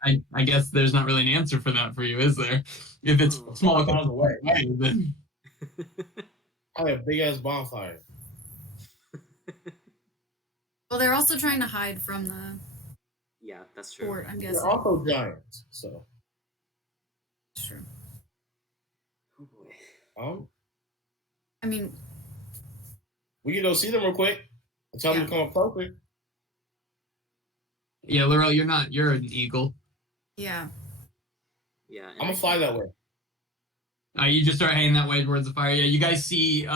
I guess there's not really an answer for that for you, is there? If it's small miles away, then Probably a big ass bonfire. Well, they're also trying to hide from the Yeah, that's true. fort, I'm guessing. They're also giants, so. Sure. Oh boy. I mean, We can go see them real quick and tell them to come up closer. yeah, Laurel, you're an eagle. yeah. Yeah. I'm gonna fly that way. You just start heading that way towards the fire. Yeah, you guys see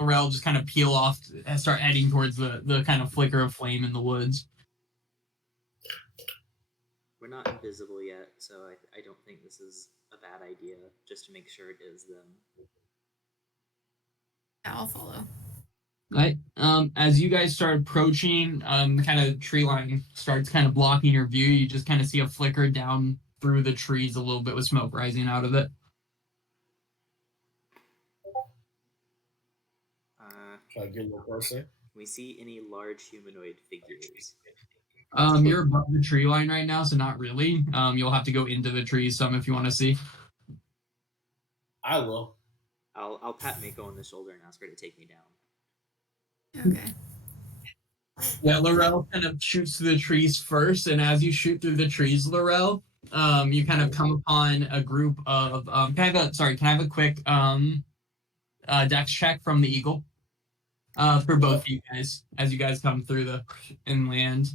Laurel just kind of peel off and start heading towards the kind of flicker of flame in the woods. We're not invisible yet, so I don't think this is a bad idea, just to make sure it is them. Yeah, I'll follow. Right. As you guys start approaching, the kind of tree line starts kind of blocking your view. You just kind of see a flicker down through the trees a little bit with smoke rising out of it. Try to get a little closer. Can we see any large humanoid figures? You're above the tree line right now, so not really. You'll have to go into the trees some if you want to see. I will. I'll pat Mako on the shoulder and ask her to take me down. Okay. Yeah, Laurel kind of shoots through the trees first, and as you shoot through the trees, Laurel, you kind of come upon a group of can I have a quick dex check from the eagle for both of you guys as you guys come through the inland.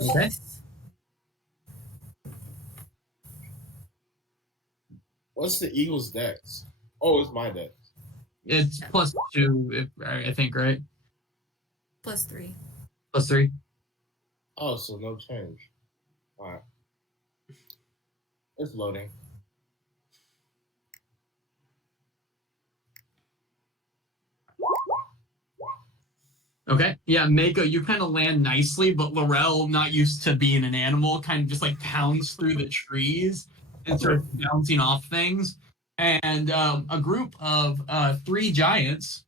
Okay. What's the Eagles' dex? Oh, it's my dex. It's +2, I think, right? +3. +3. Oh, so no change. All right. It's loading. Okay. Yeah, Mako, you kind of land nicely, but Laurel, not used to being an animal, kind of just like pounds through the trees and starts bouncing off things. And a group of 3 giants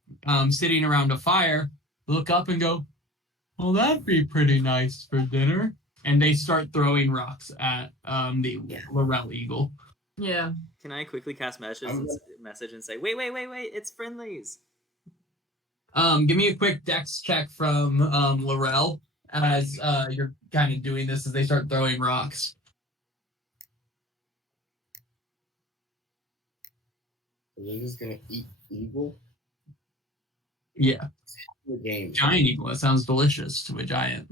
sitting around a fire look up and go, well, that'd be pretty nice for dinner. And they start throwing rocks at the Laurel eagle. Yeah. Can I quickly cast message and say, wait, it's friendlies. Give me a quick dex check from Laurel as you're kind of doing this as they start throwing rocks. They're just gonna eat eagle. Yeah. The game. Giant eagle. That sounds delicious to a giant.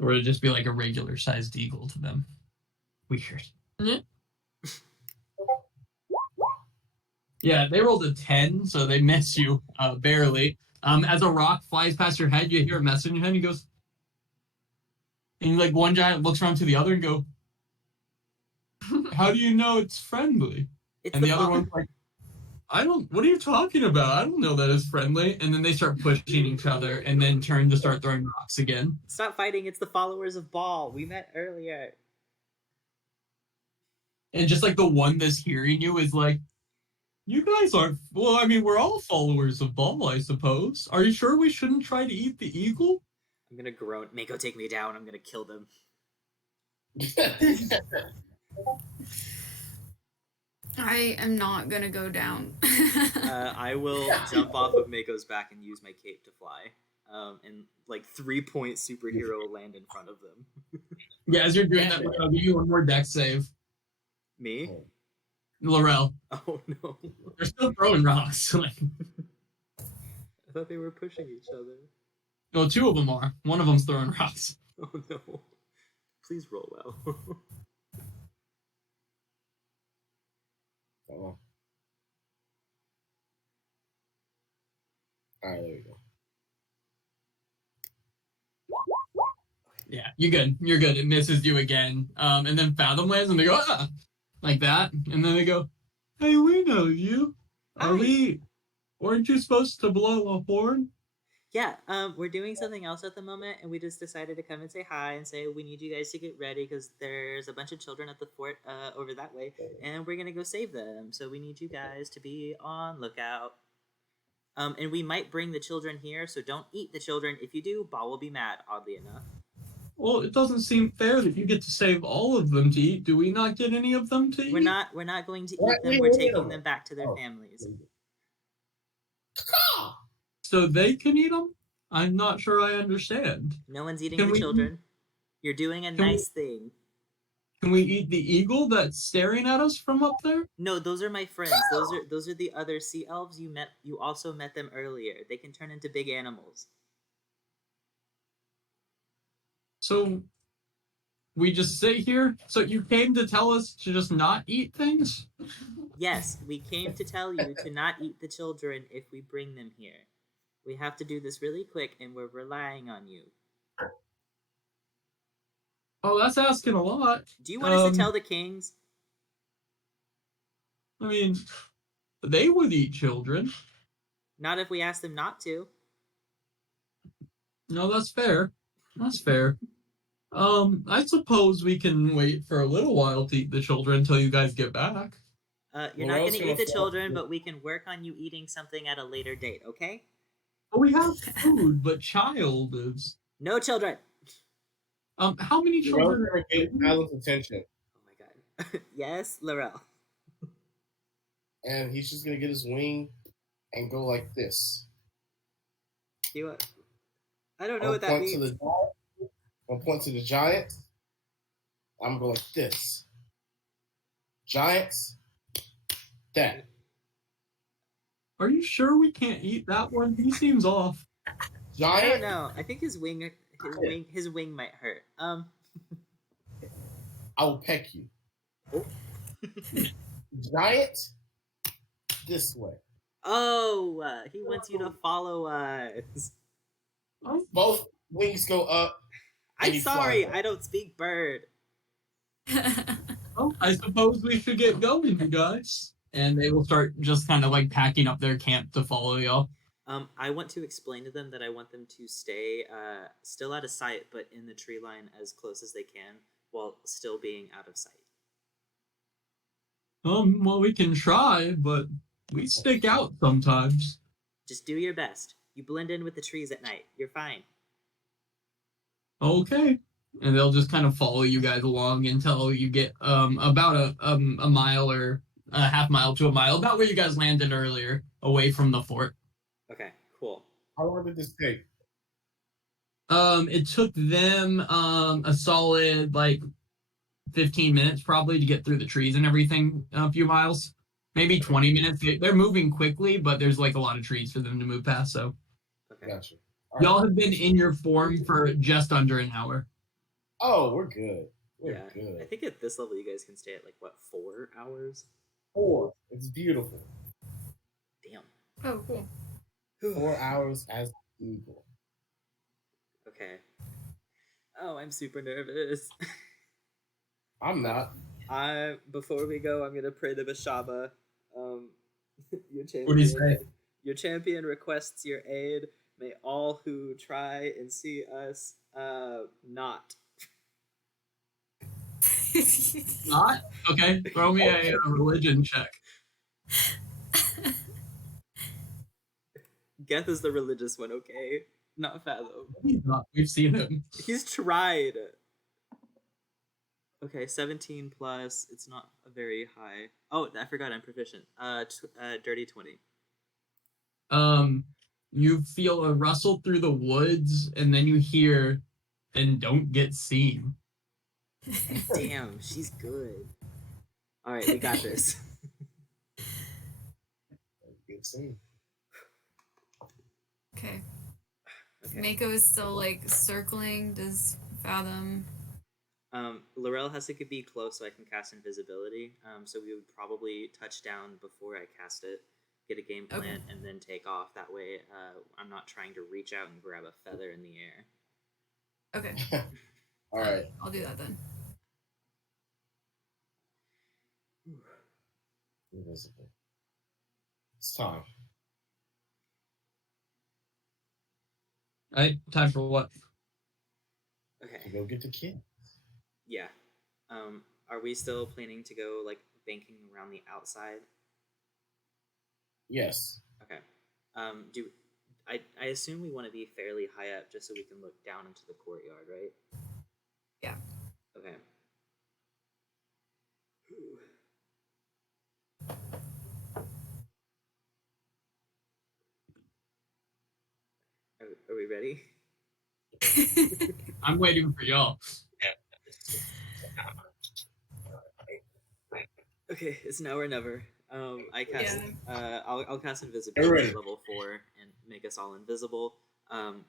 Or it'd just be like a regular sized eagle to them. Weird. Yeah. Yeah, they rolled a 10, so they miss you barely. As a rock flies past your head, you hear a message in your head, and he goes, and like one giant looks around to the other and go, how do you know it's friendly? And the other one's like, what are you talking about? I don't know that it's friendly. And then they start pushing each other and then turn to start throwing rocks again. Stop fighting, it's the followers of Ball. We met earlier. And just like the one that's hearing you is like, you guys aren't, well, I mean, we're all followers of Ball, I suppose. Are you sure we shouldn't try to eat the eagle? I'm gonna groan. Mako, take me down. I'm gonna kill them. I am not gonna go down. I will jump off of Mako's back and use my cape to fly. And like 3-point superhero land in front of them. Yeah, as you're doing that, I'll give you one more dex save. Me? Laurel. Oh no. They're still throwing rocks. I thought they were pushing each other. No, 2 of them are. One of them's throwing rocks. Oh no. Please roll well. All right, there we go. Yeah, you're good. You're good. It misses you again. And then Fathom lands and they go, ah! Like that. And then they go, hey, we know you. Weren't you supposed to blow a horn? Yeah, we're doing something else at the moment, and we just decided to come and say hi and say we need you guys to get ready because there's a bunch of children at the fort over that way, and we're gonna go save them. So we need you guys to be on lookout. And we might bring the children here, so don't eat the children. If you do, Ba will be mad. Oddly enough. Well, it doesn't seem fair that you get to save all of them to eat. Do we not get any of them to eat? We're not going to eat them. We're taking them back to their families. So they can eat them? I'm not sure I understand. No one's eating the children. You're doing a nice thing. Can we eat the eagle that's staring at us from up there? No, those are my friends. Those are the other sea elves you met. You also met them earlier. They can turn into big animals. So we just sit here? So you came to tell us to just not eat things? Yes, we came to tell you to not eat the children if we bring them here. We have to do this really quick, and we're relying on you. Oh, that's asking a lot. Do you want us to tell the kings? I mean, they would eat children. Not if we ask them not to. No, that's fair. That's fair. I suppose we can wait for a little while to eat the children until you guys get back. You're not going to eat the children, but we can work on you eating something at a later date, okay? Well, we have food, but child is... No children! How many children are getting Alan's attention? Oh my god. Yes, Laurel. And he's just going to get his wing and go like this. I don't know I'll what that point means. to the giant. I'll point to the giant. I'm gonna go like this. Giants. That. Are you sure we can't eat that one? He seems off. I don't Giant. know. I think his wing might hurt. I will peck you. Oh. Giant. This way. Oh, he wants you to follow us. Both wings go up. I'm you fly sorry, back. I don't speak bird. Well, I suppose we should get going, you guys. And they will start just kind of like packing up their camp to follow y'all. I want to explain to them that I want them to stay still out of sight, but in the tree line as close as they can, while still being out of sight. Well, we can try, but we stick out sometimes. Just do your best. You blend in with the trees at night. You're fine. Okay. And they'll just kind of follow you guys along until you get about a mile or a half mile to a mile, about where you guys landed earlier, away from the fort. Okay, cool. How long did this take? It took them a solid like 15 minutes probably to get through the trees and everything, a few miles. Maybe 20 minutes. They're moving quickly, but there's like a lot of trees for them to move past, so. Okay. Gotcha. All Y'all right. have been in your form for just under an hour. Oh, we're good. We're Yeah. good. I think at this level you guys can stay at like what, 4 hours? 4. It's beautiful. Damn. Oh, cool. 4 hours as eagle. Okay. Oh, I'm super nervous. I'm not. Before we go, I'm gonna pray the Bashaba. Your champion. What do you say? Your champion requests your aid. May all who try and see us not. Not? Okay, throw me a religion check. Geth is the religious one, okay? Not Fathom. He's not. We've seen him. He's tried. Okay, 17 plus. It's not a very high. Oh, I forgot I'm proficient. Dirty 20. You feel a rustle through the woods, and then you hear, "And don't get seen." Damn, she's good. All right, we got this. Good scene. Okay. Okay. Mako is still like circling. Does Fathom? Laurel has to be close so I can cast invisibility. So we would probably touch down before I cast it, get a game plan, and then take off. That way, I'm not trying to reach out and grab a feather in the air. Okay. All right. I'll do that then. Invisible. It's time. All right, time for what? Okay. To go get the kid. Yeah. Are we still planning to go like banking around the outside? Yes. Okay. I assume we want to be fairly high up just so we can look down into the courtyard, right? Yeah. Okay. Are we ready? I'm waiting for y'all. Okay, it's now or never. I cast. Yeah. I'll cast invisibility at level 4 and make us all invisible.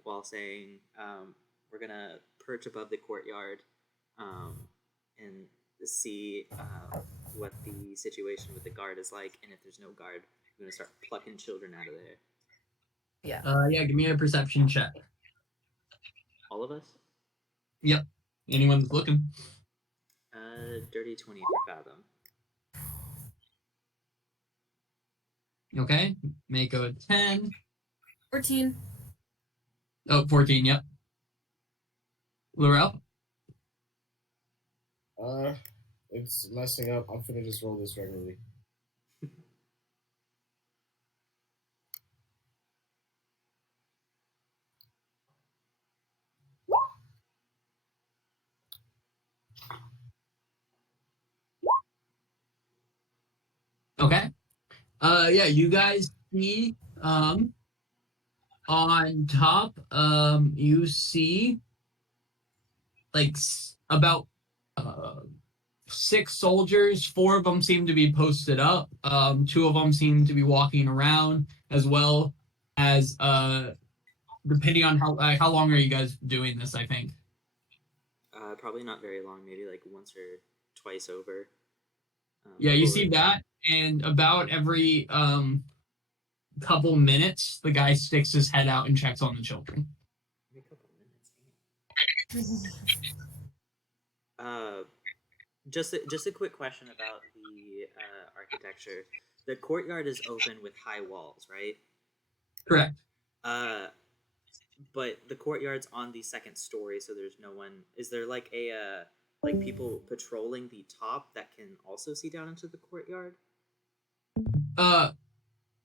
While saying, we're gonna perch above the courtyard, and see what the situation with the guard is like, and if there's no guard, I'm gonna start plucking children out of there. Yeah. Yeah, give me a perception check. All of us. Yep. Anyone that's looking. Dirty 20 for Fathom. Okay. Mako a 10. 14. Oh, 14, yep. Laurel? It's messing up. I'm finna just roll this regularly. Okay. Yeah, you guys see On top, you see like about 6 soldiers. 4 of them seem to be posted up. 2 of them seem to be walking around, as well as depending on how long are you guys doing this, I think. Probably not very long. Maybe like once or twice over. Yeah, you see that, and about every couple minutes, the guy sticks his head out and checks on the children. Every couple minutes. Just a quick question about the architecture. The courtyard is open with high walls, right? Correct. But the courtyard's on the second story, so there's no one. Is there like a like people patrolling the top that can also see down into the courtyard?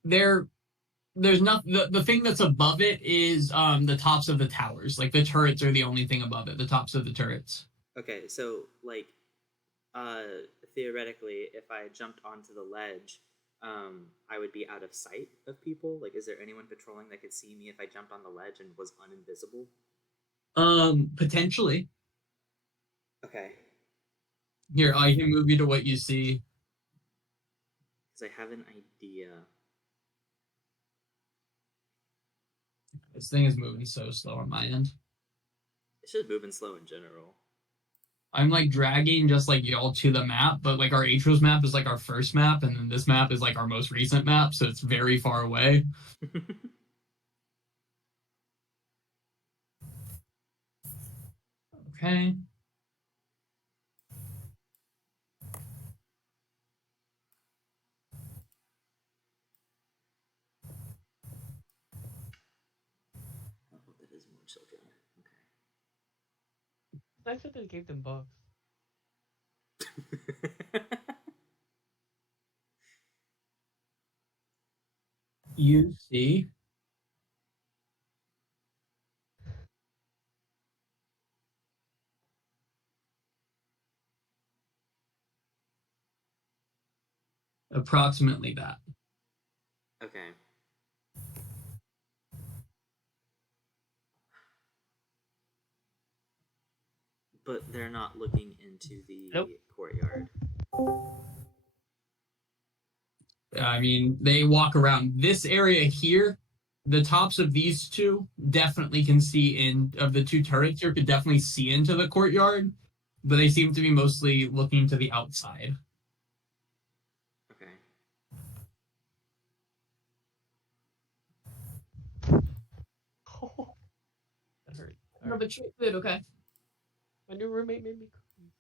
There's not the thing that's above it is the tops of the towers. Like the turrets are the only thing above it, the tops of the turrets. Okay, so like theoretically, if I jumped onto the ledge, I would be out of sight of people. Like, is there anyone patrolling that could see me if I jumped on the ledge and was uninvisible? Potentially. Okay. Here, I can move you to what you see. Because I have an idea. This thing is moving so slow on my end. It's just moving slow in general. I'm like dragging just like y'all to the map, but like our Aetros map is like our first map, and then this map is like our most recent map, so it's very far away. Okay. Oh, that is more children. Okay. It's nice that they gave them books. You see approximately that. Okay. But they're not looking into the courtyard. I mean, they walk around this area here. The tops of these two definitely can see in, of the 2 turrets here, could definitely see into the courtyard, but they seem to be mostly looking to the outside. Okay. Oh, that hurt. No, but treat food, okay? My new roommate made me cookies.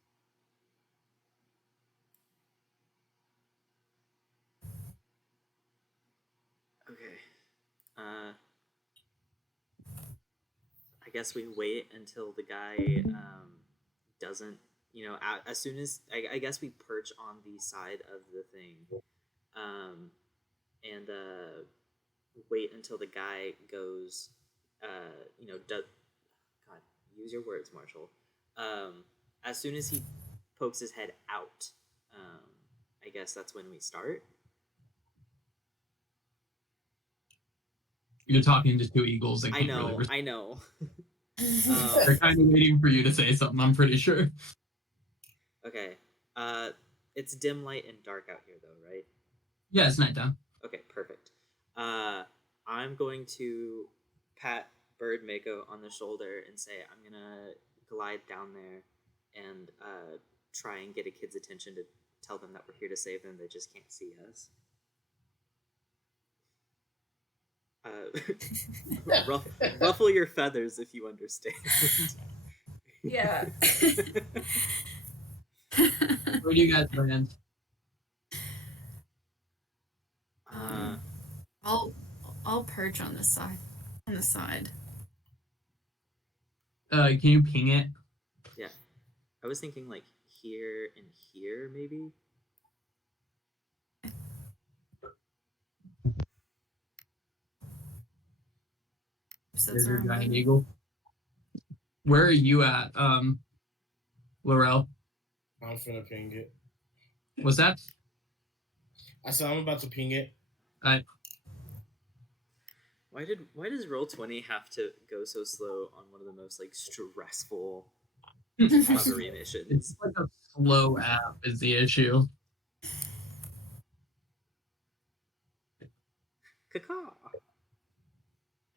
Okay. I guess we wait until the guy doesn't, as soon as I guess we perch on the side of the thing, and wait until the guy goes, does. God, use your words, Marshall. As soon as he pokes his head out, I guess that's when we start. You're talking to 2 eagles. I know. I know. They're kind of waiting for you to say something, I'm pretty sure. Okay. It's dim light and dark out here, though, right? Yeah, it's nighttime. Okay, perfect. I'm going to pat Bird Mako on the shoulder and say, I'm gonna glide down there and try and get a kid's attention to tell them that we're here to save them. They just can't see us. Ruffle your feathers if you understand. Yeah. Where do you guys land? I'll perch on the side. On the side. Can you ping it? Yeah. I was thinking like here and here, maybe. So There's your giant eagle. Where are you at, Laurel? I'm finna ping it. What's that? I said I'm about to ping it. Why does Roll20 have to go so slow on one of the most like stressful recovery missions? It's like a slow app is the issue. Caca. All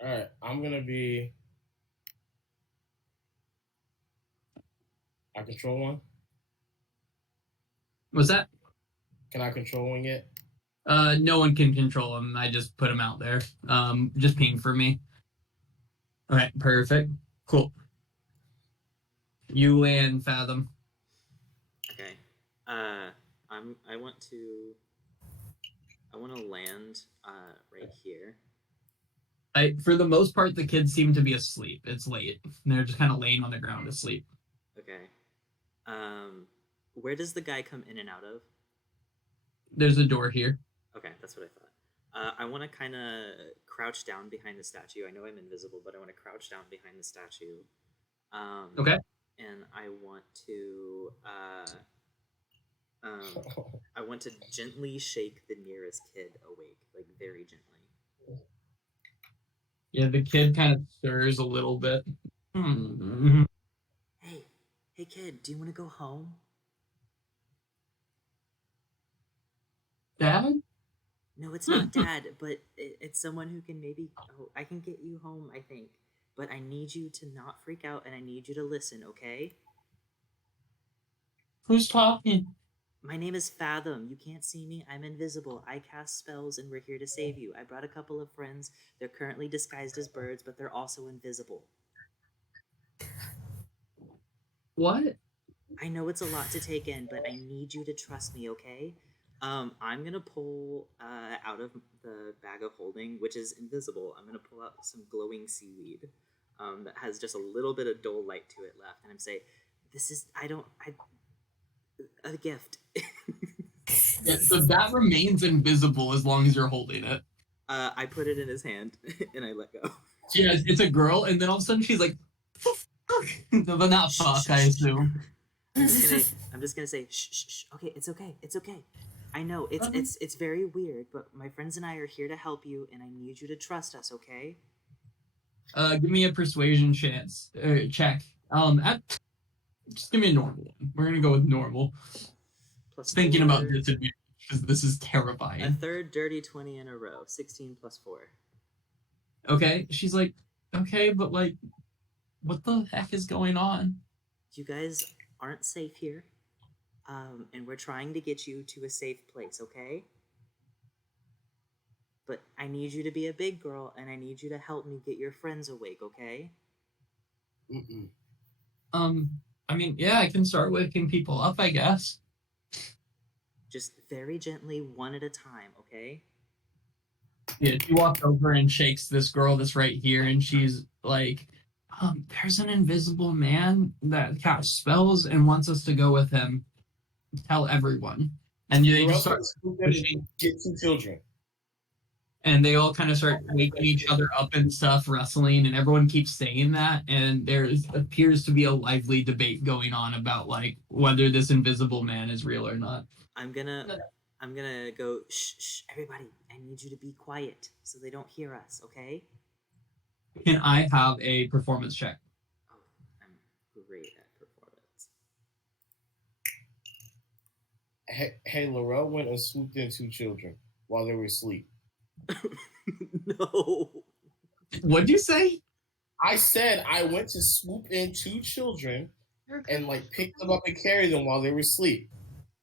right, I'm gonna be. I control one. What's that? Can I control one yet? No one can control him. I just put him out there. Just ping for me. All right, perfect. Cool. You land Fathom. Okay. I want to land right here. For the most part, the kids seem to be asleep. It's late. They're just kind of laying on the ground asleep. Okay. Where does the guy come in and out of? There's a door here. Okay, that's what I thought. I want to kind of crouch down behind the statue. I know I'm invisible, but I want to crouch down behind the statue. Okay. And I want to gently shake the nearest kid awake, like very gently. Yeah, the kid kind of stirs a little bit. Mm-hmm. Hey kid, do you want to go home? Dad? No, it's not Dad, but it's someone who can maybe. Oh, I can get you home, I think. But I need you to not freak out, and I need you to listen, okay? Who's talking? My name is Fathom. You can't see me. I'm invisible. I cast spells, and we're here to save you. I brought a couple of friends. They're currently disguised as birds, but they're also invisible. What? I know it's a lot to take in, but I need you to trust me, okay? I'm gonna pull out of the bag of holding, which is invisible. I'm gonna pull out some glowing seaweed that has just a little bit of dull light to it left, and I'm saying, "This is a gift." Yeah, so that remains invisible as long as you're holding it. I put it in his hand and I let go. Yeah, it's a girl, and then all of a sudden she's like, but not fuck, I assume. I'm just gonna say, shh, shh, shh. Okay, it's okay. It's okay. I know it's very weird, but my friends and I are here to help you, and I need you to trust us, okay? Give me a persuasion check. Just give me a normal one. We're gonna go with normal. Plus Thinking 4, about this because this is terrifying. A third dirty 20 in a row. 16 plus 4. Okay, she's like, okay, but like, what the heck is going on? You guys aren't safe here, and we're trying to get you to a safe place, okay? But I need you to be a big girl, and I need you to help me get your friends awake, okay? Mm-mm. I mean, yeah, I can start waking people up, I guess. Just very gently, one at a time, okay? Yeah, she walks over and shakes this girl that's right here, and she's like, there's an invisible man that casts spells and wants us to go with him. Tell everyone. And they just start pushing. Get 2 children. And they all kind of start waking each other up and stuff, wrestling, and everyone keeps saying that. And there appears to be a lively debate going on about like whether this invisible man is real or not. I'm gonna go, shh, shh, everybody, I need you to be quiet so they don't hear us, okay? Can I have a performance check? Oh, I'm great at performance. Hey, Laurel went and swooped in 2 children while they were asleep. No. What'd you say? I said I went to swoop in 2 children and like pick them up and carry them while they were asleep.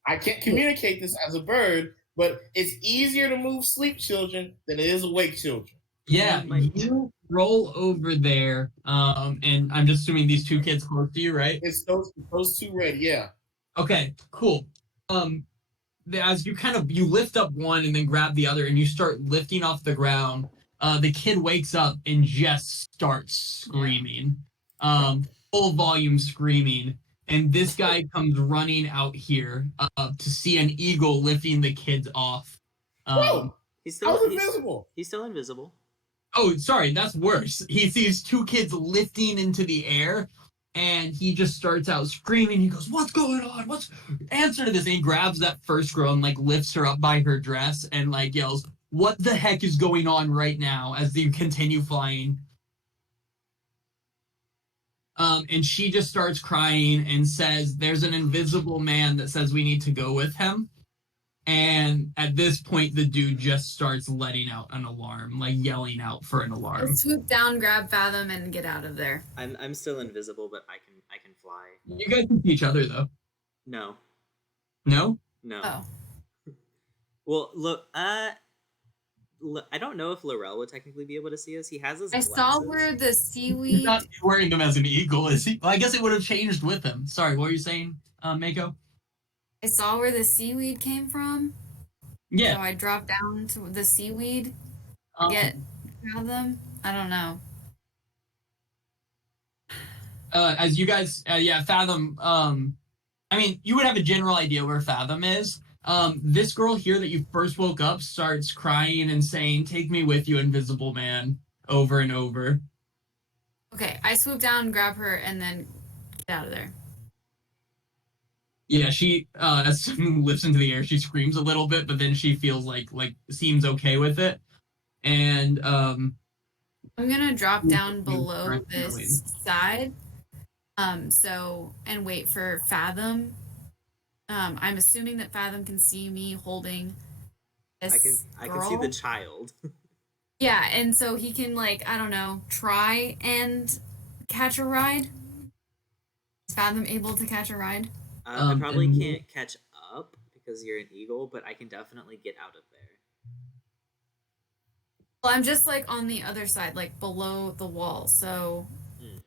I can't communicate this as a bird, but it's easier to move sleep children than it is awake children. Yeah, you roll over there, and I'm just assuming these 2 kids close to you, right? It's those 2 red, yeah. Okay, cool. As you lift up one and then grab the other, and you start lifting off the ground, the kid wakes up and just starts screaming, full volume screaming. And this guy comes running out here to see an eagle lifting the kids off. Whoa! He's invisible. He's still invisible. Oh, sorry, that's worse. He sees 2 kids lifting into the air, and he just starts out screaming. He goes, "What's going on? Answer to this?" And he grabs that first girl and like lifts her up by her dress and like yells, what the heck is going on right now as you continue flying. And she just starts crying and says, there's an invisible man that says we need to go with him. And at this point, the dude just starts letting out an alarm, like yelling out for an I alarm. swoop down, grab Fathom, and get out of there. I'm still invisible, but I can fly. You guys can see each other, though. No. No? No. Oh. Well, look, I don't know if Laurel would technically be able to see us. He has his I glasses. saw where the He's seaweed. not wearing them as an eagle, is he? Well, I guess it would have changed with him. Sorry, what were you saying, Mako? I saw where the seaweed came from. Yeah. So I dropped down to the seaweed. Get Fathom. I don't know. As you guys, Fathom. I mean, you would have a general idea where Fathom is. This girl here that you first woke up starts crying and saying, "Take me with you, invisible man," over and over. Okay, I swoop down, grab her, and then get out of there. Yeah, she as someone lifts into the air, she screams a little bit, but then she feels like seems okay with it. And I'm gonna drop down you below start this side. So and wait for Fathom. I'm assuming that Fathom can see me holding this I girl. can see the child. Yeah, and so he can, like, I don't know, try and catch a ride. Is Fathom able to catch a ride? I probably and- can't catch up because you're an eagle, but I can definitely get out of there. Well, I'm just like on the other side, like below the wall. So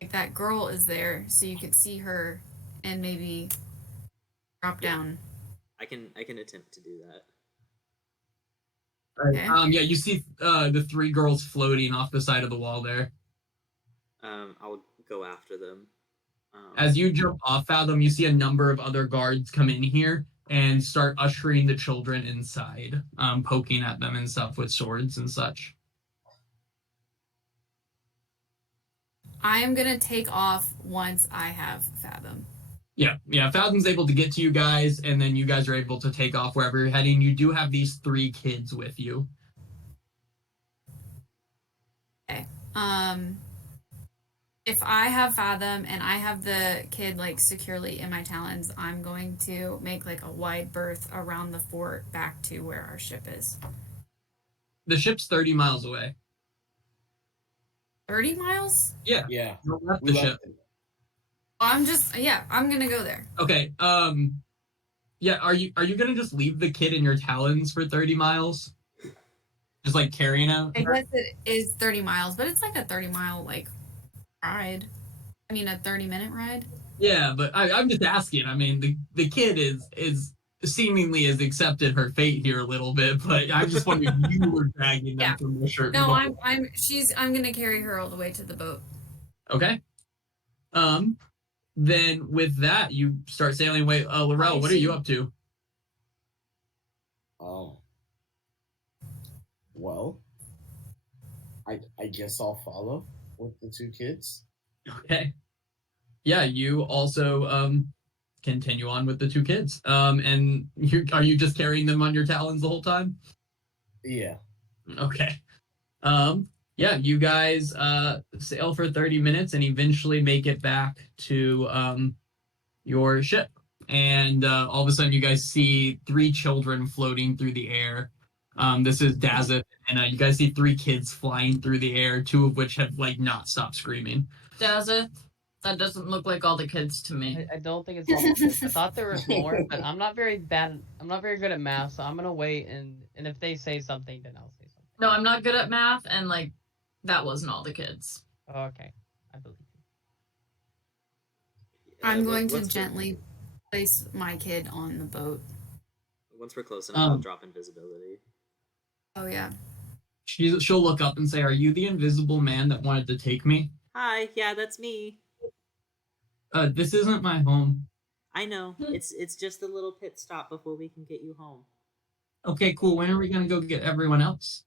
like that girl is there, so you could see her and maybe drop down. I can attempt to do that. Okay. Yeah, you see the three girls floating off the side of the wall there. I'll go after them. As you jump off Fathom, you see a number of other guards come in here and start ushering the children inside, poking at them and stuff with swords and such. I am gonna take off once I have Fathom. Yeah, Fathom's able to get to you guys, and then you guys are able to take off wherever you're heading. You do have these three kids with you. Okay. If I have Fathom and I have the kid like securely in my talons, I'm going to make like a wide berth around the fort back to where our ship is. The ship's 30 miles away. 30 miles? Yeah. Yeah. You left We the left ship. it. I'm gonna go there. Okay. Yeah. Are you gonna just leave the kid in your talons for 30 miles? Just like carrying him? I guess it is 30 miles, but it's like a 30-mile like ride. I mean, a 30-minute ride. Yeah, but I'm just asking. I mean, the kid is seemingly has accepted her fate here a little bit, but I'm just wondering if you were dragging them Yeah. from the shirt. No, I'm gonna carry her all the way to the boat. Okay. Then with that, you start sailing away. Laurel, what are you up to? Well, I guess I'll follow with the two kids. Okay. Yeah, you also continue on with the two kids. And are you just carrying them on your talons the whole time? Yeah. Okay. Yeah, you guys sail for 30 minutes and eventually make it back to your ship. And all of a sudden you guys see three children floating through the air. This is Dazit, and you guys see three kids flying through the air, two of which have like not stopped screaming. Dazza, that doesn't look like all the kids to me. I don't think it's all the kids. I thought there was more, but I'm not very good at math, so I'm gonna wait and if they say something, then I'll say something. No, I'm not good at math, and like that wasn't all the kids. Oh, okay, I believe you. I'm going to gently place my kid on the boat. Once we're close enough, I'll drop invisibility. Oh yeah. She'll look up and say, "Are you the invisible man that wanted to take me?" Hi, yeah, that's me. This isn't my home. I know. It's just a little pit stop before we can get you home. Okay, cool. When are we gonna go get everyone else?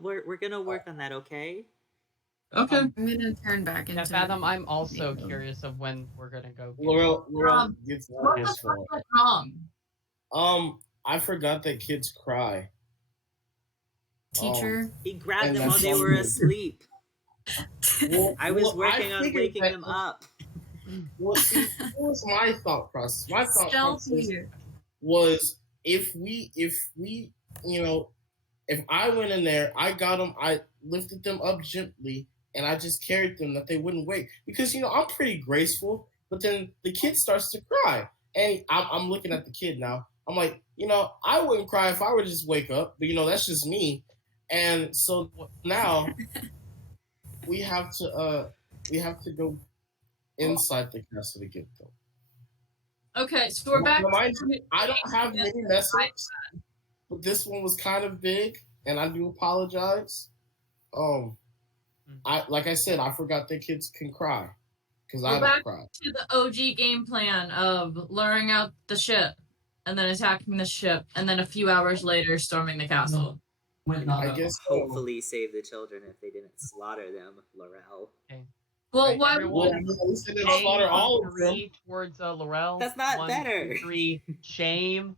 We're gonna work on that, okay? Okay. I'm gonna turn back into Yeah, Fathom, I'm also curious of when we're gonna go. Laurel gets What on the his fuck phone. went wrong? I forgot that kids cry. Teacher. He grabbed And them while that's they all were we- asleep. I was working on figured waking that- them up. Well, see, what was my thought process? My thought process Stealthy. was if we, you know, if I went in there, I got them, I lifted them up gently, and I just carried them that they wouldn't wake. Because, I'm pretty graceful, but then the kid starts to cry. And I'm looking at the kid now. I'm like, I wouldn't cry if I were to just wake up, but, that's just me. And so now we have to go inside the castle to get them. Okay, so we're back. Mind you, I don't have many messages, but this one was kind of big, and I do apologize. Like I said, I forgot that kids can cry because I We're don't back cry. to the OG game plan of luring out the ship and then attacking the ship and then a few hours later storming the castle. I guess so. Hopefully save the children if they didn't slaughter them, Laurel. Well, Right, why everyone- Well, we said they Shame slaughter all of them. 3 towards Laurel. That's not 1, better. 2, 3. Shame.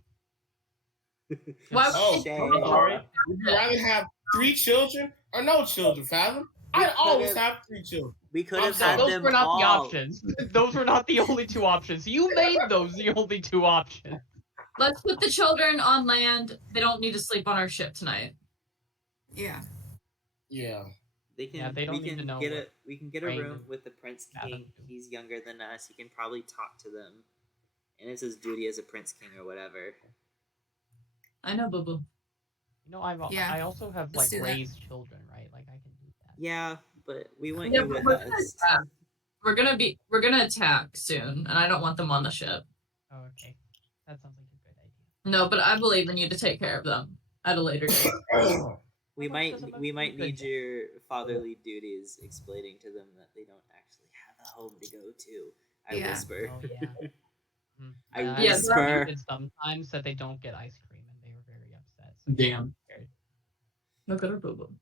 Why- Oh, Shame. I'm sorry. Would you rather have 3 children or no children, Fathom? I always have 3 children. We could I'm have sorry, had Those them were not all. the options. Those were not the only 2 options. You made those the only 2 options. Let's put the children on land. They don't need to sleep on our ship tonight. Yeah. Yeah. They can. Yeah, they don't we need can to know get a. what We can get a brain room is with the Prince Fathom King. do. He's younger than us. He can probably talk to them, and it's his duty as a Prince King or whatever. I know, Boo Boo. I also have Let's do that. raised children, right? Like I can do that. Yeah, but we want Yeah, you with but us. we're gonna attack soon, and I don't want them on the ship. Oh, okay. That sounds like a good idea. No, but I believe in you to take care of them at a later date. We How much might does a we monkey might need good? your fatherly duties explaining to them that they don't actually have a home to go to. I Yeah. whisper. Oh yeah. Mhm. I Yeah, whisper. It's sometimes that they don't get ice cream and they were very upset. So Damn. Look at her, Boo Boo.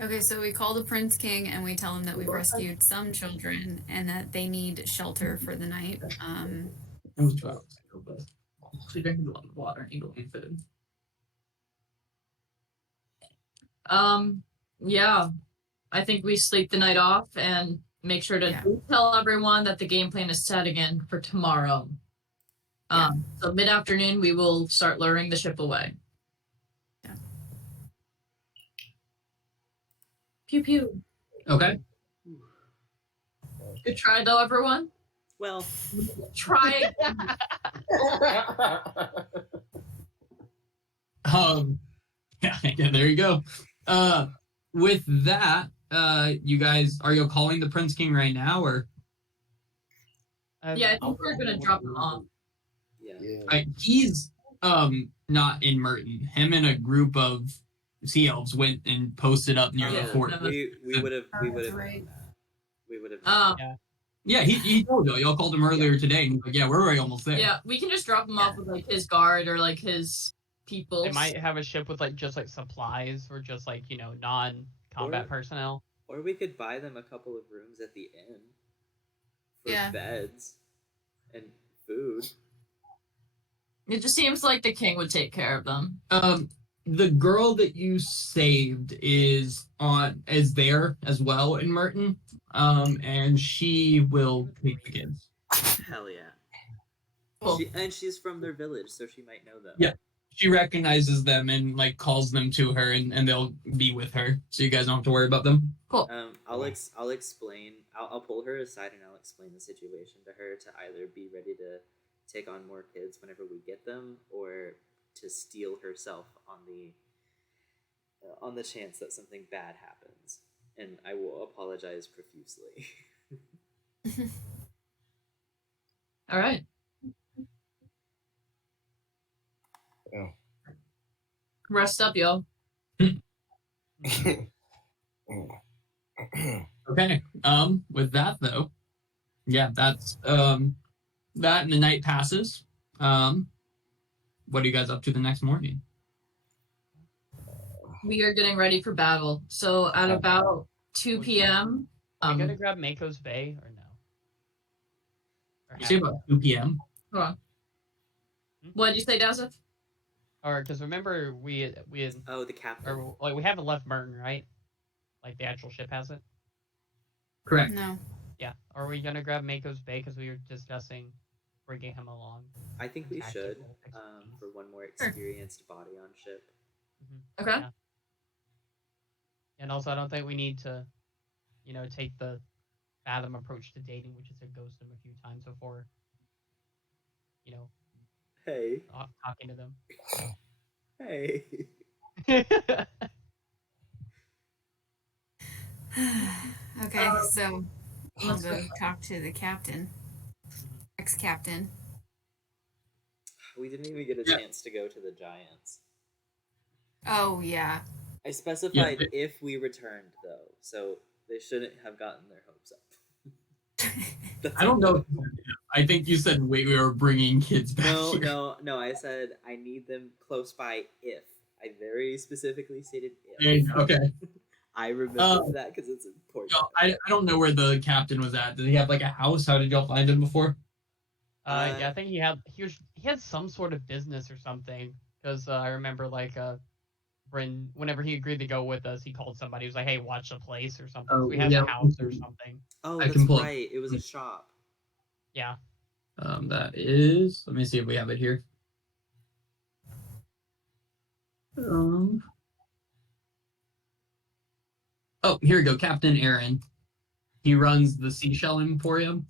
Okay, so we call the Prince King and we tell him that we've rescued some children and that they need shelter for the night. It was 2 hours ago, but She drinking a lot of water and eating food. Yeah. I think we sleep the night off and make sure to Yeah. tell everyone that the game plan is set again for tomorrow. So mid-afternoon we will start luring the ship away. Yeah. Pew pew. okay. Good try though, everyone. Well, Try. Yeah, there you go. With that, you guys, are you calling the Prince King right now, or Yeah, I think we're gonna drop them off. yeah. Yeah. he's not in Merton. Him and a group of sea elves went and posted up near Yeah, the fort. no. we would have That's right. We would have. Yeah, he told you. Y'all called him earlier today, and he's like, "Yeah, we're already almost there." Yeah, we can just drop him off with like his guard or like his people. They might have a ship with just supplies or just non-combat Or- personnel. Or we could buy them a couple of rooms at the inn for Yeah. beds and food. It just seems like the king would take care of them. The girl that you saved is there as well in Merton. And she will take the kids. Hell yeah. Cool. And she's from their village, so she might know them. Yeah. She recognizes them and calls them to her, and they'll be with her, so you guys don't have to worry about them. I'll explain. I'll pull her aside and I'll explain the situation to her to either be ready to take on more kids whenever we get them, or to steal herself on the chance that something bad happens. And I will apologize profusely. All right. Yeah. Rest up, yo. Okay. With that though, yeah, that's that, and the night passes. What are you guys up to the next morning? We are getting ready for battle. So at about 2 p.m. Are we gonna grab Mako's Bay or no? Or You say about 2 p.m. Hold on. What did you say, Dazeth? Or because remember we had Oh, the captain. or like we haven't left Merton, right? Like the actual ship hasn't. Correct. No. Yeah. Are we gonna grab Mako's Bay because we were discussing bringing him along? I think we should, Tactical expertise. for one more Sure. experienced body on ship. Okay. Yeah. And also, I don't think we need to, take the Fathom approach to dating, which is to ghost them a few times before, Hey, talking to them. hey. Okay, so I'll go talk to the captain, ex-captain. We didn't even get a Yeah. chance to go to the Giants. Oh yeah. I specified Yeah. if we returned, though, so they shouldn't have gotten their hopes up. That's I don't all. know. I think you said we were bringing kids back No, here. no. I said I need them close by if. I very specifically stated There you if. go. Okay. I remember that because it's important. I don't know where the captain was at. Did he have like a house? How did y'all find him before? Yeah, I think he had some sort of business or something. Because I remember whenever he agreed to go with us, he called somebody. He was like, "Hey, watch the place" or something. Oh, So he has yeah. a house or something. Oh, I that's can pull it. right. It was a shop. Yeah. That is. Let me see if we have it here. Oh, here we go. Captain Aaron. He runs the Seashell Emporium.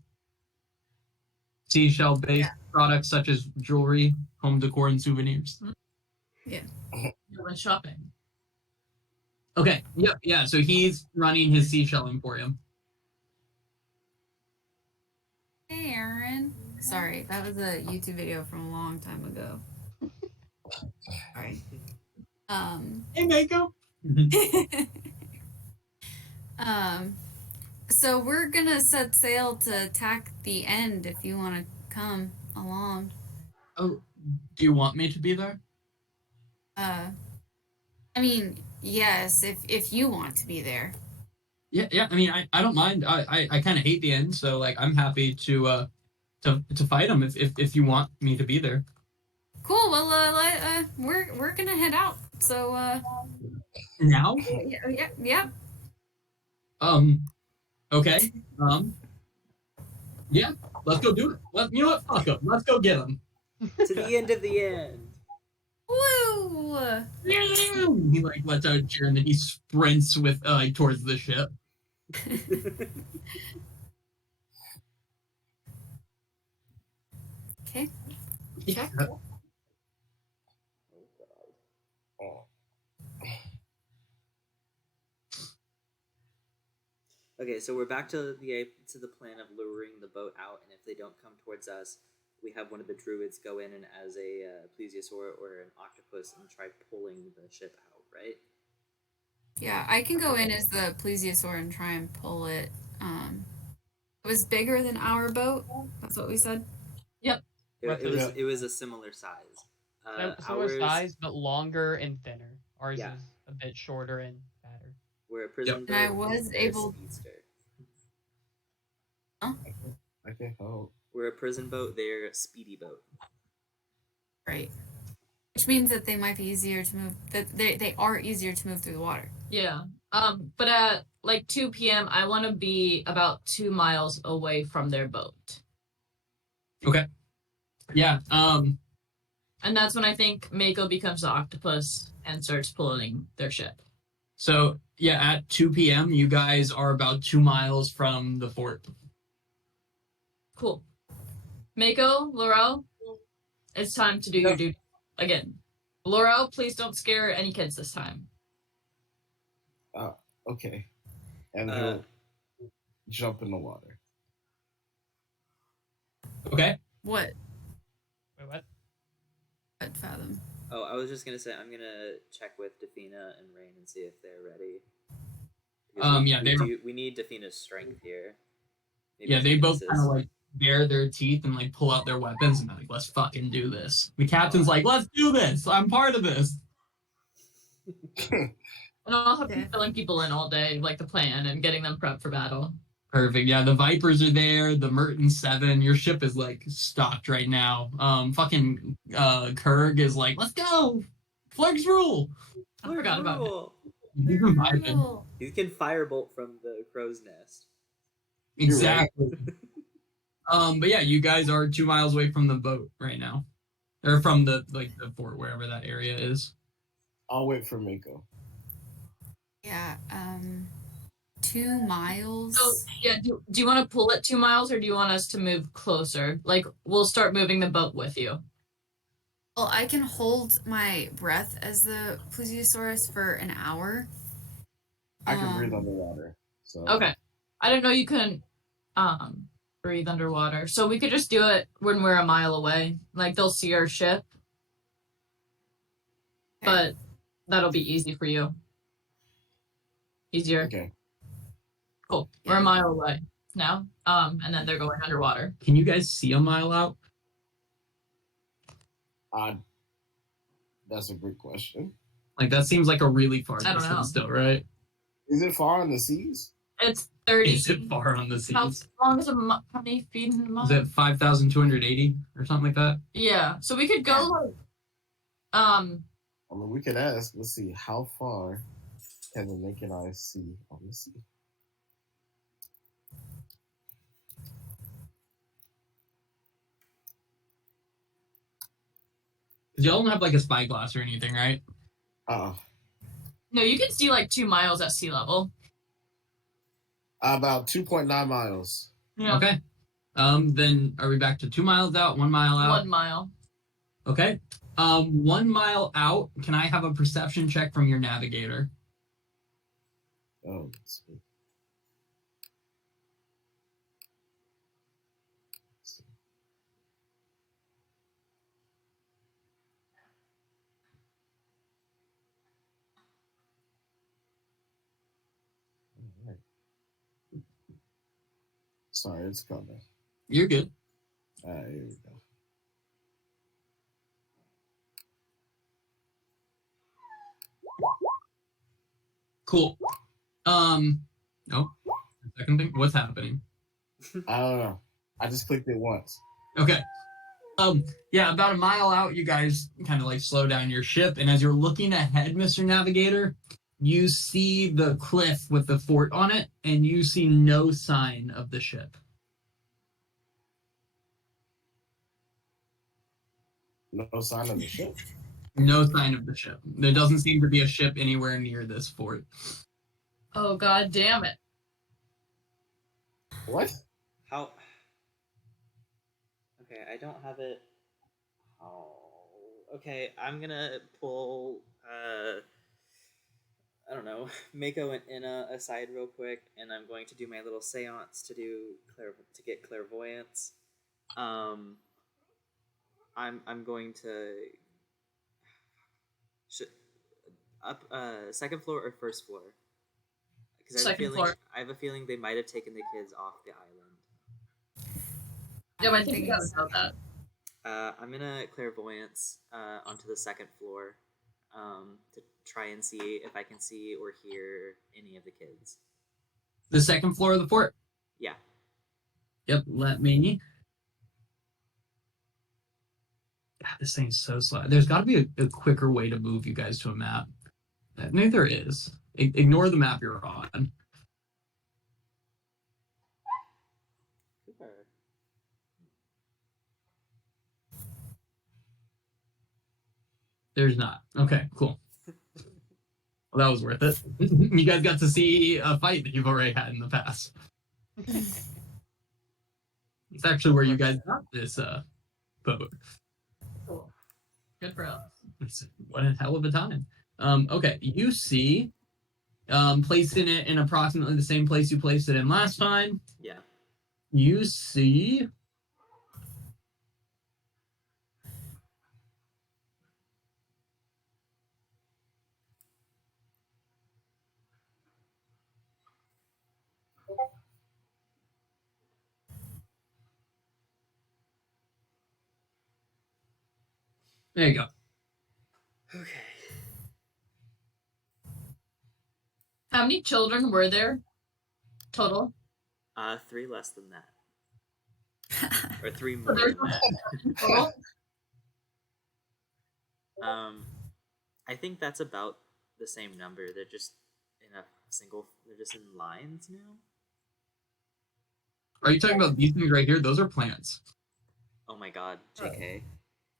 Seashell-based products such as jewelry, home decor, and souvenirs. You went shopping. Okay. Yep. Yeah. So he's running his Seashell Emporium. Hey, Aaron. Sorry, that was a YouTube video from a long time ago. Sorry. Hey, Mako. So we're gonna set sail to attack the end if you want to come along. Oh, do you want me to be there? I mean, yes, if you want to be there. Yeah. I mean, I don't mind. I kind of hate the end, so like I'm happy to fight him if you want me to be there. Cool. Well, we're gonna head out. So Now? yeah. Okay. Yeah. Let's go do it. You know what? Fuck him. Let's go get him. To the end of the end. Woo! He like lets out a cheer and then he sprints with towards the ship. Okay. Yeah. Okay, so we're back to the plan of luring the boat out, and if they don't come towards us, we have one of the druids go in and as a plesiosaur or an octopus and try pulling the ship out, right? Yeah, I can go in as the plesiosaur and try and pull it. It was bigger than our boat. That's what we said. It was a similar size. Similar size, but longer and thinner. Ours Yeah. is a bit shorter and fatter. We're a prison boat. And I was they're able- a speedster. I can help. We're a prison boat. They're a speedy boat. Right. Which means that they might be easier to move. That they are easier to move through the water. Yeah. But at like 2 p.m., I want to be about 2 miles away from their boat. Okay. Yeah. And that's when I think Mako becomes the octopus and starts pulling their ship. So yeah, at 2 p.m., you guys are about 2 miles from the fort. Cool. Mako, Laurel, it's time to do your duty again. Laurel, please don't scare any kids this time. Okay. And he'll jump in the water. Okay. What? Wait, what? What fathom? Oh, I was just gonna say I'm gonna check with Defina and Rain and see if they're ready. Because we need Defina's strength here. Maybe Yeah, they both Defina's kind of like bare their teeth and like pull out their weapons and they're like, let's fucking do this. The captain's like, let's do this. I'm part of this. And I'll have Okay. been filling people in all day, like the plan, and getting them prepped for battle. Perfect. Yeah, the Vipers are there. The Merton 7. Your ship is like stocked right now. Fucking Kurg is like, let's go. Flags rule. I forgot about it. Rule. He's vibing. Cool. You can firebolt from the crow's nest. Exactly. But yeah, you guys are 2 miles away from the boat right now, or from the fort, wherever that area is. I'll wait for Mako. Yeah. 2 miles. So yeah, do you want to pull it 2 miles, or do you want us to move closer? Like we'll start moving the boat with you. Well, I can hold my breath as the plesiosaurus for an hour. I can breathe underwater. So Okay. I didn't know you couldn't breathe underwater. So we could just do it when we're a mile away. Like they'll see our ship. But that'll be easy for you. Easier. Okay. Cool. We're a mile away now. And then they're going underwater. Can you guys see a mile out? That's a good question. Like that seems like a really far I don't know. distance still, right? Is it far on the seas? It's 30. Is it far on the How seas? long is how many feet in a mile? Is it 5,280 or something like that? Yeah. So we could go like I mean, we could ask. Let's see. How far can the naked eye see on the sea? Y'all don't have like a spyglass or anything, right? no, you can see like 2 miles at sea level. About 2.9 miles. Yeah. Okay. Then are we back to 2 miles out, 1 mile out? 1 mile. Okay. 1 mile out. Can I have a perception check from your navigator? Oh, let's see. All right. Sorry, it's coming. You're good. All right, here we go. Cool. Second thing, what's happening? I don't know. I just clicked it once. Okay. Yeah, about a mile out, you guys kind of like slow down your ship, and as you're looking ahead, Mr. Navigator, you see the cliff with the fort on it, and you see no sign of the ship. No sign of the ship. No sign of the ship. There doesn't seem to be a ship anywhere near this fort. Oh god damn it. What? How? Okay, I don't have it. Oh, okay. I'm gonna pull. I don't know, Mako and Inna aside real quick, and I'm going to do my little seance to get clairvoyance. I'm going to up second floor or first floor. Because Second floor. I have a feeling they might have taken the kids off the island. Yeah, but I think we gotta know that. I'm gonna clairvoyance onto the second floor to try and see if I can see or hear any of the kids. The second floor of the fort? Yeah. Yep, let me. God, this thing's so slow. There's got to be a quicker way to move you guys to a map. Maybe there is. Ignore the map you're on. Super. There's not. Okay, cool. Well, that was worth it. You guys got to see a fight that you've already had in the past. It's actually where you guys got this boat. Cool. Good for us. What a hell of a time. Okay, you see placing it in approximately the same place you placed it in last time. Yeah. You see there you go. Okay. How many children were there total? 3 less than that, or 3 more there's than that. Total? I think that's about the same number. They're just in a single. They're just in lines now. Are you talking about these things right here? Those are plants. Oh my god, JK.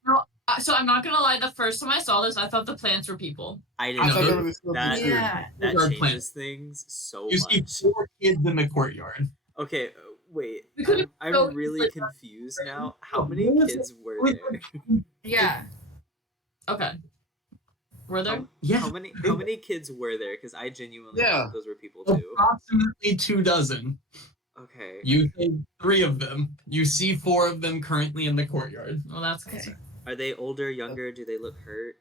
No, so I'm not gonna lie. The first time I saw this, I thought the plants were people. I I didn't. thought those- they were the same that thing, too. Yeah. that Those are changes plants. things so You see much. 4 kids in the courtyard. Okay, wait. We couldn't I'm go really like- confused now. How many What was kids were wait, there? Yeah. Okay. Were there? How, Yeah. how many kids were there? Because I genuinely Yeah. thought those were people too. Approximately 2 dozen. Okay. You see 3 of them. You see 4 of them currently in the courtyard. Well, that's Okay. good. Are they older, younger? Do they look hurt?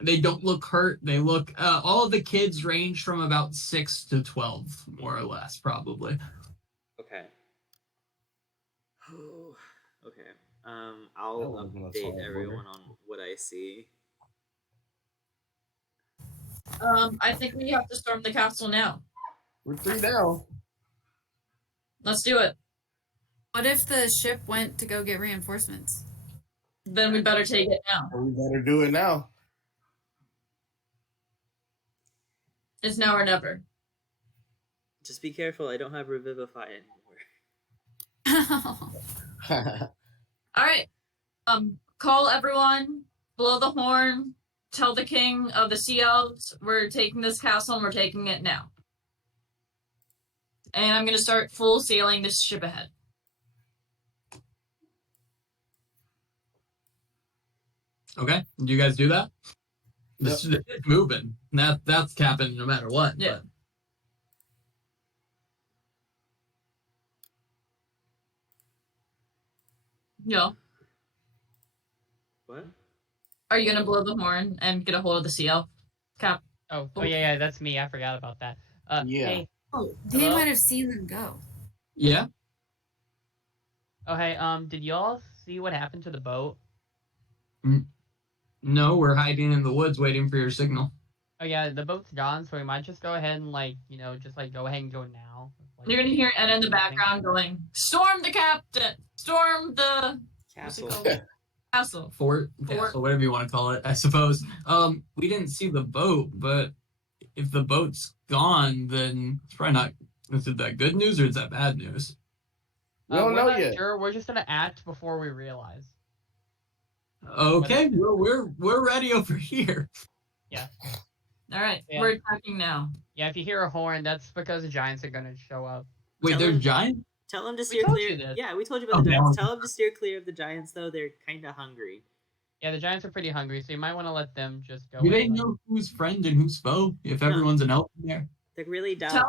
They don't look hurt. They look. All of the kids range from about 6 to 12, more or less, probably. Okay. Okay. That I'll wasn't a update solid everyone order. on what I see. I think we have to storm the castle now. We're 3 down. Let's do it. What if the ship went to go get reinforcements? Then we better take it now. And we better do it now. It's now or never. Just be careful. I don't have Revivify anymore. All right. Call everyone. Blow the horn. Tell the king of the sea elves we're taking this castle and we're taking it now. And I'm gonna start full sailing this ship ahead. Okay. Do you guys do that? This is moving. That's capping no matter what. Yeah. Yeah. What? Are you gonna blow the horn and get a hold of the sea elf? Cap. Oh, yeah, that's me. I forgot about that. Yeah. Hey, Oh, they Hello? might have seen them go. Yeah. oh hey, did y'all see what happened to the boat? No, we're hiding in the woods waiting for your signal. Oh yeah, the boat's gone, so we might just go ahead and just go ahead and go now. Like, You're gonna hear Ed in the anything. background going, "Storm the captain! Storm the what's it Castle. called? Castle." Fort, so whatever you want to call it, I suppose. We didn't see the boat, but if the boat's gone, then it's probably not. Is it that good news or is that bad news? We don't we're know not yet. Sure, we're just gonna act before we realize. Okay, we're ready over here. All right, Yeah. we're attacking now. Yeah, if you hear a horn, that's because the giants are gonna show up. Wait, Tell they're him- giant? Tell them to steer told clear. you this. Yeah, we told you about the Okay, giants. I'll- Tell them to steer clear of the giants, though. They're kind of hungry. Yeah, the giants are pretty hungry, so you might want to let them just go. Do they and, know who's friend and who's foe? If everyone's an elf in there? They're really dumb.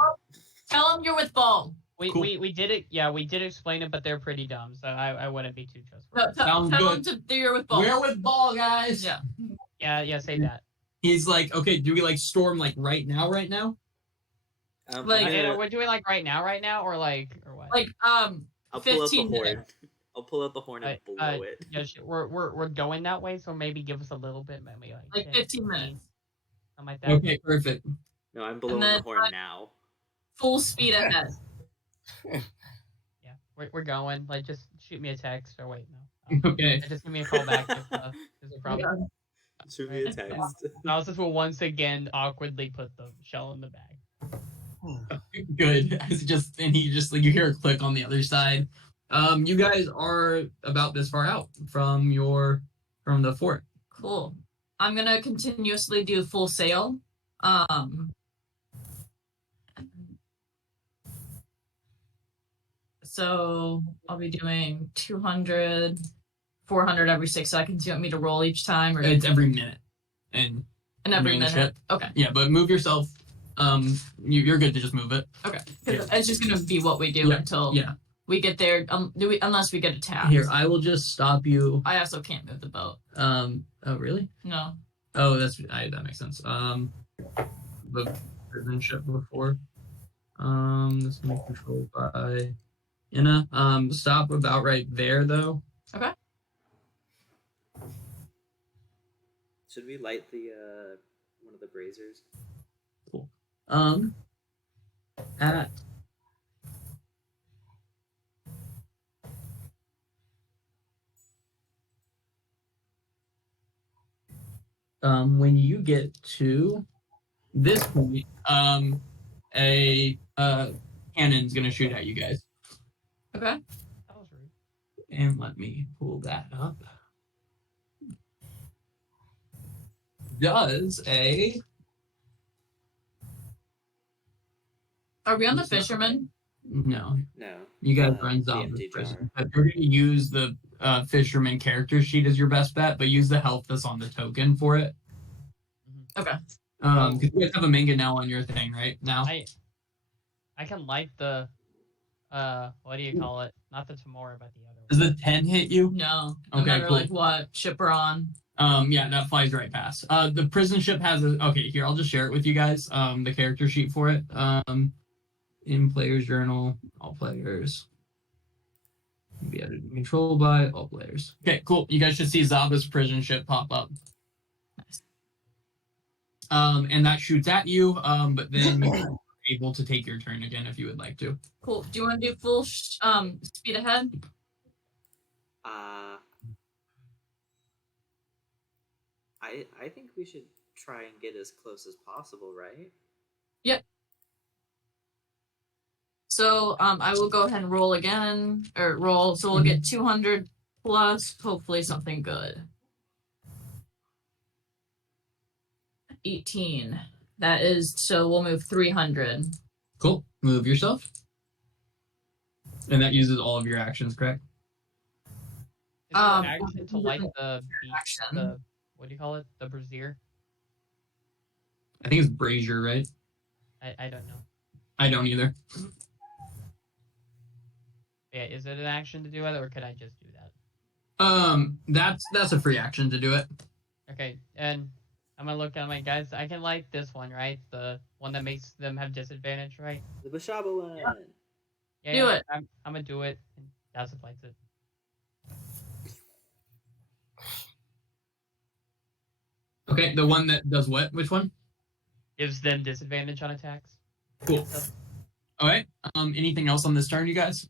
Tell them you're with Ball. We, Cool. we did it. Yeah, we did explain it, but they're pretty dumb, so I wouldn't be too No, trustworthy. tell Sounds them good. to you're with Ball. We're with Ball, guys. Yeah. Yeah, say that. He's like, okay, do we like storm like right now? Like- I'm Okay, gonna- no, we're doing like right now, or what? Like I'll pull out the 15 horn. minutes. I'll pull out the horn and blow it. Yeah, we're going that way, so maybe give us a little bit, maybe Like 15 minutes. something like that. Okay, perfect. No, I'm blowing then the horn now. Full speed ahead. Yeah, we're going. Like, just shoot me a text, or wait, no. Okay. Just give me a call back if there's a problem. Shoot me a text. Alice will once again awkwardly put the shell in the bag. Good. It's just and he just like you hear a click on the other side. You guys are about this far out from the fort. Cool. I'm gonna continuously do full sail. So I'll be doing 200, 400 every 6 seconds. You want me to roll each time, or It's every minute. And every you're in the minute? ship. Okay. Yeah, but move yourself. You're good to just move it. Okay. Yeah. It's just gonna be what we do Yeah, until Yeah. we get there. Unless we get attacked. Here, I will just stop you. I also can't move the boat. Oh really? No. Oh, that makes sense. The prison ship before. This can be controlled by Inna. Stop about right there though. Should we light the one of the braziers? At when you get to this point, a cannon's gonna shoot at you guys. Okay. That was rude. And let me pull that up. Does a Are we on the fisherman? no? No. You guys are the on Zombies empty jar. prison. But you're gonna use the fisherman character sheet as your best bet, but use the health that's on the token for it. Okay. Because you guys have a mangonel on your thing right now. I can light the what do you call it? Not the Tamora, but the other Does one. the 10 hit you? No. No Okay, matter cool. like what ship we're on. Yeah, that flies right past. The prison ship has a okay, here, I'll just share it with you guys. The character sheet for it. In player's journal, all players. Be edited and controlled by all players. Okay, cool. You guys should see Zaba's prison ship pop up. And that shoots at you, but then you're able to take your turn again if you would like to. Cool. Do you want to do full speed ahead? I think we should try and get as close as possible, right? Yep. So I will go ahead and roll again, or roll. So we'll get 200 plus, hopefully something good. 18. That is, so we'll move 300. Cool. Move yourself. And that uses all of your actions, correct? Is there an action to light the action. the what do you call it? The brazier? I think it's brazier, right? I don't know. I don't either. Yeah, is it an action to do it, or could I just do that? That's a free action to do it. Okay, and I'm gonna look at my guys. I can light this one, right? The one that makes them have disadvantage, right? The Bashaba one. Yeah, Do it. I'm gonna do it. And that's what lights it. Okay, the one that does what? Which one? Gives them disadvantage on attacks. Cool. All right. Anything else on this turn, you guys?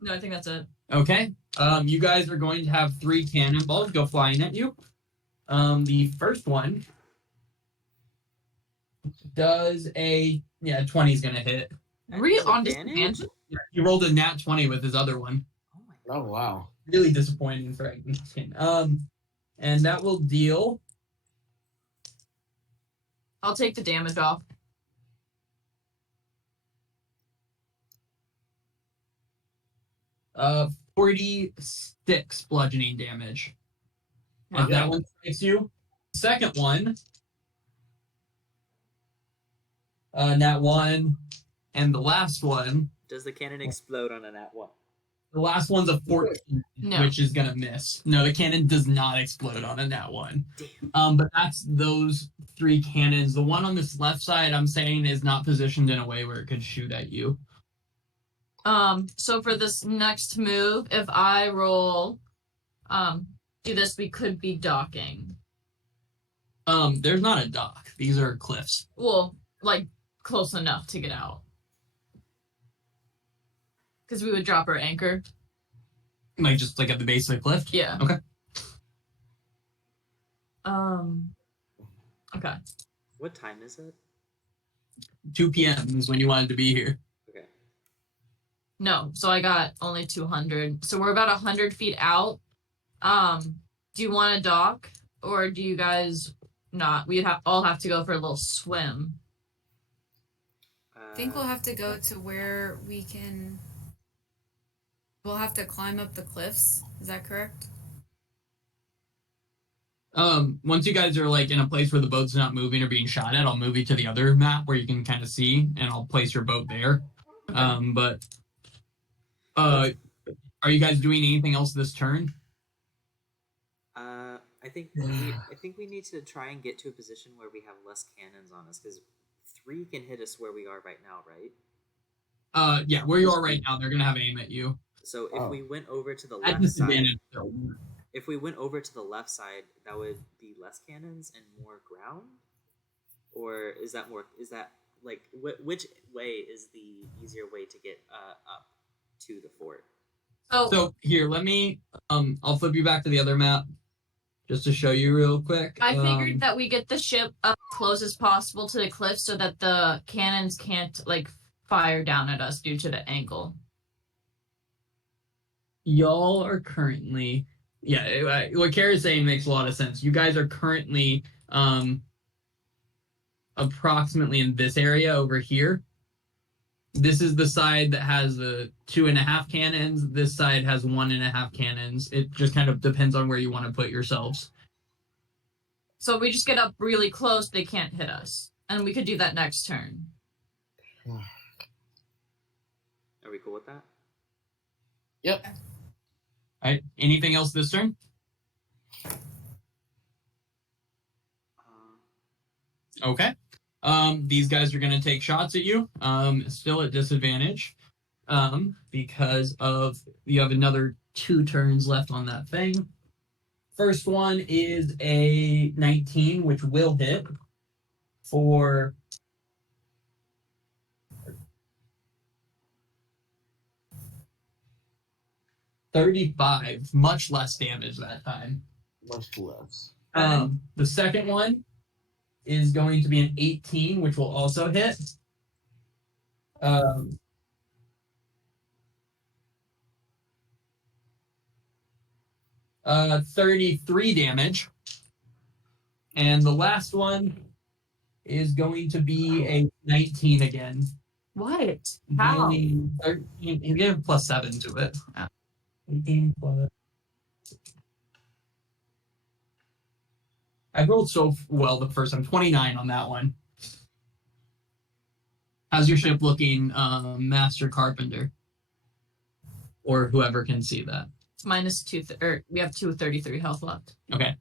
No, I think that's it. Okay. You guys are going to have 3 cannonballs go flying at you. The first one does a 20 is gonna hit. Real on Disadvantage? disadvantage? He rolled a nat 20 with his other one. Oh my Oh wow. Really disappointing for Eglinton. And that will deal. I'll take the damage off. Uh, 46 bludgeoning damage. And Yeah. that one strikes you. Second one, nat 1, and the last one. Does the cannon explode on a nat 1? The last one's a 14, No. which is gonna miss. No, the cannon does not explode on a nat 1. Damn. But that's those 3 cannons. The one on this left side, I'm saying, is not positioned in a way where it could shoot at you. So for this next move, if I roll, do this, we could be docking. There's not a dock. These are cliffs. Well, like close enough to get out. Because we would drop our anchor. Like just like at the base of the cliff? Yeah. Okay. Okay. What time is it? 2 p.m. is when you wanted to be here. Okay. No, so I got only 200. So we're about 100 feet out. Do you want to dock, or do you guys not? We'd all have to go for a little swim. I think we'll have to go to where we can. We'll have to climb up the cliffs. Is that correct? Once you guys are like in a place where the boat's not moving or being shot at, I'll move you to the other map where you can kind of see, and I'll place your boat there. Okay. Are you guys doing anything else this turn? I think we need to try and get to a position where we have less cannons on us, because 3 can hit us where we are right now, right? Yeah, where you are right now, they're gonna have aim at you. So if we went over to the At left side, disadvantage. if we went over to the left side, that would be less cannons and more ground, or is that more? Is that like which way is the easier way to get up to the fort? Oh, So here, let me I'll flip you back to the other map. just to show you real quick. I figured that we get the ship up close as possible to the cliff so that the cannons can't like fire down at us due to the angle. Y'all are currently, what Kara's saying makes a lot of sense. You guys are currently approximately in this area over here. This is the side that has the 2.5 cannons. This side has 1.5 cannons. It just kind of depends on where you want to put yourselves. So we just get up really close, they can't hit us. And we could do that next turn. Are we cool with that? Yep. All right. Anything else this turn? Okay. These guys are going to take shots at you. Still at disadvantage. Because of you have another 2 turns left on that thing. First one is a 19, which will hit for 35. Much less damage that time. Much less. The second one is going to be an 18, which will also hit. 33 damage. And the last one is going to be a 19 again. What? How? Dealing 13, you give +7 to it. 18 plus. I rolled so well the first time. 29 on that one. How's your ship looking, Master Carpenter? Or whoever can see that. It's -2, we have 233 health left. Okay.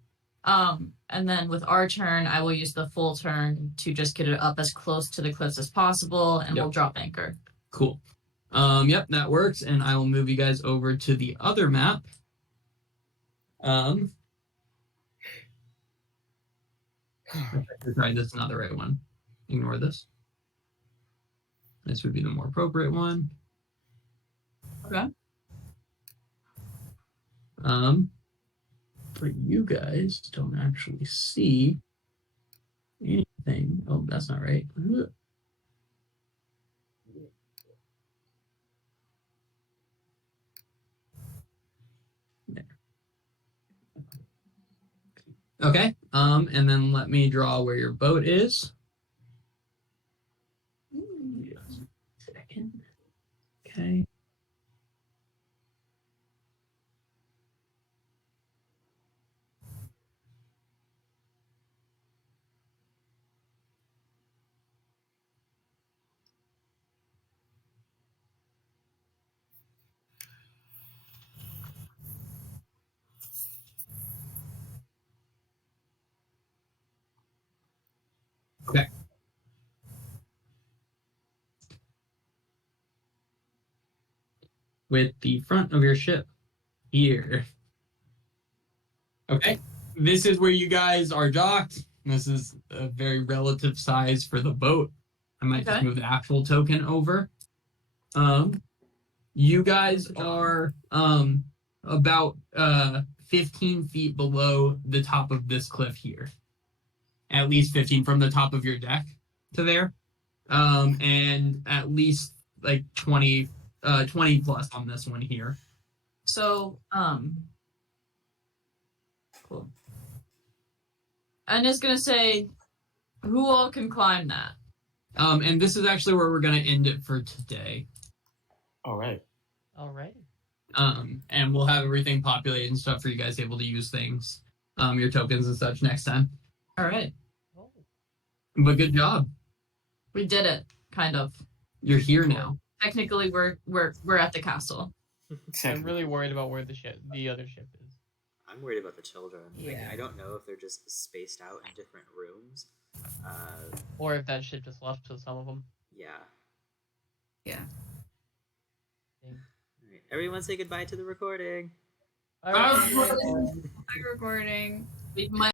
And then with our turn, I will use the full turn to just get it up as close to the cliffs as possible, and we'll drop anchor. Cool. Yep, that works, and I will move you guys over to the other map. Sorry, this is not the right one. Ignore this. This would be the more appropriate one. Okay. For you guys, don't actually see anything. Oh, that's not right. There. Okay. And then let me draw where your boat is. Just a second. Okay. Okay. With the front of your ship here. Okay. This is where you guys are docked. This is a very relative size for the boat. I might just move the actual token over. You guys are about 15 feet below the top of this cliff here. At least 15 from the top of your deck to there. And at least like 20 plus on this one here. So, cool. I'm just gonna say, who all can climb that? And this is actually where we're gonna end it for today. All right. And we'll have everything populated and stuff for you guys able to use things, your tokens and such next time. All right. But good job. We did it, kind of. You're here now. Technically, we're at the castle. I'm really worried about where the other ship is. I'm worried about the children. Yeah. Like, I don't know if they're just spaced out in different rooms. Or if that ship just left to some of them. Yeah. Yeah. All right. Everyone say goodbye to the recording. Alright. Recording. Leave my